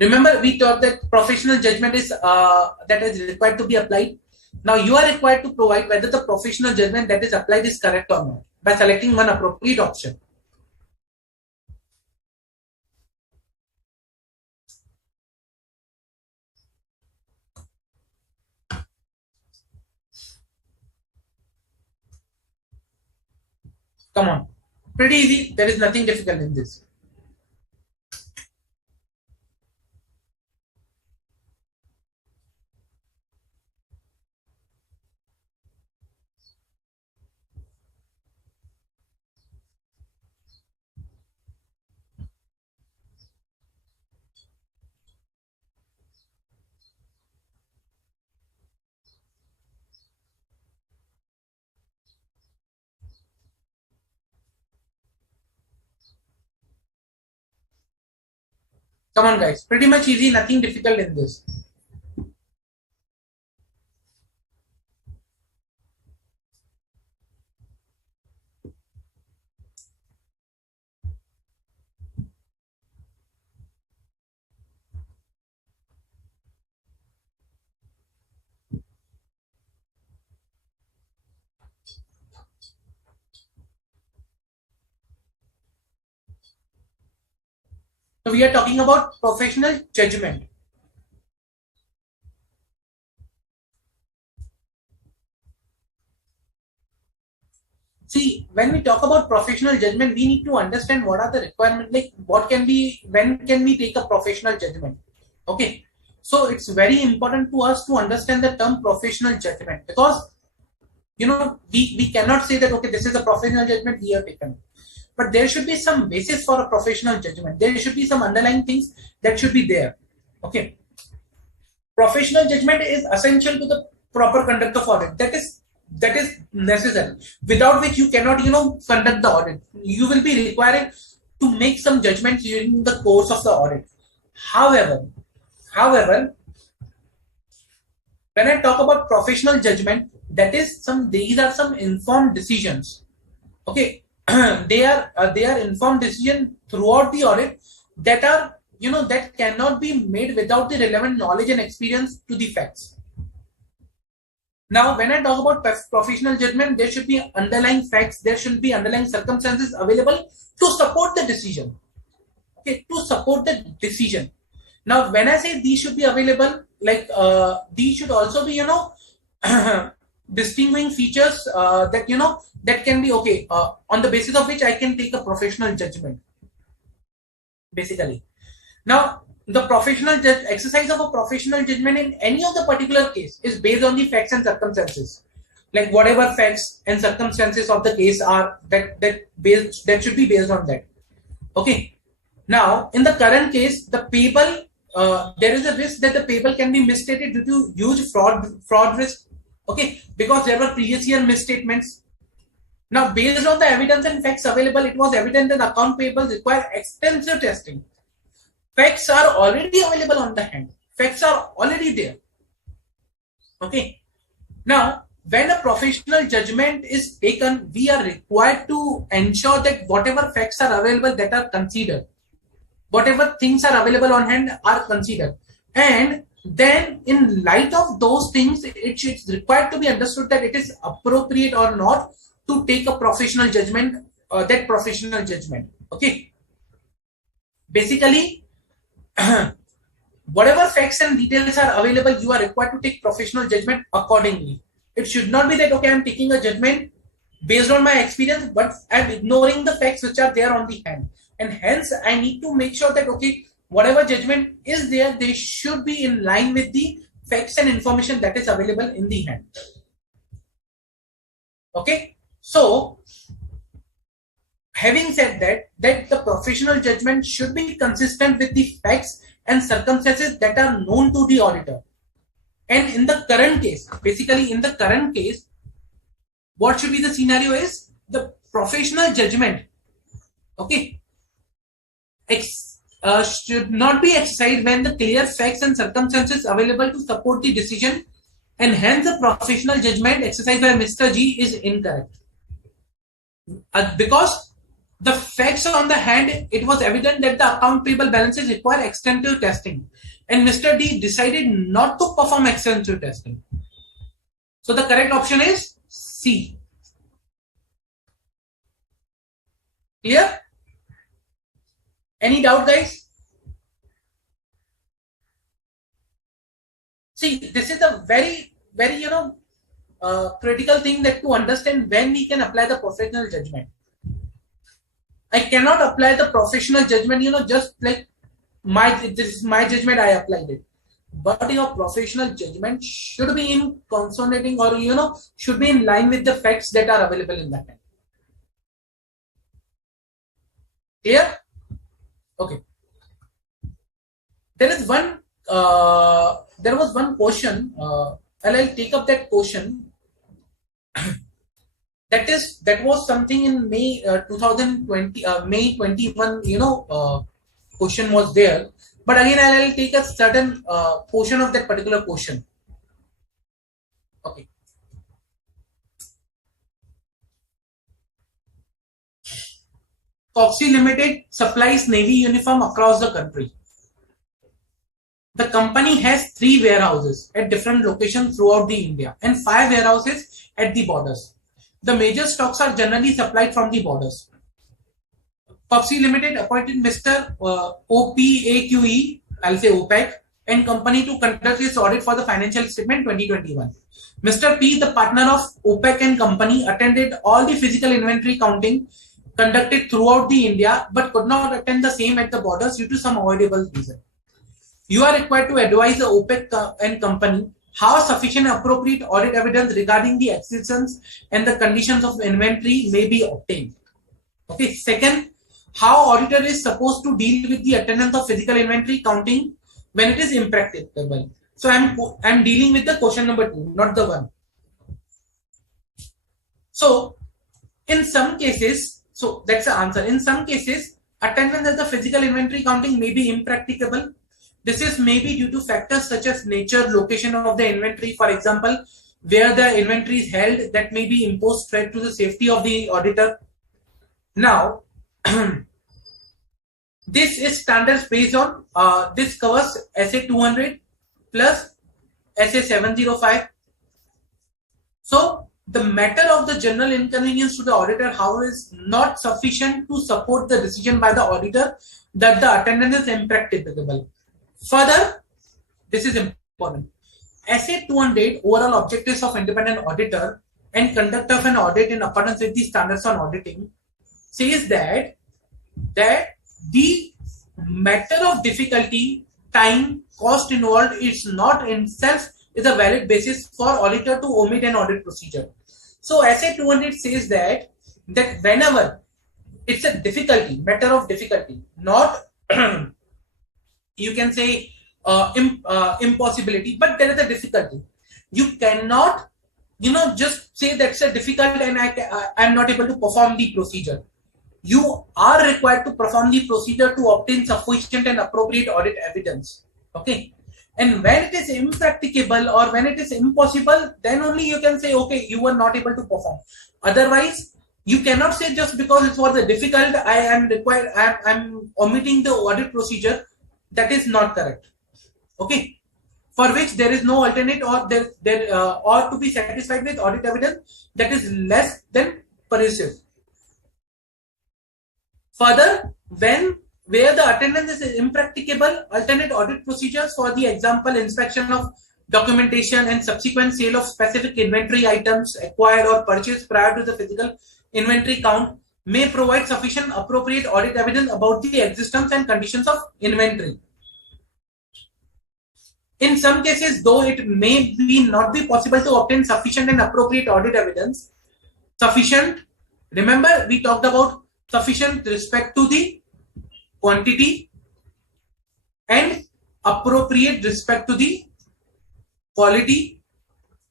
Remember, we thought that professional judgment is that is required to be applied. Now you are required to provide whether the professional judgment that is applied is correct or not by selecting one appropriate option. Come on, pretty easy. There is nothing difficult in this. Come on, guys. Pretty much easy. Nothing difficult in this. So we are talking about professional judgment. See, when we talk about professional judgment, we need to understand what are the requirements, like what can be, when can we take a professional judgment? Okay. So it's very important to us to understand the term professional judgment, because we cannot say that okay, this is a professional judgment we have taken. But there should be some basis for a professional judgment. There should be some underlying things that should be there. Okay. Professional judgment is essential to the proper conduct of audit. That is necessary. Without which you cannot, conduct the audit. You will be required to make some judgments during the course of the audit. However, when I talk about professional judgment, these are some informed decisions. Okay. they are informed decision throughout the audit that are that cannot be made without the relevant knowledge and experience to the facts. Now when I talk about professional judgment, there should be underlying facts, there should be underlying circumstances available to support the decision. Okay, to support the decision. Now when I say these should be available, like these should also be distinguishing features that can be okay on the basis of which I can take a professional judgment. Basically, now the professional exercise of a professional judgment in any of the particular case is based on the facts and circumstances. Like whatever facts and circumstances of the case are, that should be based on that. Okay. Now in the current case, the payable there is a risk that the payable can be misstated due to huge fraud risk. Okay, because there were previous year misstatements. Now, based on the evidence and facts available, it was evident that account payables require extensive testing. Facts are already available on the hand. Facts are already there. Okay. Now, when a professional judgment is taken, we are required to ensure that whatever facts are available that are considered, whatever things are available on hand are considered, and then in light of those things, it's required to be understood that it is appropriate or not to take a professional judgment, that professional judgment. Okay. Basically, whatever facts and details are available, you are required to take professional judgment accordingly. It should not be that, okay, I'm taking a judgment based on my experience, but I'm ignoring the facts which are there on the hand. And hence, I need to make sure that, okay, whatever judgment is there, they should be in line with the facts and information that is available in the hand. Okay. So, having said that the professional judgment should be consistent with the facts and circumstances that are known to the auditor. And in the current case, basically in the current case, what should be the scenario is the professional judgment, okay, should not be exercised when the clear facts and circumstances available to support the decision, and hence the professional judgment exercised by Mr. G is incorrect. Because the facts on the hand, it was evident that the account payable balances require extensive testing, and Mr. D decided not to perform extensive testing. So the correct option is C. Clear? Any doubt, guys? See, this is a very critical thing that to understand when we can apply the professional judgment. I cannot apply the professional judgment, just like this is my judgment, I applied it. But your professional judgment should be in consolidating, or should be in line with the facts that are available in that time. Clear? Okay. There was one question. I'll take up that question. That was something in May 2020, May 21. Question was there. But again, I'll take a certain portion of that particular question. Okay. Coxie Limited supplies Navy uniform across the country. The company has 3 warehouses at different locations throughout the India and 5 warehouses at the borders. The major stocks are generally supplied from the borders. Coxie Limited appointed Mr. OPAQE, I'll say OPEC, and company to conduct its audit for the financial statement 2021. Mr. P, the partner of OPEC and company, attended all the physical inventory counting conducted throughout the India, but could not attend the same at the borders due to some avoidable reason. You are required to advise the OPEC and company how sufficient appropriate audit evidence regarding the existence and the conditions of inventory may be obtained. Okay. Second, how auditor is supposed to deal with the attendance of physical inventory counting when it is impracticable. So I'm dealing with the question number 2, not the 1. So in some cases, so that's the answer. In some cases, attendance at the physical inventory counting may be impracticable. This is maybe due to factors such as nature, location of the inventory, for example, where the inventory is held, that may be imposed threat to the safety of the auditor. Now, this is standards based on, this covers SA 200 plus SA 705. So, the matter of the general inconvenience to the auditor, however, is not sufficient to support the decision by the auditor that the attendance is impracticable. Further, this is important. SA 200, overall objectives of independent auditor and conduct of an audit in accordance with the standards on auditing, says that the matter of difficulty, time, cost involved is not in itself is a valid basis for auditor to omit an audit procedure. So SA 200 says that whenever it's a difficulty, matter of difficulty, not you can say impossibility, but there is a difficulty. You cannot, just say that's a difficult and I'm not able to perform the procedure. You are required to perform the procedure to obtain sufficient and appropriate audit evidence. Okay. And when it is impracticable or when it is impossible, then only you can say, okay, you were not able to perform. Otherwise, you cannot say just because it was a difficult, I'm omitting the audit procedure. That is not correct. Okay. For which there is no alternate, or or to be satisfied with audit evidence that is less than persuasive. Further, where the attendance is impracticable, alternate audit procedures, for the example, inspection of documentation and subsequent sale of specific inventory items acquired or purchased prior to the physical inventory count, may provide sufficient appropriate audit evidence about the existence and conditions of inventory. In some cases, though it may not be possible to obtain sufficient and appropriate audit evidence, sufficient, remember we talked about sufficient with respect to the quantity and appropriate respect to the quality.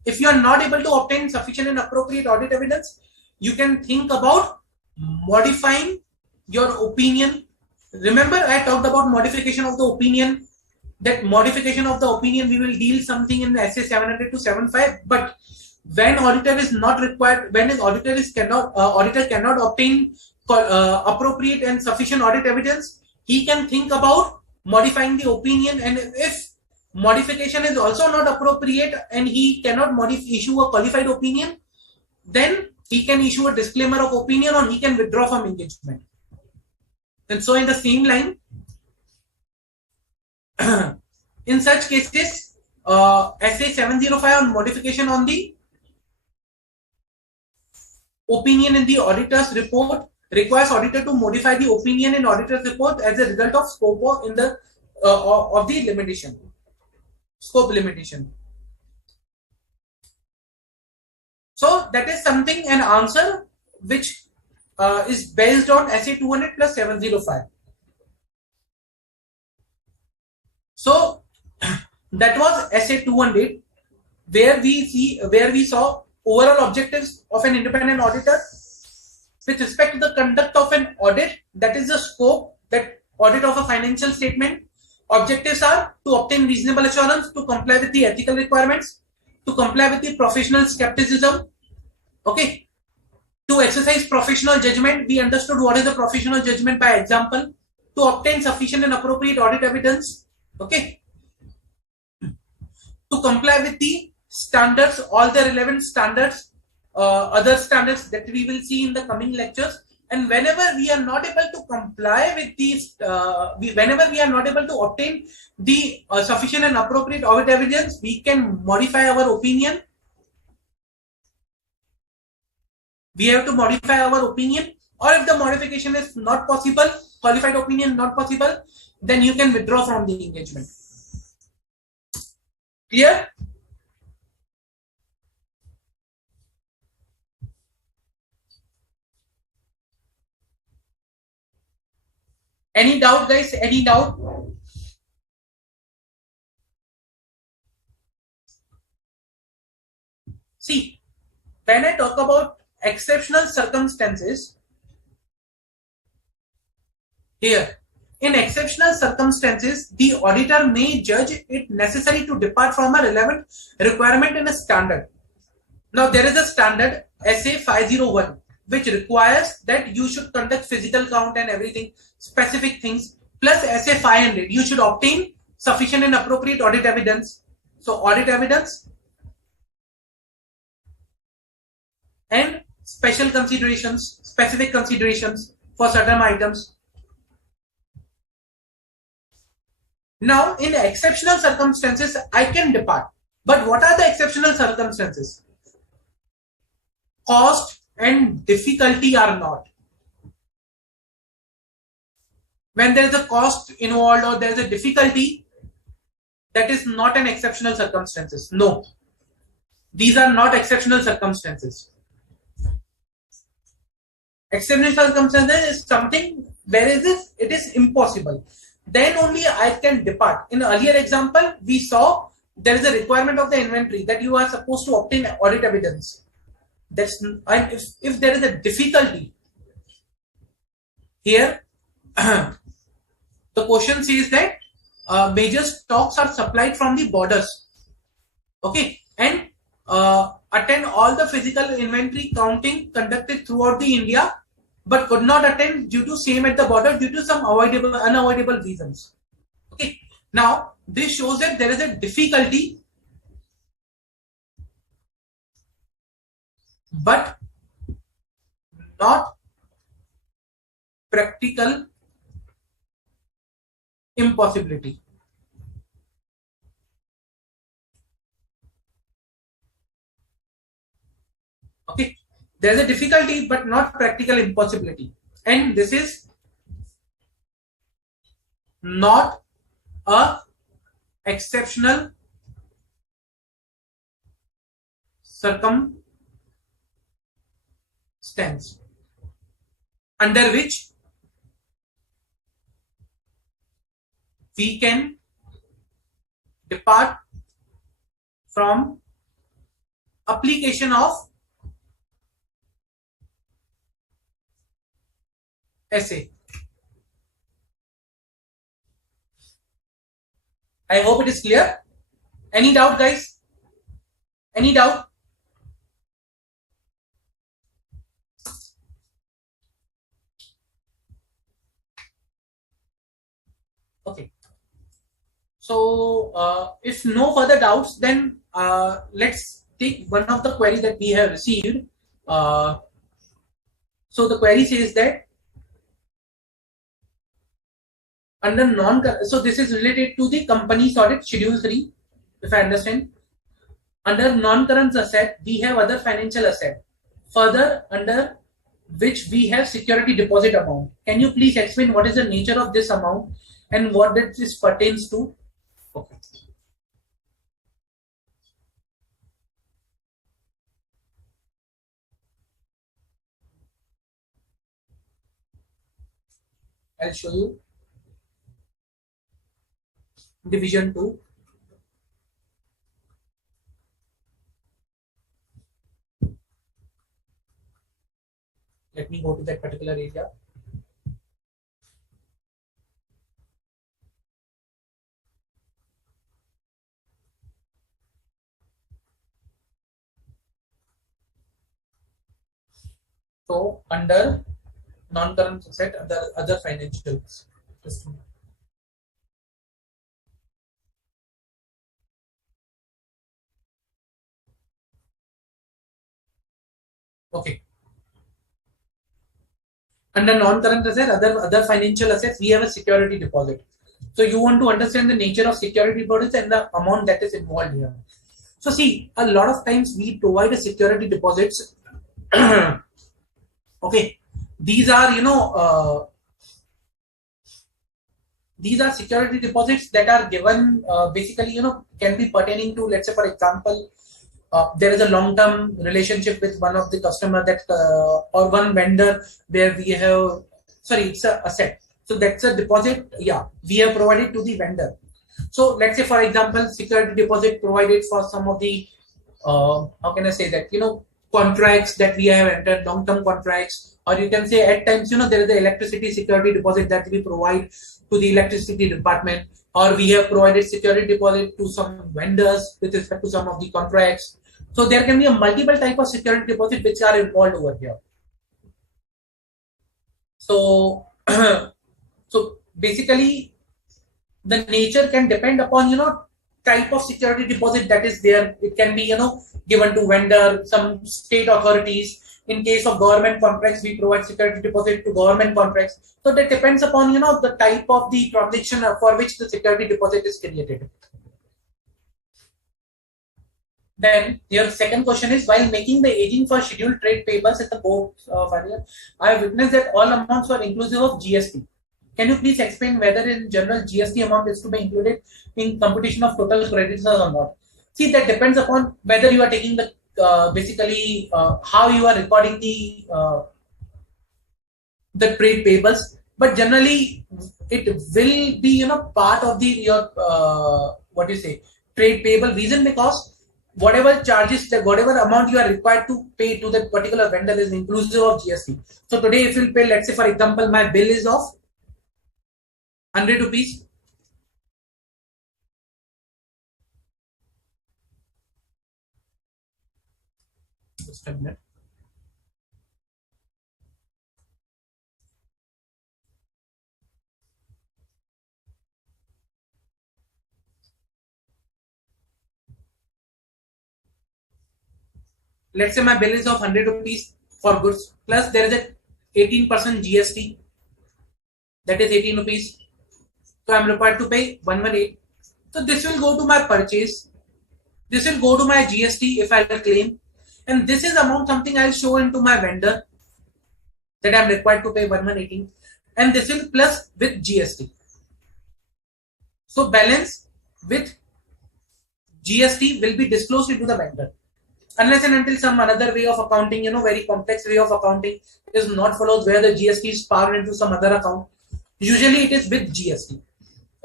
If you are not able to obtain sufficient and appropriate audit evidence, you can think about modifying your opinion. Remember, I talked about modification of the opinion. That modification of the opinion, we will deal something in SA 700 to 75. But when auditor is not required, when an auditor cannot obtain appropriate and sufficient audit evidence, he can think about modifying the opinion. And if modification is also not appropriate and he cannot issue a qualified opinion, then he can issue a disclaimer of opinion or he can withdraw from engagement. And so in the same line, in such cases, SA 705 on modification on the opinion in the auditor's report requires auditor to modify the opinion in auditor's report as a result of scope in the of the limitation. Scope limitation. So that is something, an answer which is based on SA 200 plus 705. So that was SA 200, where we saw overall objectives of an independent auditor with respect to the conduct of an audit. That is the scope, that audit of a financial statement. Objectives are to obtain reasonable assurance, to comply with the ethical requirements, to comply with the professional skepticism, okay, to exercise professional judgment. We understood what is the professional judgment by example. To obtain sufficient and appropriate audit evidence, okay, to comply with the standards, all the relevant standards, other standards that we will see in the coming lectures. And whenever we are not able to comply with these, whenever we are not able to obtain the sufficient and appropriate audit evidence, we can modify our opinion. We have to modify our opinion, or if the modification is not possible, qualified opinion not possible, then you can withdraw from the engagement. Clear? Any doubt, guys? Any doubt? See, when I talk about exceptional circumstances, here, in exceptional circumstances, the auditor may judge it necessary to depart from a relevant requirement in a standard. Now, there is a standard, SA 501, which requires that you should conduct physical count and everything, specific things, plus SA 500. You should obtain sufficient and appropriate audit evidence. So, audit evidence and special considerations, specific considerations for certain items. Now, in exceptional circumstances, I can depart. But what are the exceptional circumstances? Cost and difficulty are not. When there is a cost involved or there is a difficulty, that is not an exceptional circumstances. No, these are not exceptional circumstances. Exceptional circumstances is something where it is impossible. Then only I can depart. In the earlier example, we saw there is a requirement of the inventory that you are supposed to obtain audit evidence. That's, if there is a difficulty here, the question says that major stocks are supplied from the borders, okay, and attend all the physical inventory counting conducted throughout the India, but could not attend due to same at the border due to some unavoidable reasons. Okay, now this shows that there is a difficulty, but not practical impossibility. Okay, there is a difficulty but not practical impossibility, and this is not a exceptional circumstance under which we can depart from application of SA. I hope it is clear. Any doubt, guys? Any doubt? Okay. So if no further doubts, then let's take one of the queries that we have received. So the query says that under so this is related to the company's audit schedule 3, if I understand. Under non-current asset, we have other financial asset. Further, under which we have security deposit amount. Can you please explain what is the nature of this amount and what this pertains to? Okay. I'll show you. Division 2. Let me go to that particular area. So under non-current asset, other financials. Okay. Under non-current asset, other financial assets, we have a security deposit. So you want to understand the nature of security deposits and the amount that is involved here. So see, a lot of times we provide a security deposits. Okay, these are these are security deposits that are given basically can be pertaining to, let's say for example, there is a long-term relationship with one of the customer that or one vendor where we have, sorry, it's a asset. So that's a deposit. Yeah, we have provided to the vendor. So let's say for example, security deposit provided for some of the how can I say that, contracts that we have entered, long-term contracts, or you can say at times, there is the electricity security deposit that we provide to the electricity department, or we have provided security deposit to some vendors with respect to some of the contracts. So there can be a multiple type of security deposit which are involved over here. So, so basically, the nature can depend upon type of security deposit that is there. It can be given to vendor, some state authorities. In case of government contracts, we provide security deposit to government contracts. So that depends upon the type of the transaction for which the security deposit is created. Then your second question is, while making the aging for scheduled trade payables at the board I have witnessed that all amounts are inclusive of GST. Can you please explain whether in general GST amount is to be included in computation of total creditors or not? See, that depends upon whether you are taking the basically how you are recording the trade payables. But generally, it will be part of the your what you say trade payable reason, because whatever charges, that whatever amount you are required to pay to that particular vendor is inclusive of GST. So today, if you pay, let's say for example, my bill is of 100 rupees. Just a minute. Let's say my bill is of 100 rupees for goods, plus there is a 18% GST, that is 18 rupees. So I'm required to pay 118. So this will go to my purchase. This will go to my GST if I will claim. And this is amount something I'll show into my vendor that I'm required to pay 1118. And this will plus with GST. So balance with GST will be disclosed into the vendor. Unless and until some another way of accounting, very complex way of accounting is not followed, where the GST is parked into some other account. Usually it is with GST.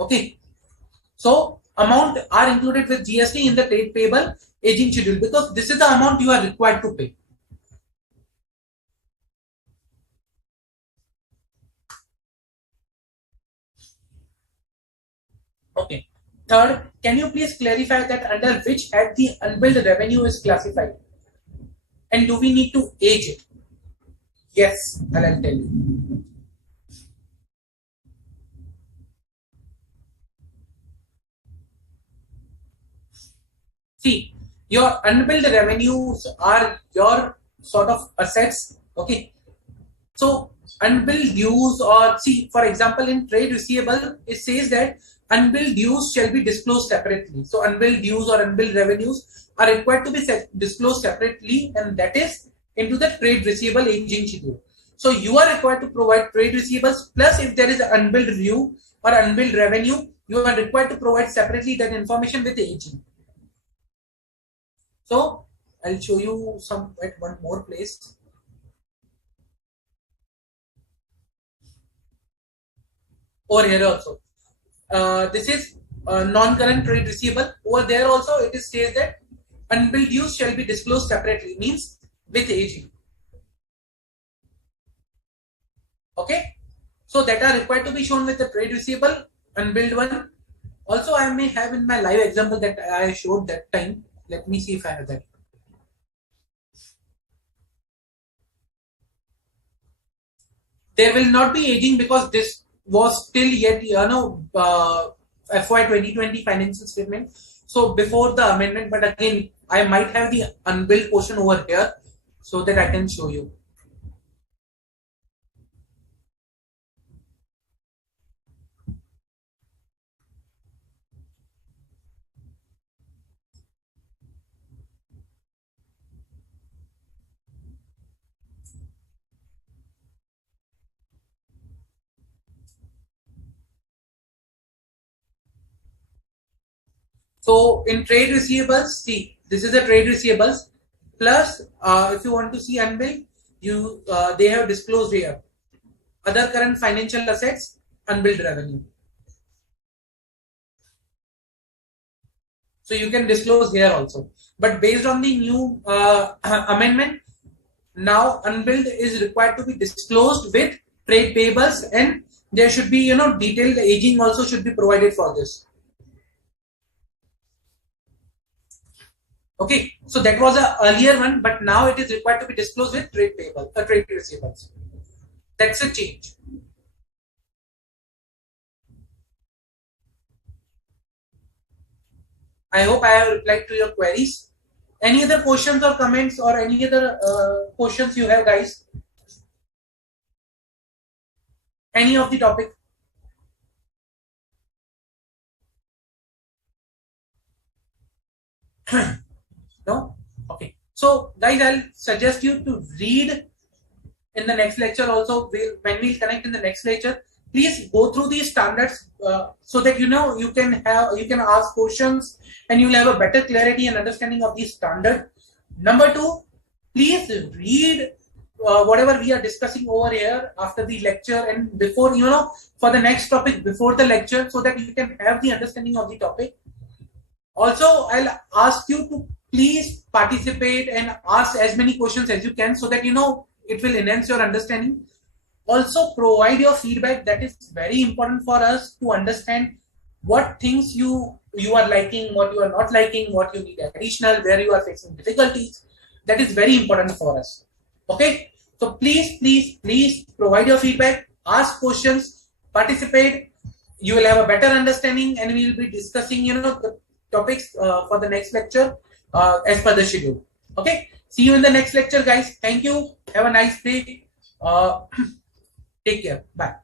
Okay. So amount are included with GST in the trade payable aging schedule, because this is the amount you are required to pay. Okay. Third, can you please clarify that under which head the unbilled revenue is classified? And do we need to age it? Yes, I'll tell you. See, your unbilled revenues are your sort of assets. Okay. So unbilled dues, or see, for example, in trade receivable, it says that unbilled dues shall be disclosed separately. So unbilled dues or unbilled revenues are required to be disclosed separately, and that is into the trade receivable aging schedule. So you are required to provide trade receivables, plus if there is an unbilled due or unbilled revenue, you are required to provide separately that information with the aging. So I'll show you some at one more place. Over here also. This is non-current trade receivable. Over there also it is says that unbilled dues shall be disclosed separately, means with aging. Okay, so that are required to be shown with the trade receivable, unbilled one. Also, I may have in my live example that I showed that time. Let me see if I have that. There will not be aging because this was still yet FY 2020 financial statement. So before the amendment, but again, I might have the unbilled portion over here so that I can show you. So in trade receivables, see, this is a trade receivables. Plus, if you want to see unbilled, they have disclosed here other current financial assets, unbilled revenue. So you can disclose here also. But based on the new amendment, now unbilled is required to be disclosed with trade payables, and there should be detailed aging also should be provided for this. Okay, so that was a earlier one, but now it is required to be disclosed with trade payable, trade receivables. That's a change. I hope I have replied to your queries. Any other questions or comments or any other questions you have, guys? Any of the topic? No? Okay. So, guys, I'll suggest you to read in the next lecture also. When we'll connect in the next lecture, please go through these standards so that you can ask questions and you'll have a better clarity and understanding of these standard. Number two, please read whatever we are discussing over here after the lecture and before for the next topic before the lecture, so that you can have the understanding of the topic. Also, I'll ask you to please participate and ask as many questions as you can, so that it will enhance your understanding. Also, provide your feedback. That is very important for us to understand what things you are liking, what you are not liking, what you need additional, where you are facing difficulties. That is very important for us. Okay, so please provide your feedback, ask questions, participate. You will have a better understanding, and we will be discussing the topics for the next lecture as per the schedule. Okay, see you in the next lecture, guys. Thank you. Have a nice day. Take care. Bye.